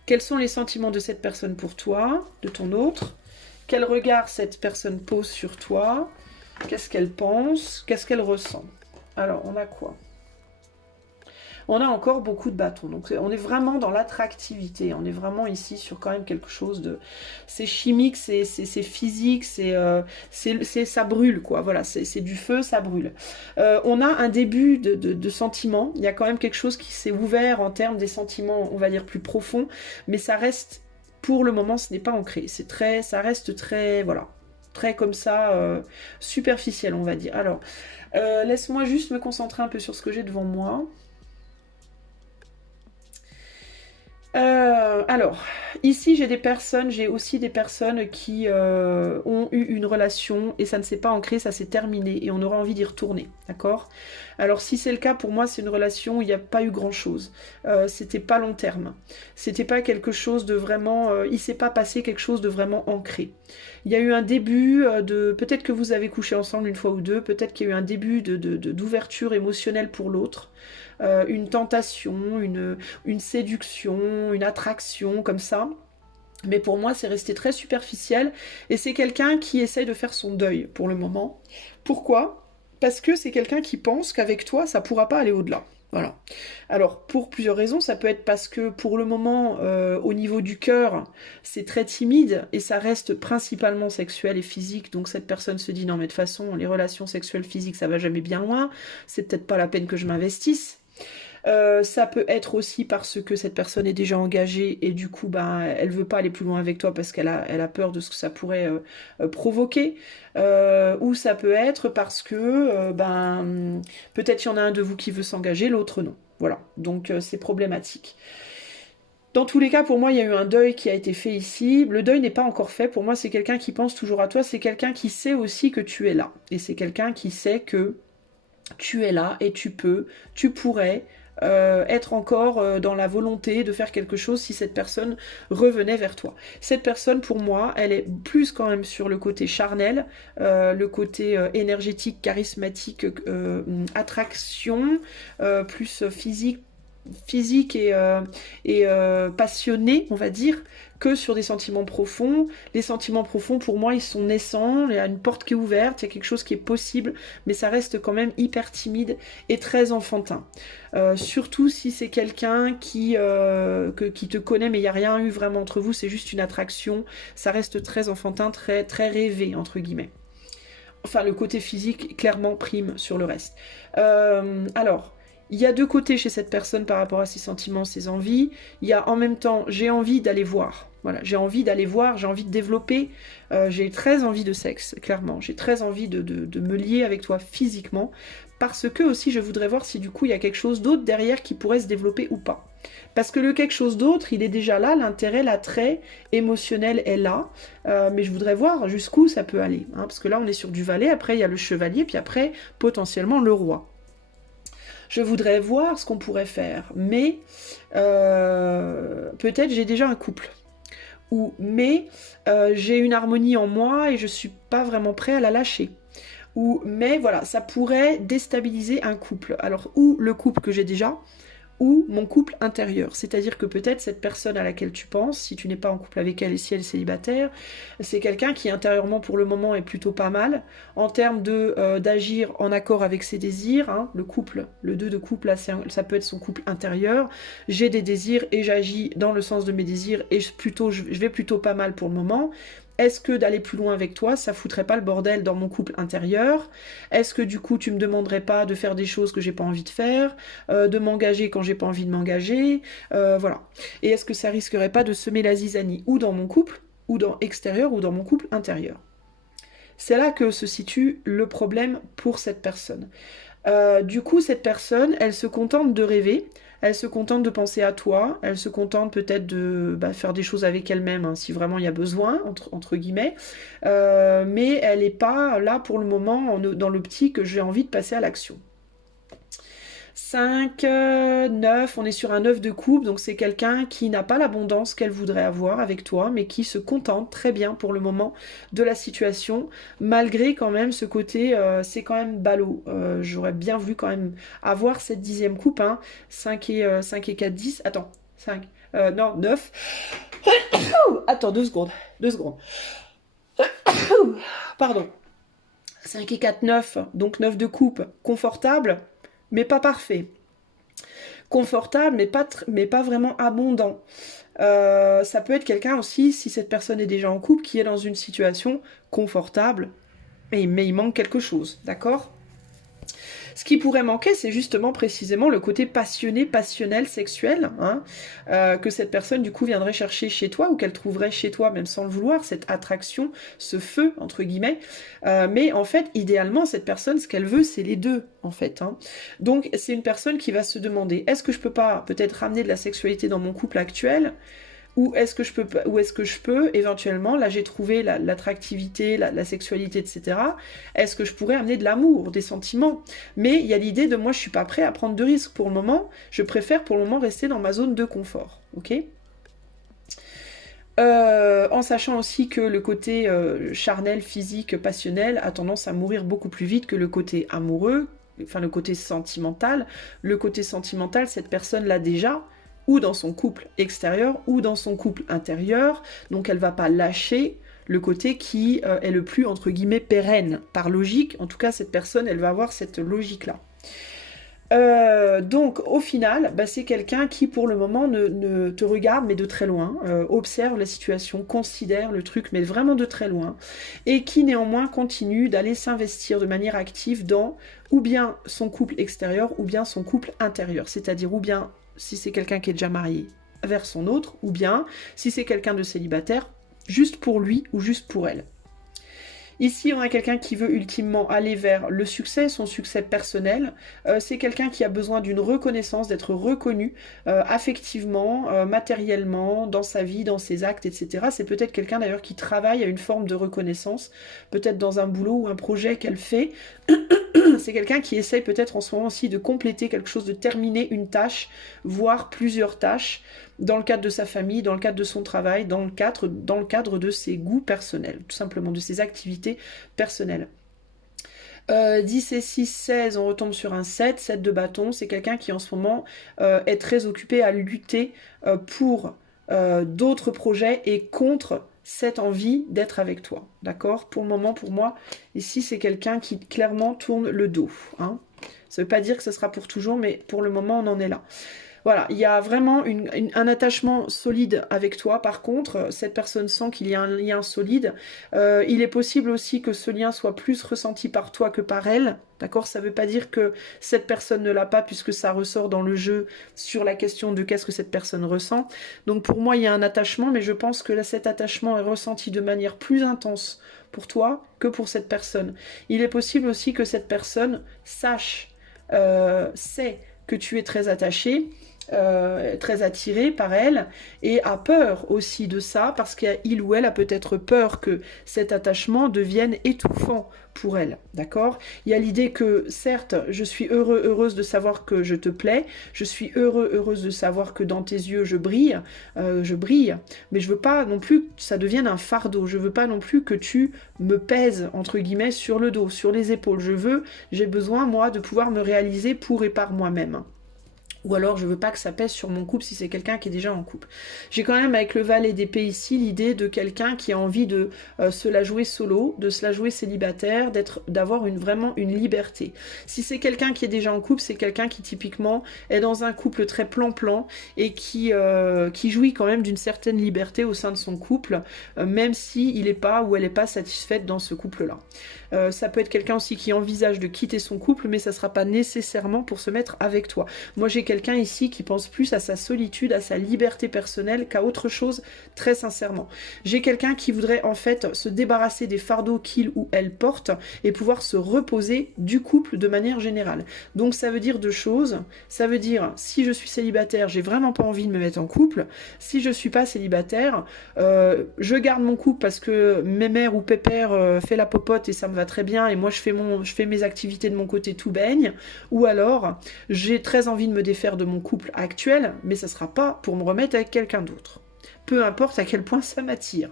Quels sont les sentiments de cette personne pour toi, de ton autre? Quel regard cette personne pose sur toi? Qu'est-ce qu'elle pense? Qu'est-ce qu'elle ressent? Alors, on a quoi? On a encore beaucoup de bâtons. Donc on est vraiment dans l'attractivité. On est vraiment ici sur quand même quelque chose de... C'est chimique, c'est physique, ça brûle, quoi. Voilà, c'est du feu, ça brûle. On a un début de sentiments. Il y a quand même quelque chose qui s'est ouvert en termes des sentiments, on va dire, plus profonds. Mais ça reste, pour le moment, ce n'est pas ancré. Ça reste très, voilà, très comme ça, superficiel, on va dire. Alors, laisse-moi juste me concentrer un peu sur ce que j'ai devant moi. Alors, ici j'ai aussi des personnes qui ont eu une relation et ça ne s'est pas ancré, ça s'est terminé et on aura envie d'y retourner, d'accord? Alors si c'est le cas, pour moi c'est une relation où il n'y a pas eu grand chose, c'était pas long terme, c'était pas quelque chose de vraiment, il s'est pas passé quelque chose de vraiment ancré. Il y a eu un début peut-être que vous avez couché ensemble une fois ou deux, peut-être qu'il y a eu un début d'ouverture émotionnelle pour l'autre. Une tentation, une séduction, une attraction, comme ça. Mais pour moi, c'est resté très superficiel. Et c'est quelqu'un qui essaye de faire son deuil pour le moment. Pourquoi? Parce que c'est quelqu'un qui pense qu'avec toi, ça ne pourra pas aller au-delà. Voilà. Alors, pour plusieurs raisons, ça peut être parce que pour le moment, au niveau du cœur, c'est très timide et ça reste principalement sexuel et physique. Donc cette personne se dit, non mais de toute façon, les relations sexuelles physiques, ça va jamais bien loin. C'est peut-être pas la peine que je m'investisse. Ça peut être aussi parce que cette personne est déjà engagée et du coup elle veut pas aller plus loin avec toi parce qu'elle a peur de ce que ça pourrait provoquer, ou ça peut être parce que peut-être il y en a un de vous qui veut s'engager, l'autre non. Voilà, donc c'est problématique. Dans tous les cas, pour moi, il y a eu un deuil qui a été fait ici. Le deuil n'est pas encore fait. Pour moi, c'est quelqu'un qui pense toujours à toi. C'est quelqu'un qui sait aussi que tu es là. Et c'est quelqu'un qui sait que tu es là et tu pourrais être encore dans la volonté de faire quelque chose si cette personne revenait vers toi. Cette personne, pour moi, elle est plus quand même sur le côté charnel, le côté énergétique, charismatique, attraction, plus physique et passionné, on va dire, que sur des sentiments profonds. Les sentiments profonds, pour moi, ils sont naissants, il y a une porte qui est ouverte, il y a quelque chose qui est possible, mais ça reste quand même hyper timide et très enfantin. Surtout si c'est quelqu'un qui te connaît, mais il n'y a rien eu vraiment entre vous, c'est juste une attraction, ça reste très enfantin, très, très rêvé, entre guillemets. Enfin, le côté physique, clairement, prime sur le reste. Alors, il y a deux côtés chez cette personne par rapport à ses sentiments, ses envies. Il y a en même temps, j'ai envie d'aller voir. Voilà, j'ai envie d'aller voir, j'ai envie de développer. J'ai très envie de sexe, clairement. J'ai très envie de me lier avec toi physiquement. Parce que aussi, je voudrais voir si du coup, il y a quelque chose d'autre derrière qui pourrait se développer ou pas. Parce que le quelque chose d'autre, il est déjà là, l'intérêt, l'attrait émotionnel est là. Mais je voudrais voir jusqu'où ça peut aller. Hein, parce que là, on est sur du valet, après, il y a le chevalier, puis après, potentiellement, le roi. Je voudrais voir ce qu'on pourrait faire, mais peut-être j'ai déjà un couple. Mais j'ai une harmonie en moi et je suis pas vraiment prêt à la lâcher. Mais voilà, ça pourrait déstabiliser un couple. Alors, ou le couple que j'ai déjà, ou mon couple intérieur. C'est-à-dire que peut-être cette personne à laquelle tu penses, si tu n'es pas en couple avec elle et si elle est célibataire, c'est quelqu'un qui intérieurement pour le moment est plutôt pas mal, en termes d'agir en accord avec ses désirs, hein, le couple, le 2 de couple, là, ça peut être son couple intérieur, j'ai des désirs et j'agis dans le sens de mes désirs et je vais plutôt pas mal pour le moment. Est-ce que d'aller plus loin avec toi, ça foutrait pas le bordel dans mon couple intérieur? Est-ce que du coup tu me demanderais pas de faire des choses que j'ai pas envie de faire, de m'engager quand j'ai pas envie de m'engager, voilà. Et est-ce que ça risquerait pas de semer la zizanie ou dans mon couple, ou dans extérieur, ou dans mon couple intérieur? C'est là que se situe le problème pour cette personne. Du coup, cette personne, elle se contente de rêver, elle se contente de penser à toi, elle se contente peut-être de faire des choses avec elle-même, hein, si vraiment il y a besoin, entre guillemets, mais elle n'est pas là pour le moment dans l'optique que j'ai envie de passer à l'action. 5, 9, on est sur un 9 de coupe, donc c'est quelqu'un qui n'a pas l'abondance qu'elle voudrait avoir avec toi, mais qui se contente très bien pour le moment de la situation, malgré quand même ce côté, c'est quand même ballot. J'aurais bien voulu quand même avoir cette 10e coupe, hein. 5 et 4, 10, attends, 5, non, 9. Attends, 2 secondes, 2 secondes. Pardon. 5 et 4, 9, donc 9 de coupe, confortable, mais pas parfait. Confortable, mais pas vraiment abondant. Ça peut être quelqu'un aussi, si cette personne est déjà en couple, qui est dans une situation confortable, mais il manque quelque chose, d'accord ? Ce qui pourrait manquer, c'est justement précisément le côté passionné, passionnel, sexuel, hein, que cette personne du coup viendrait chercher chez toi ou qu'elle trouverait chez toi même sans le vouloir, cette attraction, ce feu entre guillemets. Mais en fait, idéalement, cette personne, ce qu'elle veut, c'est les deux en fait. Hein. Donc c'est une personne qui va se demander, est-ce que je peux pas peut-être ramener de la sexualité dans mon couple actuel ? Ou est-ce que je peux éventuellement, là j'ai trouvé l'attractivité, la sexualité, etc. Est-ce que je pourrais amener de l'amour, des sentiments? Mais il y a l'idée de moi je suis pas prêt à prendre de risques pour le moment, je préfère pour le moment rester dans ma zone de confort, ok? En sachant aussi que le côté charnel, physique, passionnel a tendance à mourir beaucoup plus vite que le côté amoureux, enfin le côté sentimental. Le côté sentimental, cette personne l'a déjà, ou dans son couple extérieur, ou dans son couple intérieur, donc elle va pas lâcher le côté qui est le plus, entre guillemets, pérenne, par logique. En tout cas, cette personne, elle va avoir cette logique-là. Donc, au final, c'est quelqu'un qui, pour le moment, ne te regarde, mais de très loin, observe la situation, considère le truc, mais vraiment de très loin, et qui, néanmoins, continue d'aller s'investir de manière active dans ou bien son couple extérieur, ou bien son couple intérieur, c'est-à-dire ou bien si c'est quelqu'un qui est déjà marié, vers son autre, ou bien, si c'est quelqu'un de célibataire, juste pour lui ou juste pour elle. Ici, on a quelqu'un qui veut ultimement aller vers le succès, son succès personnel. C'est quelqu'un qui a besoin d'une reconnaissance, d'être reconnu affectivement, matériellement, dans sa vie, dans ses actes, etc. C'est peut-être quelqu'un d'ailleurs qui travaille à une forme de reconnaissance, peut-être dans un boulot ou un projet qu'elle fait. C'est quelqu'un qui essaye peut-être en ce moment aussi de compléter quelque chose, de terminer une tâche, voire plusieurs tâches, dans le cadre de sa famille, dans le cadre de son travail, dans le cadre de ses goûts personnels, tout simplement, de ses activités personnelles. 10 et 6, 16, on retombe sur un 7, 7 de bâton, c'est quelqu'un qui en ce moment est très occupé à lutter pour d'autres projets et contre cette envie d'être avec toi, d'accord? Pour le moment, pour moi, ici, c'est quelqu'un qui clairement tourne le dos. Hein. Ça ne veut pas dire que ce sera pour toujours, mais pour le moment, on en est là. Voilà, il y a vraiment un attachement solide avec toi. Par contre, cette personne sent qu'il y a un lien solide. Il est possible aussi que ce lien soit plus ressenti par toi que par elle. D'accord? Ça ne veut pas dire que cette personne ne l'a pas, puisque ça ressort dans le jeu sur la question de qu'est-ce que cette personne ressent. Donc pour moi, il y a un attachement, mais je pense que là, cet attachement est ressenti de manière plus intense pour toi que pour cette personne. Il est possible aussi que cette personne sait que tu es très attaché, très attiré par elle et a peur aussi de ça parce qu'il ou elle a peut-être peur que cet attachement devienne étouffant pour elle, d'accord? Il y a l'idée que certes je suis heureuse de savoir que je te plais, je suis heureuse de savoir que dans tes yeux je brille, mais je veux pas non plus que ça devienne un fardeau, je veux pas non plus que tu me pèses entre guillemets sur le dos, sur les épaules, j'ai besoin moi de pouvoir me réaliser pour et par moi-même. Ou alors je veux pas que ça pèse sur mon couple si c'est quelqu'un qui est déjà en couple. J'ai quand même avec le valet d'épée ici l'idée de quelqu'un qui a envie de se la jouer solo, de se la jouer célibataire, d'avoir vraiment une liberté. Si c'est quelqu'un qui est déjà en couple, c'est quelqu'un qui typiquement est dans un couple très plan-plan et qui jouit quand même d'une certaine liberté au sein de son couple, même si il est pas ou elle n'est pas satisfaite dans ce couple-là. Ça peut être quelqu'un aussi qui envisage de quitter son couple, mais ça ne sera pas nécessairement pour se mettre avec toi. Moi, j'ai quelqu'un ici qui pense plus à sa solitude, à sa liberté personnelle qu'à autre chose, très sincèrement. J'ai quelqu'un qui voudrait en fait se débarrasser des fardeaux qu'il ou elle porte et pouvoir se reposer du couple de manière générale. Donc ça veut dire deux choses. Ça veut dire, si je suis célibataire, j'ai vraiment pas envie de me mettre en couple. Si je suis pas célibataire, je garde mon couple parce que mémère ou pépère fait la popote et ça me va très bien et moi je fais mes activités de mon côté tout baigne. Ou alors, j'ai très envie de me défaire de mon couple actuel, mais ça sera pas pour me remettre avec quelqu'un d'autre. Peu importe à quel point ça m'attire.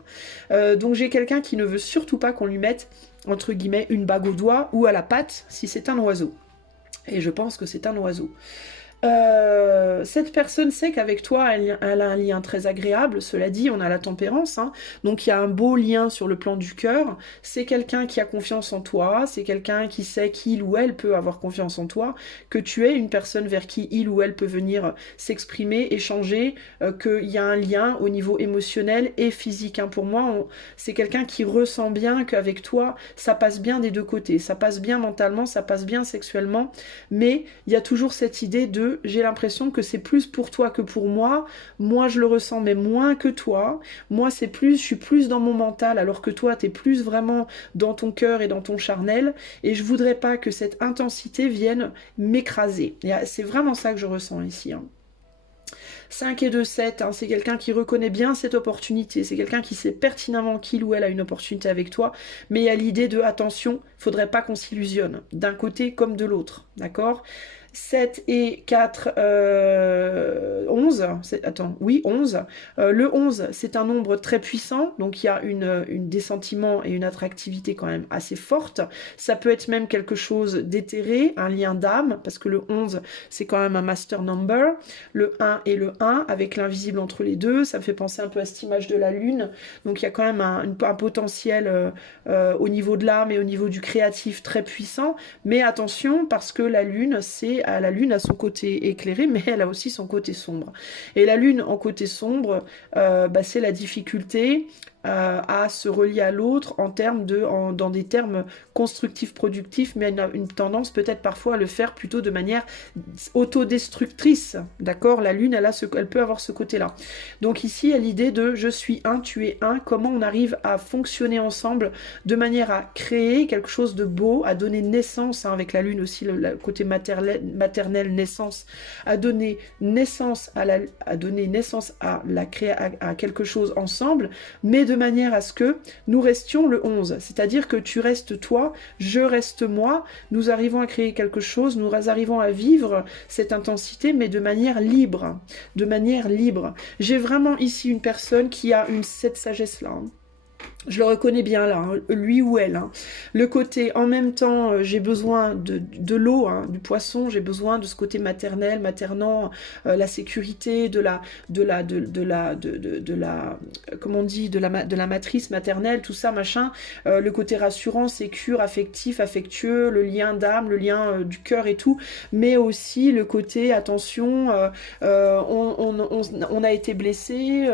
Donc j'ai quelqu'un qui ne veut surtout pas qu'on lui mette, entre guillemets, une bague au doigt ou à la patte si c'est un oiseau. Et je pense que c'est un oiseau. Cette personne sait qu'avec toi, elle a un lien très agréable. Cela dit, on a la tempérance, hein. Donc il y a un beau lien sur le plan du cœur. C'est quelqu'un qui a confiance en toi, c'est quelqu'un qui sait qu'il ou elle peut avoir confiance en toi, que tu es une personne vers qui il ou elle peut venir s'exprimer, échanger, qu'il y a un lien au niveau émotionnel et physique, hein. Pour moi, c'est quelqu'un qui ressent bien qu'avec toi, ça passe bien des deux côtés. Ça passe bien mentalement, ça passe bien sexuellement, mais il y a toujours cette idée de j'ai l'impression que c'est plus pour toi que pour moi. Moi, je le ressens, mais moins que toi. Moi, je suis plus dans mon mental, alors que toi, t'es plus vraiment dans ton cœur et dans ton charnel. Et je voudrais pas que cette intensité vienne m'écraser. Et c'est vraiment ça que je ressens ici, hein. 5 et 2, 7, hein, c'est quelqu'un qui reconnaît bien cette opportunité, c'est quelqu'un qui sait pertinemment qu'il ou elle a une opportunité avec toi, mais il y a l'idée de, attention, faudrait pas qu'on s'illusionne, d'un côté comme de l'autre, d'accord ? 7 et 4, 11. Attends, oui, 11. Le 11, c'est un nombre très puissant, donc il y a des sentiments et une attractivité quand même assez forte. Ça peut être même quelque chose d'éthéré, un lien d'âme, parce que le 11, c'est quand même un master number. Le 1 et le 1, avec l'invisible entre les deux, ça me fait penser un peu à cette image de la lune. Donc il y a quand même un potentiel au niveau de l'âme et au niveau du créatif très puissant. Mais attention, parce que la lune, la lune a son côté éclairé, mais elle a aussi son côté sombre. Et la lune en côté sombre, c'est la difficulté à se relier à l'autre dans des termes constructifs, productifs, mais une tendance peut-être parfois à le faire plutôt de manière autodestructrice, d'accord ? La lune, elle peut avoir ce côté-là. Donc ici, il y a l'idée de je suis un, tu es un, comment on arrive à fonctionner ensemble de manière à créer quelque chose de beau, à donner naissance, hein, avec la lune aussi, le côté maternel, naissance, à donner naissance à quelque chose ensemble, mais de manière à ce que nous restions le 11, c'est-à-dire que tu restes toi, je reste moi, nous arrivons à créer quelque chose, nous arrivons à vivre cette intensité, mais de manière libre, J'ai vraiment ici une personne qui a cette sagesse-là, hein. Je le reconnais bien là, hein, lui ou elle, hein. Le côté, en même temps, j'ai besoin de l'eau, hein, du poisson, j'ai besoin de ce côté maternel, maternant, la sécurité, comment on dit, de la matrice maternelle, tout ça, machin. Le côté rassurant, sécure, affectif, affectueux, le lien d'âme, le lien du cœur et tout. Mais aussi le côté, attention, on a été blessé,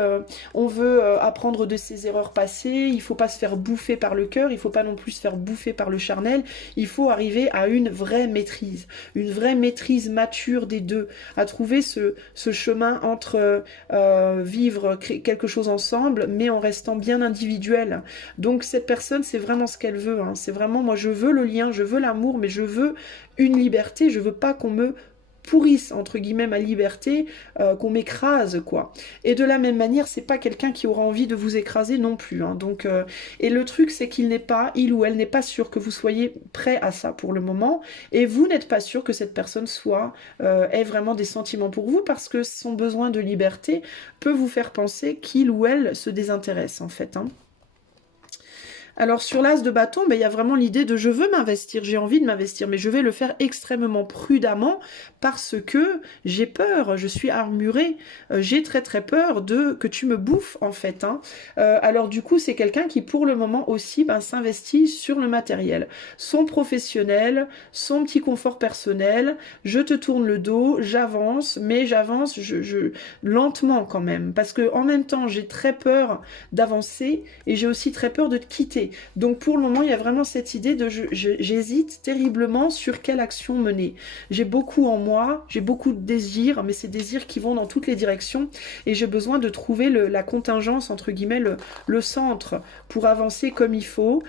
on veut apprendre de ses erreurs passées. Il faut pas se faire bouffer par le cœur, il faut pas non plus se faire bouffer par le charnel, il faut arriver à une vraie maîtrise mature des deux, à trouver ce chemin entre vivre quelque chose ensemble, mais en restant bien individuel. Donc cette personne, c'est vraiment ce qu'elle veut, hein. C'est vraiment, moi je veux le lien, je veux l'amour, mais je veux une liberté, je veux pas qu'on me pourrisse entre guillemets ma liberté, qu'on m'écrase quoi. Et de la même manière, c'est pas quelqu'un qui aura envie de vous écraser non plus, hein. Donc et le truc c'est il ou elle n'est pas sûr que vous soyez prêt à ça pour le moment, et vous n'êtes pas sûr que cette personne ait vraiment des sentiments pour vous, parce que son besoin de liberté peut vous faire penser qu'il ou elle se désintéresse en fait, hein. Alors sur l'as de bâton, ben, il y a vraiment l'idée de je veux m'investir, j'ai envie de m'investir, mais je vais le faire extrêmement prudemment parce que j'ai peur, je suis armurée, j'ai très très peur de que tu me bouffes en fait. Hein. Alors du coup c'est quelqu'un qui pour le moment aussi ben, s'investit sur le matériel, son professionnel, son petit confort personnel, je te tourne le dos, j'avance, mais j'avance lentement quand même, parce que en même temps j'ai très peur d'avancer et j'ai aussi très peur de te quitter. Donc pour le moment, il y a vraiment cette idée de j'hésite terriblement sur quelle action mener. J'ai beaucoup en moi, j'ai beaucoup de désirs, mais ces désirs qui vont dans toutes les directions et j'ai besoin de trouver la contingence, entre guillemets, le centre pour avancer comme il faut.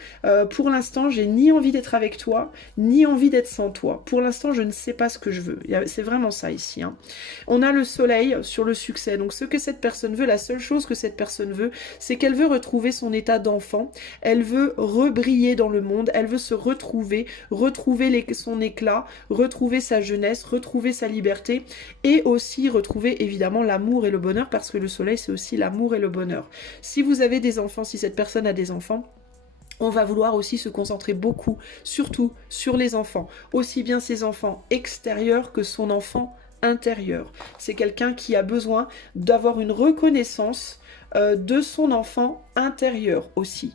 Pour l'instant, j'ai ni envie d'être avec toi, ni envie d'être sans toi. Pour l'instant, je ne sais pas ce que je veux. C'est vraiment ça ici. Hein. On a le soleil sur le succès. Donc ce que cette personne veut, la seule chose que cette personne veut, c'est qu'elle veut retrouver son état d'enfant. Elle veut rebriller dans le monde, elle veut se retrouver, son éclat, retrouver sa jeunesse, retrouver sa liberté et aussi retrouver évidemment l'amour et le bonheur parce que le soleil c'est aussi l'amour et le bonheur. Si vous avez des enfants, si cette personne a des enfants, on va vouloir aussi se concentrer beaucoup, surtout sur les enfants, aussi bien ses enfants extérieurs que son enfant intérieur. C'est quelqu'un qui a besoin d'avoir une reconnaissance de son enfant intérieur aussi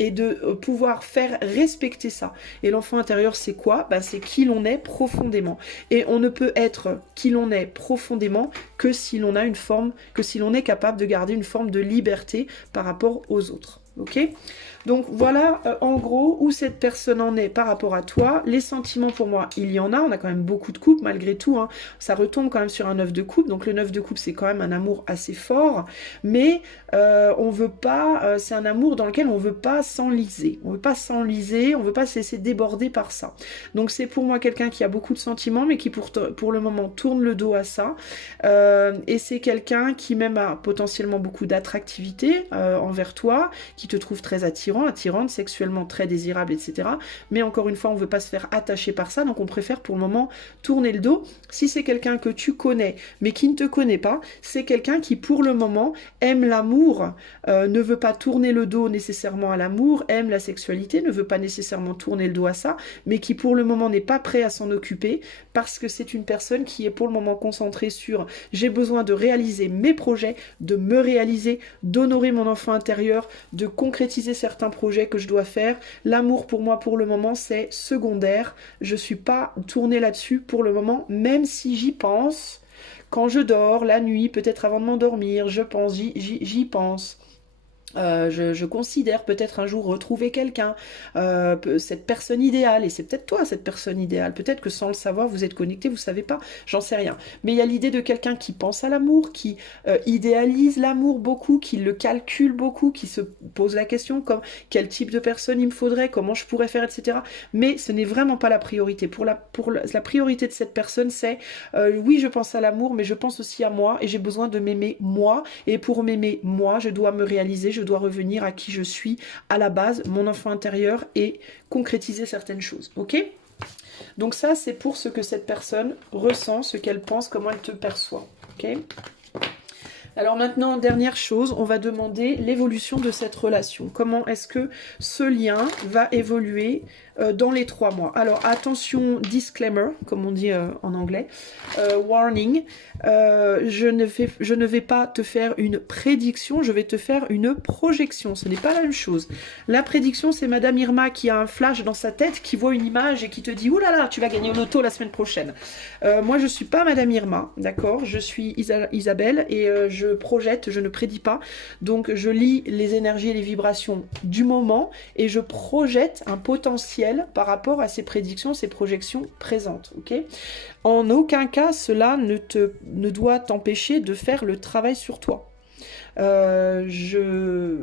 et de pouvoir faire respecter ça. Et l'enfant intérieur, c'est quoi? Ben, c'est qui l'on est profondément. Et on ne peut être qui l'on est profondément que si l'on a une forme, que si l'on est capable de garder une forme de liberté par rapport aux autres. Ok? Donc voilà en gros où cette personne en est par rapport à toi. Les sentiments pour moi, il y en a. On a quand même beaucoup de couples malgré tout. Hein. Ça retombe quand même sur un 9 de coupe. Donc le 9 de coupe c'est quand même un amour assez fort. Mais on veut pas, c'est un amour dans lequel on veut pas s'enliser. On veut pas s'enliser, on veut pas se laisser déborder par ça. Donc c'est pour moi quelqu'un qui a beaucoup de sentiments mais qui pour le moment tourne le dos à ça. Et c'est quelqu'un qui même a potentiellement beaucoup d'attractivité envers toi, qui te trouve très attirante, sexuellement très désirable, etc. Mais encore une fois, on ne veut pas se faire attacher par ça, donc on préfère pour le moment tourner le dos. Si c'est quelqu'un que tu connais, mais qui ne te connaît pas, c'est quelqu'un qui pour le moment aime l'amour, ne veut pas tourner le dos nécessairement à l'amour, aime la sexualité, ne veut pas nécessairement tourner le dos à ça, mais qui pour le moment n'est pas prêt à s'en occuper, parce que c'est une personne qui est pour le moment concentrée sur j'ai besoin de réaliser mes projets, de me réaliser, d'honorer mon enfant intérieur, de concrétiser certains projets que je dois faire. L'amour pour moi pour le moment c'est secondaire. Je suis pas tournée là-dessus pour le moment, même si j'y pense. Quand je dors, la nuit, peut-être avant de m'endormir, je pense, j'y pense. Je considère peut-être un jour retrouver quelqu'un, cette personne idéale, et c'est peut-être toi cette personne idéale, peut-être que sans le savoir vous êtes connecté, vous savez pas, j'en sais rien, mais il y a l'idée de quelqu'un qui pense à l'amour, qui idéalise l'amour beaucoup, qui le calcule beaucoup, qui se pose la question comme quel type de personne il me faudrait, comment je pourrais faire, etc. Mais ce n'est vraiment pas la priorité. La priorité de cette personne c'est oui je pense à l'amour, mais je pense aussi à moi, et j'ai besoin de m'aimer moi, et pour m'aimer moi, je dois me réaliser, je dois revenir à qui je suis à la base, mon enfant intérieur, et concrétiser certaines choses, ok? Donc ça, c'est pour ce que cette personne ressent, ce qu'elle pense, comment elle te perçoit, ok? Alors maintenant, dernière chose, on va demander l'évolution de cette relation. Comment est-ce que ce lien va évoluer dans les 3 mois. Alors attention, disclaimer, comme on dit en anglais, warning, je ne vais pas te faire une prédiction, je vais te faire une projection, ce n'est pas la même chose. La prédiction, c'est Madame Irma qui a un flash dans sa tête, qui voit une image et qui te dit « Ouh là là, tu vas gagner au loto la semaine prochaine ». Moi, je ne suis pas Madame Irma, d'accord? Je suis Isabelle et je projette, je ne prédis pas. Donc, je lis les énergies et les vibrations du moment et je projette un potentiel par rapport à ces prédictions, ces projections présentes. Ok, en aucun cas, cela ne doit t'empêcher de faire le travail sur toi. Je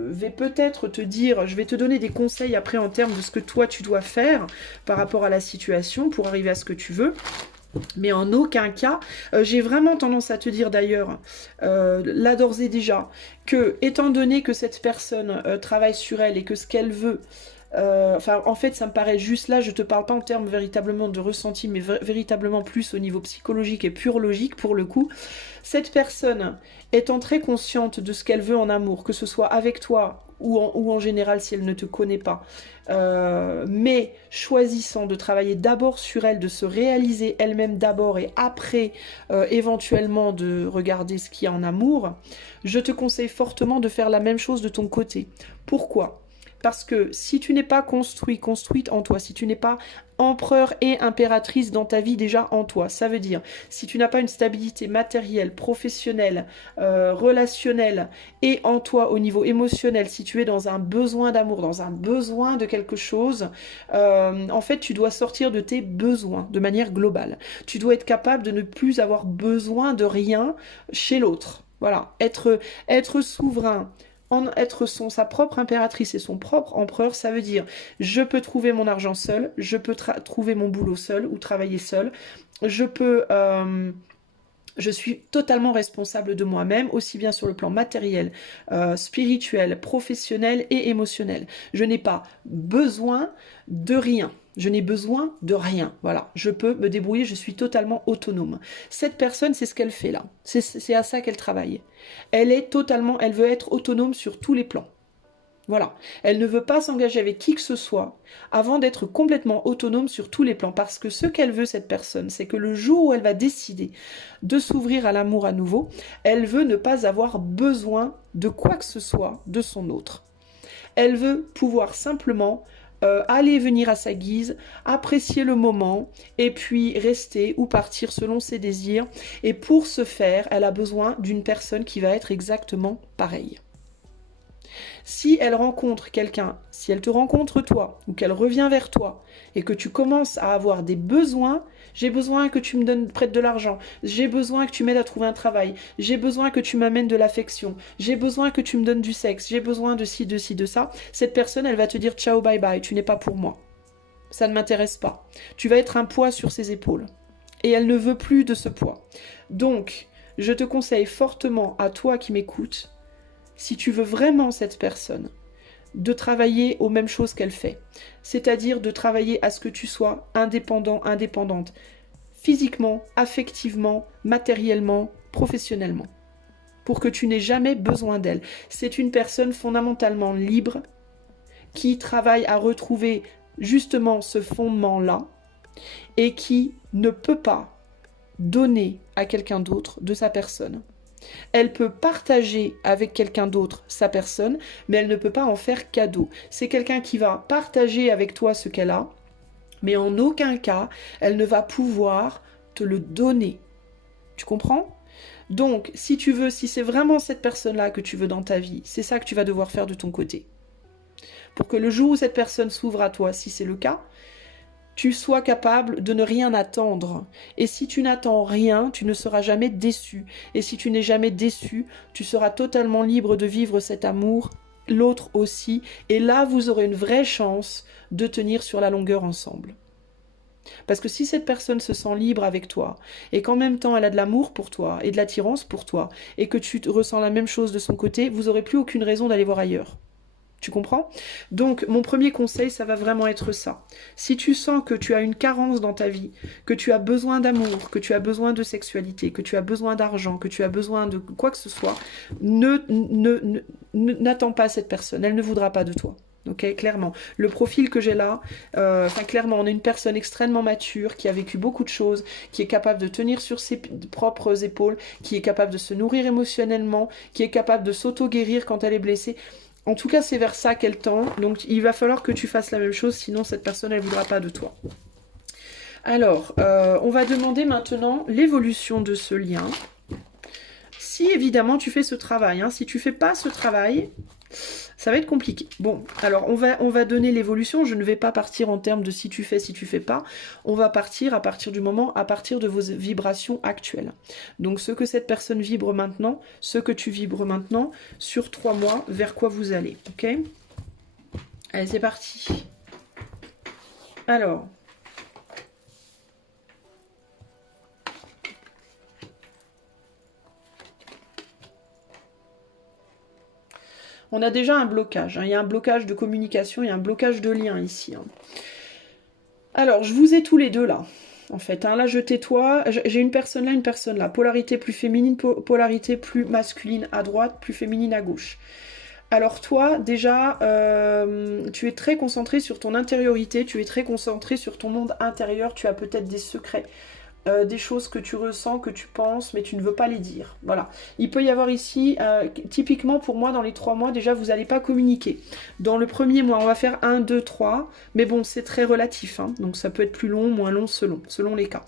vais peut-être te dire, je vais te donner des conseils après en termes de ce que toi tu dois faire par rapport à la situation pour arriver à ce que tu veux. Mais en aucun cas, j'ai vraiment tendance à te dire d'ailleurs, là d'ores et déjà, que étant donné que cette personne travaille sur elle et que ce qu'elle veut, enfin en fait ça me paraît juste là, je te parle pas en termes véritablement de ressenti, mais véritablement plus au niveau psychologique et pure logique pour le coup. Cette personne étant très consciente de ce qu'elle veut en amour, que ce soit avec toi ou en général si elle ne te connaît pas, mais choisissant de travailler d'abord sur elle, de se réaliser elle-même d'abord et après éventuellement de regarder ce qu'il y a en amour, je te conseille fortement de faire la même chose de ton côté. Pourquoi ? Parce que si tu n'es pas construite en toi, si tu n'es pas empereur et impératrice dans ta vie déjà en toi, ça veut dire si tu n'as pas une stabilité matérielle, professionnelle, relationnelle et en toi au niveau émotionnel, si tu es dans un besoin d'amour, dans un besoin de quelque chose, en fait tu dois sortir de tes besoins de manière globale. Tu dois être capable de ne plus avoir besoin de rien chez l'autre. Voilà, être souverain, être sa propre impératrice et son propre empereur, ça veut dire je peux trouver mon argent seul, je peux trouver mon boulot seul ou travailler seul, je suis totalement responsable de moi-même, aussi bien sur le plan matériel, spirituel, professionnel et émotionnel. Je n'ai pas besoin de rien. Je n'ai besoin de rien. Voilà, je peux me débrouiller, je suis totalement autonome. Cette personne, c'est ce qu'elle fait là. C'est à ça qu'elle travaille. Elle veut être autonome sur tous les plans. Voilà. Elle ne veut pas s'engager avec qui que ce soit avant d'être complètement autonome sur tous les plans. Parce que ce qu'elle veut, cette personne, c'est que le jour où elle va décider de s'ouvrir à l'amour à nouveau, elle veut ne pas avoir besoin de quoi que ce soit de son autre. Elle veut pouvoir simplement aller et venir à sa guise, apprécier le moment et puis rester ou partir selon ses désirs. Et pour ce faire, elle a besoin d'une personne qui va être exactement pareille. Si elle rencontre quelqu'un, si elle te rencontre toi, ou qu'elle revient vers toi, et que tu commences à avoir des besoins, j'ai besoin que tu me prêtes de l'argent, j'ai besoin que tu m'aides à trouver un travail, j'ai besoin que tu m'amènes de l'affection, j'ai besoin que tu me donnes du sexe, j'ai besoin de ci, de ça, cette personne, elle va te dire ciao, bye bye, tu n'es pas pour moi. Ça ne m'intéresse pas. Tu vas être un poids sur ses épaules. Et elle ne veut plus de ce poids. Donc, je te conseille fortement à toi qui m'écoutes, si tu veux vraiment cette personne, de travailler aux mêmes choses qu'elle fait. C'est-à-dire de travailler à ce que tu sois indépendant, indépendante, physiquement, affectivement, matériellement, professionnellement, pour que tu n'aies jamais besoin d'elle. C'est une personne fondamentalement libre qui travaille à retrouver justement ce fondement-là et qui ne peut pas donner à quelqu'un d'autre de sa personne. Elle peut partager avec quelqu'un d'autre sa personne, mais elle ne peut pas en faire cadeau. C'est quelqu'un qui va partager avec toi ce qu'elle a, mais en aucun cas, elle ne va pouvoir te le donner. Tu comprends ? Donc, si c'est vraiment cette personne-là que tu veux dans ta vie, c'est ça que tu vas devoir faire de ton côté. Pour que le jour où cette personne s'ouvre à toi, si c'est le cas, tu sois capable de ne rien attendre. Et si tu n'attends rien, tu ne seras jamais déçu. Et si tu n'es jamais déçu, tu seras totalement libre de vivre cet amour, l'autre aussi. Et là, vous aurez une vraie chance de tenir sur la longueur ensemble. Parce que si cette personne se sent libre avec toi, et qu'en même temps elle a de l'amour pour toi, et de l'attirance pour toi, et que tu ressens la même chose de son côté, vous n'aurez plus aucune raison d'aller voir ailleurs. Tu comprends ? Donc, mon premier conseil, ça va vraiment être ça. Si tu sens que tu as une carence dans ta vie, que tu as besoin d'amour, que tu as besoin de sexualité, que tu as besoin d'argent, que tu as besoin de quoi que ce soit, n'attends pas cette personne. Elle ne voudra pas de toi. Ok, clairement. Le profil que j'ai là, clairement, on est une personne extrêmement mature, qui a vécu beaucoup de choses, qui est capable de tenir sur ses propres épaules, qui est capable de se nourrir émotionnellement, qui est capable de s'auto-guérir quand elle est blessée. En tout cas, c'est vers ça qu'elle tend. Donc, il va falloir que tu fasses la même chose, sinon cette personne, elle ne voudra pas de toi. Alors, on va demander maintenant l'évolution de ce lien. Si, évidemment, tu fais ce travail. Si tu ne fais pas ce travail, ça va être compliqué. Bon, alors, on va donner l'évolution. Je ne vais pas partir en termes de si tu fais pas. On va partir à partir de vos vibrations actuelles. Donc, ce que cette personne vibre maintenant, ce que tu vibres maintenant, sur 3 mois, vers quoi vous allez. Ok ? Allez, c'est parti. Alors... on a déjà un blocage. Il y a un blocage de communication, il y a un blocage de lien ici. Alors, je vous ai tous les deux là. En fait, là, je tais-toi. J'ai une personne là. Polarité plus féminine, polarité plus masculine à droite, plus féminine à gauche. Alors toi, déjà, tu es très concentré sur ton intériorité, tu es très concentré sur ton monde intérieur, tu as peut-être des secrets. Des choses que tu ressens, que tu penses, mais tu ne veux pas les dire. Voilà. Il peut y avoir ici, typiquement pour moi, dans les 3 mois, déjà, vous n'allez pas communiquer. Dans le premier mois, on va faire 1, 2, 3, mais bon, c'est très relatif, hein, donc ça peut être plus long, moins long, selon les cas.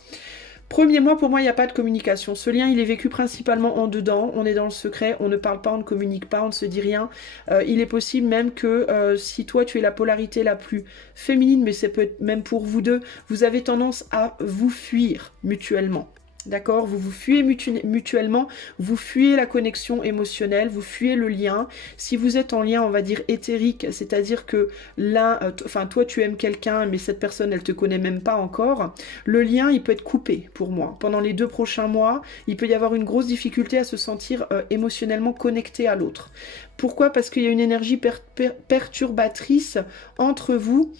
Premier mois, pour moi, il n'y a pas de communication. Ce lien, il est vécu principalement en dedans. On est dans le secret, on ne parle pas, on ne communique pas, on ne se dit rien. Il est possible même que si toi, tu es la polarité la plus féminine, mais ça peut être même pour vous deux, vous avez tendance à vous fuir mutuellement. D'accord? Vous vous fuyez mutuellement, vous fuyez la connexion émotionnelle, vous fuyez le lien. Si vous êtes en lien, on va dire éthérique, c'est-à-dire que l'un, enfin toi tu aimes quelqu'un, mais cette personne elle te connaît même pas encore, le lien il peut être coupé pour moi. Pendant les 2 prochains mois, il peut y avoir une grosse difficulté à se sentir émotionnellement connecté à l'autre. Pourquoi? Parce qu'il y a une énergie perturbatrice entre vous.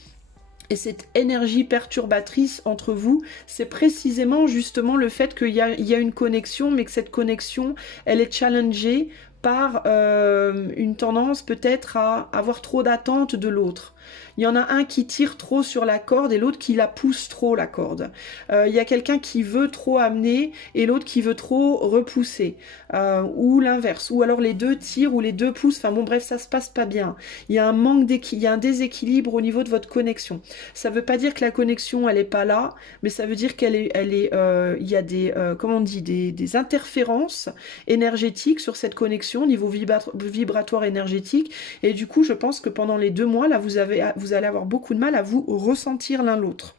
Et cette énergie perturbatrice entre vous, c'est précisément justement le fait qu'il y a une connexion, mais que cette connexion, elle est challengée par une tendance peut-être à avoir trop d'attentes de l'autre. Il y en a un qui tire trop sur la corde et l'autre qui la pousse trop la corde. Il y a quelqu'un qui veut trop amener et l'autre qui veut trop repousser. Ou l'inverse. Ou alors les deux tirent ou les deux poussent. Enfin bon bref, ça se passe pas bien. Il y a un manque d'équilibre, il y a un déséquilibre au niveau de votre connexion. Ça veut pas dire que la connexion elle est pas là, mais ça veut dire il y a des, comment on dit, des interférences énergétiques sur cette connexion au niveau vibratoire énergétique. Et du coup, je pense que pendant les 2 mois là, vous allez avoir beaucoup de mal à vous ressentir l'un l'autre.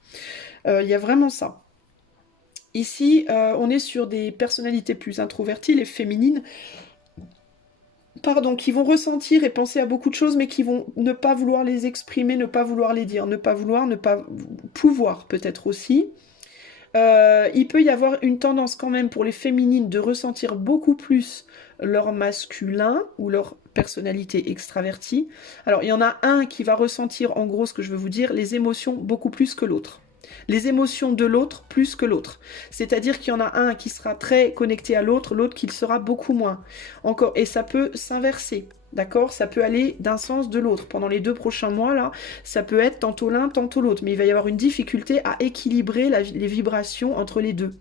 Il y a vraiment ça. Ici, on est sur des personnalités plus introverties, les féminines, pardon, qui vont ressentir et penser à beaucoup de choses, mais qui vont ne pas vouloir les exprimer, ne pas vouloir les dire, ne pas pouvoir peut-être aussi. Il peut y avoir une tendance quand même pour les féminines de ressentir beaucoup plus leur masculin ou leur personnalité extravertie. Alors il y en a un qui va ressentir, en gros ce que je veux vous dire, les émotions beaucoup plus que l'autre. Les émotions de l'autre plus que l'autre. C'est-à-dire qu'il y en a un qui sera très connecté à l'autre, l'autre qui le sera beaucoup moins. Encore, et ça peut s'inverser. D'accord? Ça peut aller d'un sens de l'autre. Pendant les 2 prochains mois, là, ça peut être tantôt l'un, tantôt l'autre. Mais il va y avoir une difficulté à équilibrer les vibrations entre les deux.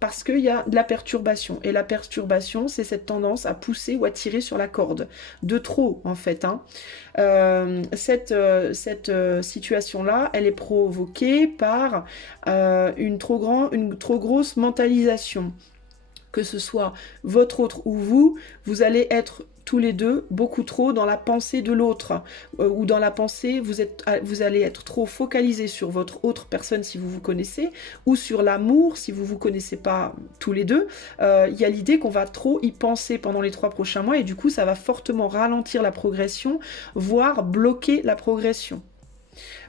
Parce qu'il y a de la perturbation. Et la perturbation, c'est cette tendance à pousser ou à tirer sur la corde. De trop, en fait. Hein. Cette situation-là, elle est provoquée par une trop grosse mentalisation. Que ce soit votre autre ou vous allez être tous les deux beaucoup trop dans la pensée de l'autre ou dans la pensée, vous allez être trop focalisé sur votre autre personne si vous vous connaissez ou sur l'amour si vous vous connaissez pas tous les deux. Il y a l'idée qu'on va trop y penser pendant les 3 prochains mois et du coup ça va fortement ralentir la progression, voire bloquer la progression.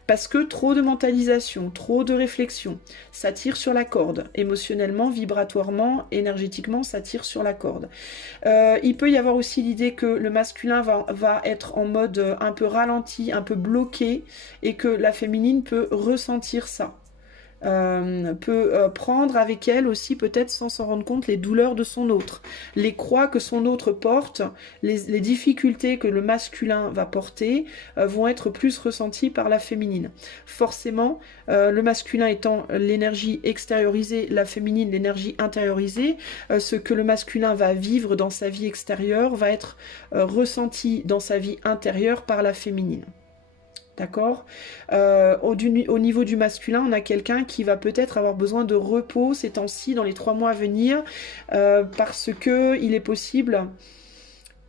Parce que trop de mentalisation, trop de réflexion, ça tire sur la corde. Émotionnellement, vibratoirement, énergétiquement, ça tire sur la corde. Il peut y avoir aussi l'idée que le masculin va être en mode un peu ralenti, un peu bloqué, et que la féminine peut ressentir ça. Peut prendre avec elle aussi peut-être sans s'en rendre compte les douleurs de son autre, les croix que son autre porte, les difficultés que le masculin va porter vont être plus ressenties par la féminine. Forcément, le masculin étant l'énergie extériorisée, la féminine l'énergie intériorisée, ce que le masculin va vivre dans sa vie extérieure va être ressenti dans sa vie intérieure par la féminine. D'accord? Au niveau du masculin, on a quelqu'un qui va peut-être avoir besoin de repos ces temps-ci, dans les 3 mois à venir, parce que il est possible,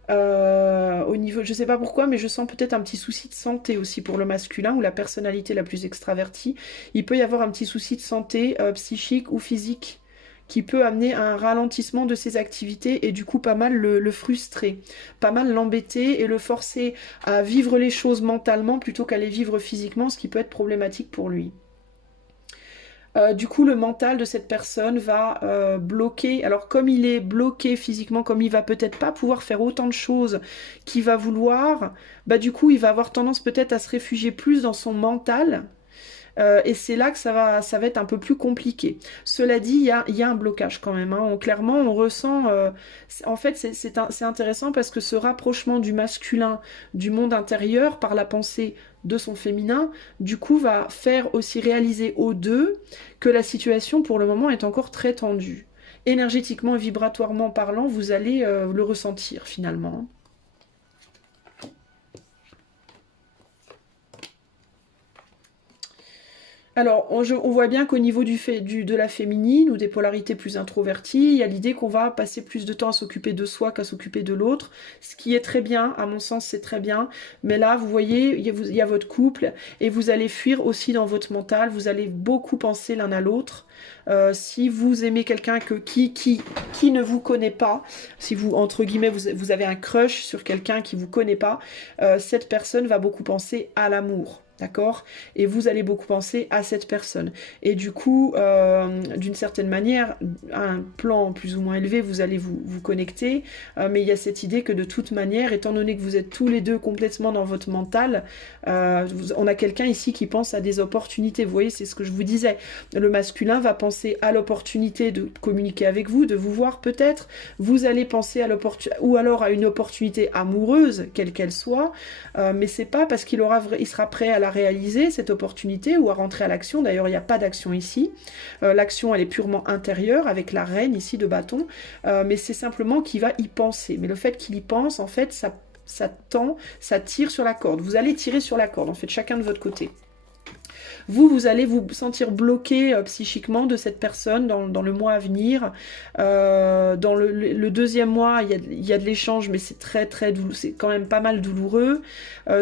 au niveau, je sais pas pourquoi, mais je sens peut-être un petit souci de santé aussi pour le masculin, ou la personnalité la plus extravertie. Il peut y avoir un petit souci de santé psychique ou physique, qui peut amener à un ralentissement de ses activités et du coup pas mal le frustrer, pas mal l'embêter et le forcer à vivre les choses mentalement plutôt qu'à les vivre physiquement, ce qui peut être problématique pour lui. Du coup, le mental de cette personne va bloquer. Alors, comme il est bloqué physiquement, comme il va peut-être pas pouvoir faire autant de choses qu'il va vouloir, bah du coup, il va avoir tendance peut-être à se réfugier plus dans son mental Et c'est là que ça va être un peu plus compliqué. Cela dit, il y a un blocage quand même. Hein. Clairement, on ressent... en fait, c'est intéressant parce que ce rapprochement du masculin, du monde intérieur, par la pensée de son féminin, du coup, va faire aussi réaliser aux deux que la situation, pour le moment, est encore très tendue. Énergétiquement et vibratoirement parlant, vous allez le ressentir, finalement. Alors, on voit bien qu'au niveau de la féminine ou des polarités plus introverties, il y a l'idée qu'on va passer plus de temps à s'occuper de soi qu'à s'occuper de l'autre, ce qui est très bien, à mon sens c'est très bien, mais là vous voyez, il y a votre couple et vous allez fuir aussi dans votre mental, vous allez beaucoup penser l'un à l'autre. Si vous aimez quelqu'un qui ne vous connaît pas, si vous, entre guillemets, vous avez un crush sur quelqu'un qui ne vous connaît pas, cette personne va beaucoup penser à l'amour. D'accord? Et vous allez beaucoup penser à cette personne. Et du coup, d'une certaine manière, à un plan plus ou moins élevé, vous allez vous connecter. Mais il y a cette idée que de toute manière, étant donné que vous êtes tous les deux complètement dans votre mental, on a quelqu'un ici qui pense à des opportunités. Vous voyez, c'est ce que je vous disais. Le masculin va penser à l'opportunité de communiquer avec vous, de vous voir peut-être. Vous allez penser à l'opportunité, ou alors à une opportunité amoureuse, quelle qu'elle soit. Mais c'est pas parce qu'il sera prêt à la réaliser, cette opportunité, ou à rentrer à l'action. D'ailleurs, il n'y a pas d'action ici. L'action, elle est purement intérieure, avec la reine ici de bâton. Mais c'est simplement qu'il va y penser. Mais le fait qu'il y pense, en fait, ça tire sur la corde. Vous allez tirer sur la corde, en fait, chacun de votre côté. Vous allez vous sentir bloqué psychiquement de cette personne dans le mois à venir. Dans le deuxième mois, il y a de l'échange, mais c'est très douloureux, c'est quand même pas mal douloureux.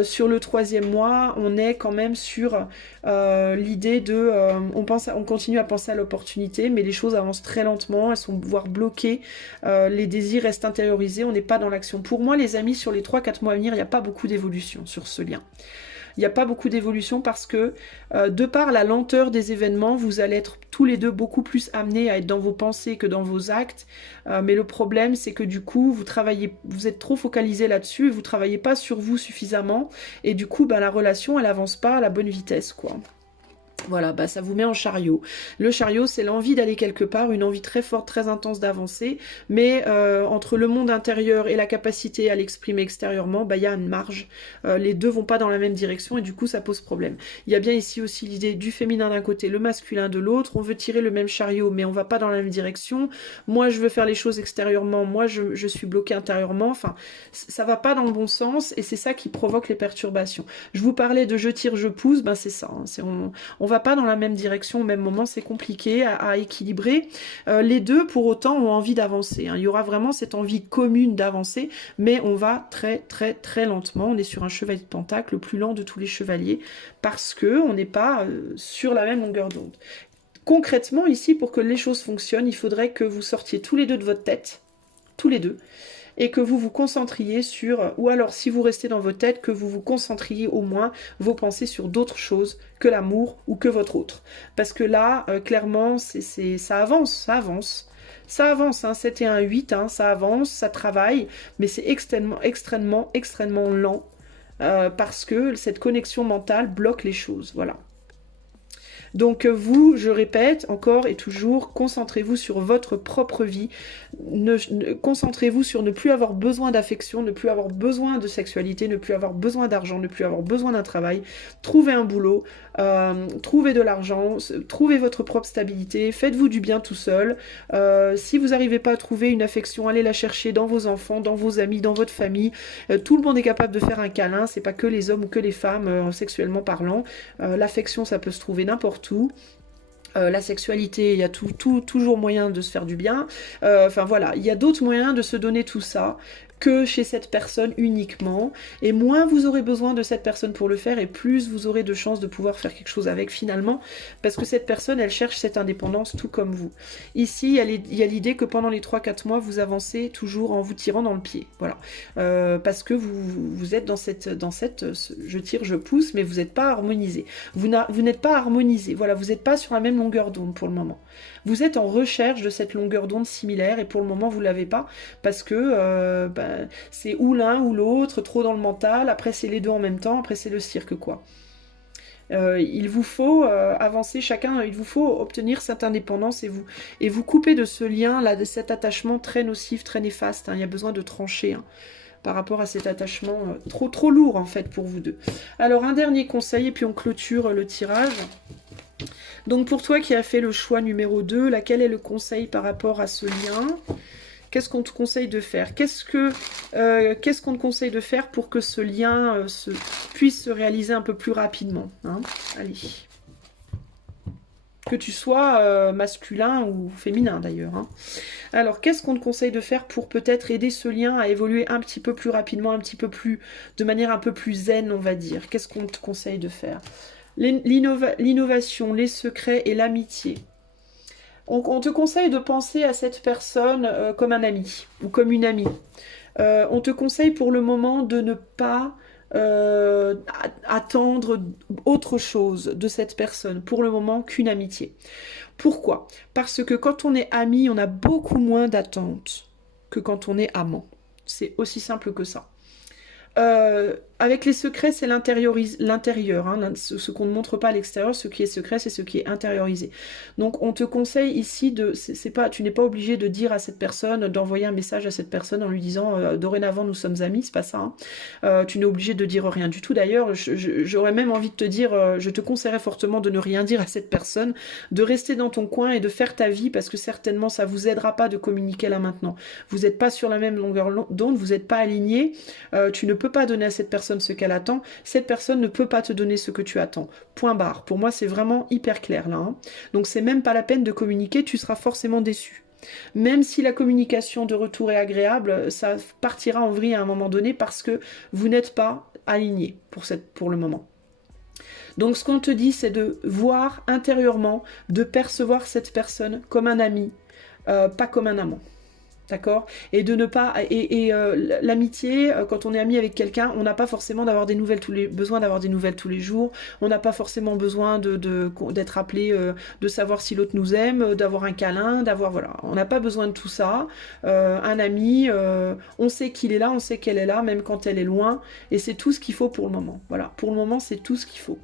Sur le troisième mois, on est quand même sur l'idée de... on continue à penser à l'opportunité, mais les choses avancent très lentement, elles sont voire bloquées. Les désirs restent intériorisés, on n'est pas dans l'action. Pour moi, les amis, sur les 3-4 mois à venir, il n'y a pas beaucoup d'évolution sur ce lien. Il n'y a pas beaucoup d'évolution parce que, de par la lenteur des événements, vous allez être tous les deux beaucoup plus amenés à être dans vos pensées que dans vos actes. Mais le problème, c'est que du coup, vous êtes trop focalisé là-dessus et vous ne travaillez pas sur vous suffisamment. Et du coup, la relation, elle avance pas à la bonne vitesse, quoi. Voilà, ça vous met en chariot. Le chariot, c'est l'envie d'aller quelque part, une envie très forte, très intense d'avancer, mais entre le monde intérieur et la capacité à l'exprimer extérieurement, il y a une marge. Les deux vont pas dans la même direction et du coup, ça pose problème. Il y a bien ici aussi l'idée du féminin d'un côté, le masculin de l'autre. On veut tirer le même chariot, mais on va pas dans la même direction. Moi, je veux faire les choses extérieurement, moi, je suis bloquée intérieurement. Enfin, ça va pas dans le bon sens et c'est ça qui provoque les perturbations. Je vous parlais de je tire, je pousse, c'est ça. Hein, on va pas dans la même direction au même moment, c'est compliqué à équilibrer. Les deux, pour autant, ont envie d'avancer. Hein. Il y aura vraiment cette envie commune d'avancer, mais on va très lentement. On est sur un chevalier de pentacle, le plus lent de tous les chevaliers, parce que on n'est pas sur la même longueur d'onde. Concrètement, ici, pour que les choses fonctionnent, il faudrait que vous sortiez tous les deux de votre tête, tous les deux, et que vous vous concentriez sur, ou alors si vous restez dans votre tête, que vous vous concentriez au moins vos pensées sur d'autres choses que l'amour ou que votre autre. Parce que là, clairement, ça avance. Ça avance, hein, 7 et 1, 8, hein, ça avance, ça travaille, mais c'est extrêmement lent, parce que cette connexion mentale bloque les choses, voilà. Donc vous, je répète encore et toujours, concentrez-vous sur votre propre vie, concentrez-vous sur ne plus avoir besoin d'affection, ne plus avoir besoin de sexualité, ne plus avoir besoin d'argent, ne plus avoir besoin d'un travail, trouvez un boulot, trouvez de l'argent, trouvez votre propre stabilité, faites-vous du bien tout seul. Si vous n'arrivez pas à trouver une affection, allez la chercher dans vos enfants, dans vos amis, dans votre famille. Tout le monde est capable de faire un câlin, c'est pas que les hommes ou que les femmes, sexuellement parlant. L'affection, ça peut se trouver n'importe où. La sexualité, il y a toujours moyen de se faire du bien. Enfin voilà, il y a d'autres moyens de se donner tout ça que chez cette personne uniquement. Et moins vous aurez besoin de cette personne pour le faire, et plus vous aurez de chances de pouvoir faire quelque chose avec finalement. Parce que cette personne, elle cherche cette indépendance tout comme vous. Ici, il y a l'idée que pendant les 3-4 mois, vous avancez toujours en vous tirant dans le pied. Voilà. Parce que vous êtes dans cette je tire, je pousse, mais vous n'êtes pas harmonisé. Vous n'êtes pas harmonisé. Voilà, vous n'êtes pas sur la même longueur d'onde pour le moment. Vous êtes en recherche de cette longueur d'onde similaire et pour le moment vous ne l'avez pas parce que c'est ou l'un ou l'autre, trop dans le mental, après c'est les deux en même temps, après c'est le cirque quoi. Il vous faut avancer chacun, il vous faut obtenir cette indépendance et vous couper de ce lien, là, de cet attachement très nocif, très néfaste. Hein. Il y a besoin de trancher par rapport à cet attachement trop lourd en fait pour vous deux. Alors un dernier conseil et puis on clôture le tirage. Donc pour toi qui as fait le choix numéro 2, quel est le conseil par rapport à ce lien? Qu'est-ce qu'on te conseille de faire? Qu'est-ce qu'on te conseille de faire pour que ce lien puisse se réaliser un peu plus rapidement, hein? Allez. Que tu sois masculin ou féminin d'ailleurs. Hein. Alors, qu'est-ce qu'on te conseille de faire pour peut-être aider ce lien à évoluer un petit peu plus rapidement, un petit peu plus, de manière un peu plus zen, on va dire? Qu'est-ce qu'on te conseille de faire? L'innovation, les secrets et l'amitié. On te conseille de penser à cette personne comme un ami ou comme une amie. On te conseille pour le moment de ne pas attendre autre chose de cette personne pour le moment qu'une amitié. Pourquoi? Parce que quand on est ami, on a beaucoup moins d'attentes que quand on est amant. C'est aussi simple que ça. Avec les secrets, c'est l'intérieur, hein, ce qu'on ne montre pas à l'extérieur, ce qui est secret, c'est ce qui est intériorisé. Donc on te conseille ici tu n'es pas obligé de dire à cette personne, d'envoyer un message à cette personne en lui disant dorénavant nous sommes amis, c'est pas ça. Hein. Tu n'es obligé de dire rien du tout. D'ailleurs, j'aurais même envie de te dire, je te conseillerais fortement de ne rien dire à cette personne, de rester dans ton coin et de faire ta vie parce que certainement ça vous aidera pas de communiquer là maintenant. Vous n'êtes pas sur la même longueur d'onde, vous n'êtes pas alignés, tu ne peux pas donner à cette personne ce qu'elle attend, cette personne ne peut pas te donner ce que tu attends. Point barre. Pour moi, c'est vraiment hyper clair là. Hein. Donc c'est même pas la peine de communiquer, tu seras forcément déçu. Même si la communication de retour est agréable, ça partira en vrille à un moment donné parce que vous n'êtes pas aligné pour le moment. Donc ce qu'on te dit, c'est de voir intérieurement, de percevoir cette personne comme un ami, pas comme un amant. D'accord? Et de ne pas... l'amitié, quand on est ami avec quelqu'un, on n'a pas forcément besoin d'avoir des nouvelles tous les jours. On n'a pas forcément besoin d'être appelé, de savoir si l'autre nous aime, d'avoir un câlin, voilà. On n'a pas besoin de tout ça. Un ami, on sait qu'il est là, on sait qu'elle est là, même quand elle est loin. Et c'est tout ce qu'il faut pour le moment. Voilà. Pour le moment, c'est tout ce qu'il faut.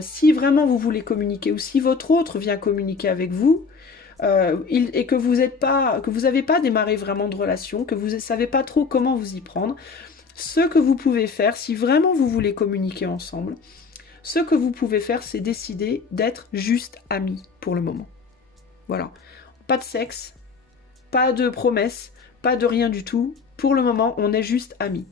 Si vraiment vous voulez communiquer ou si votre autre vient communiquer avec vous, et que vous n'avez pas démarré vraiment de relation, que vous ne savez pas trop comment vous y prendre, ce que vous pouvez faire, si vraiment vous voulez communiquer ensemble, ce que vous pouvez faire, c'est décider d'être juste amis pour le moment. Voilà. Pas de sexe, pas de promesses, pas de rien du tout. Pour le moment, on est juste amis.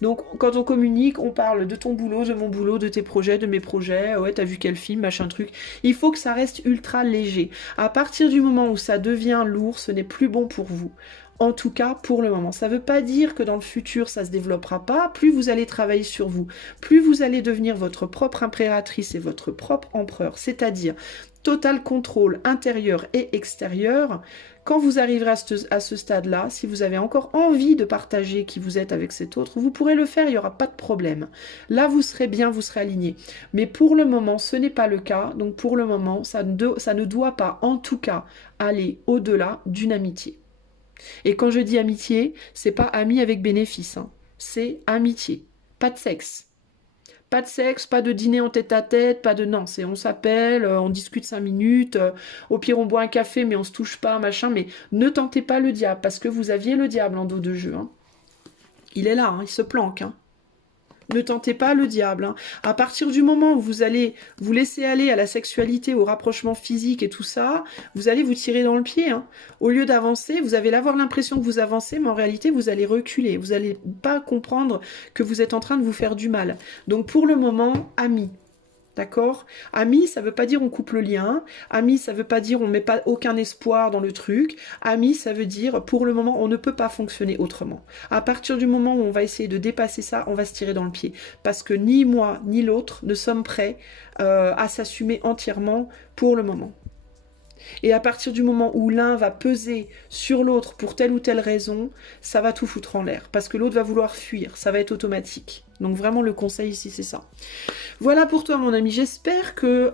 Donc, quand on communique, on parle de ton boulot, de mon boulot, de tes projets, de mes projets. Ouais, t'as vu quel film, machin truc. Il faut que ça reste ultra léger. À partir du moment où ça devient lourd, ce n'est plus bon pour vous. En tout cas, pour le moment. Ça ne veut pas dire que dans le futur, ça ne se développera pas. Plus vous allez travailler sur vous, plus vous allez devenir votre propre impératrice et votre propre empereur. C'est-à-dire total contrôle intérieur et extérieur. Quand vous arriverez à ce stade-là, si vous avez encore envie de partager qui vous êtes avec cet autre, vous pourrez le faire, il n'y aura pas de problème. Là, vous serez bien, vous serez aligné. Mais pour le moment, ce n'est pas le cas. Donc pour le moment, ça ne doit pas, en tout cas, aller au-delà d'une amitié. Et quand je dis amitié, c'est pas ami avec bénéfice, hein. C'est amitié. Pas de sexe. Pas de sexe, pas de dîner en tête-à-tête, pas de... Non, c'est on s'appelle, on discute 5 minutes, au pire on boit un café mais on se touche pas, machin, mais ne tentez pas le diable, parce que vous aviez le diable en dos de jeu. Hein. Il est là, hein, il se planque. Hein. Ne tentez pas le diable. Hein. À partir du moment où vous allez vous laisser aller à la sexualité, au rapprochement physique et tout ça, vous allez vous tirer dans le pied. Hein. Au lieu d'avancer, vous allez avoir l'impression que vous avancez, mais en réalité, vous allez reculer. Vous n'allez pas comprendre que vous êtes en train de vous faire du mal. Donc pour le moment, amis. D'accord? Ami, ça veut pas dire on coupe le lien. Ami, ça veut pas dire on met pas aucun espoir dans le truc. Ami, ça veut dire pour le moment on ne peut pas fonctionner autrement. À partir du moment où on va essayer de dépasser ça, on va se tirer dans le pied. Parce que ni moi ni l'autre ne sommes prêts à s'assumer entièrement pour le moment. Et à partir du moment où l'un va peser sur l'autre pour telle ou telle raison, ça va tout foutre en l'air. Parce que l'autre va vouloir fuir, ça va être automatique. Donc vraiment le conseil ici c'est ça. Voilà pour toi mon ami, j'espère que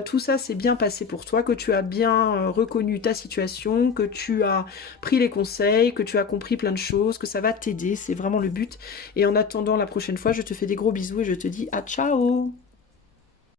tout ça s'est bien passé pour toi, que tu as bien reconnu ta situation, que tu as pris les conseils, que tu as compris plein de choses, que ça va t'aider, c'est vraiment le but. Et en attendant la prochaine fois, je te fais des gros bisous et je te dis à ciao.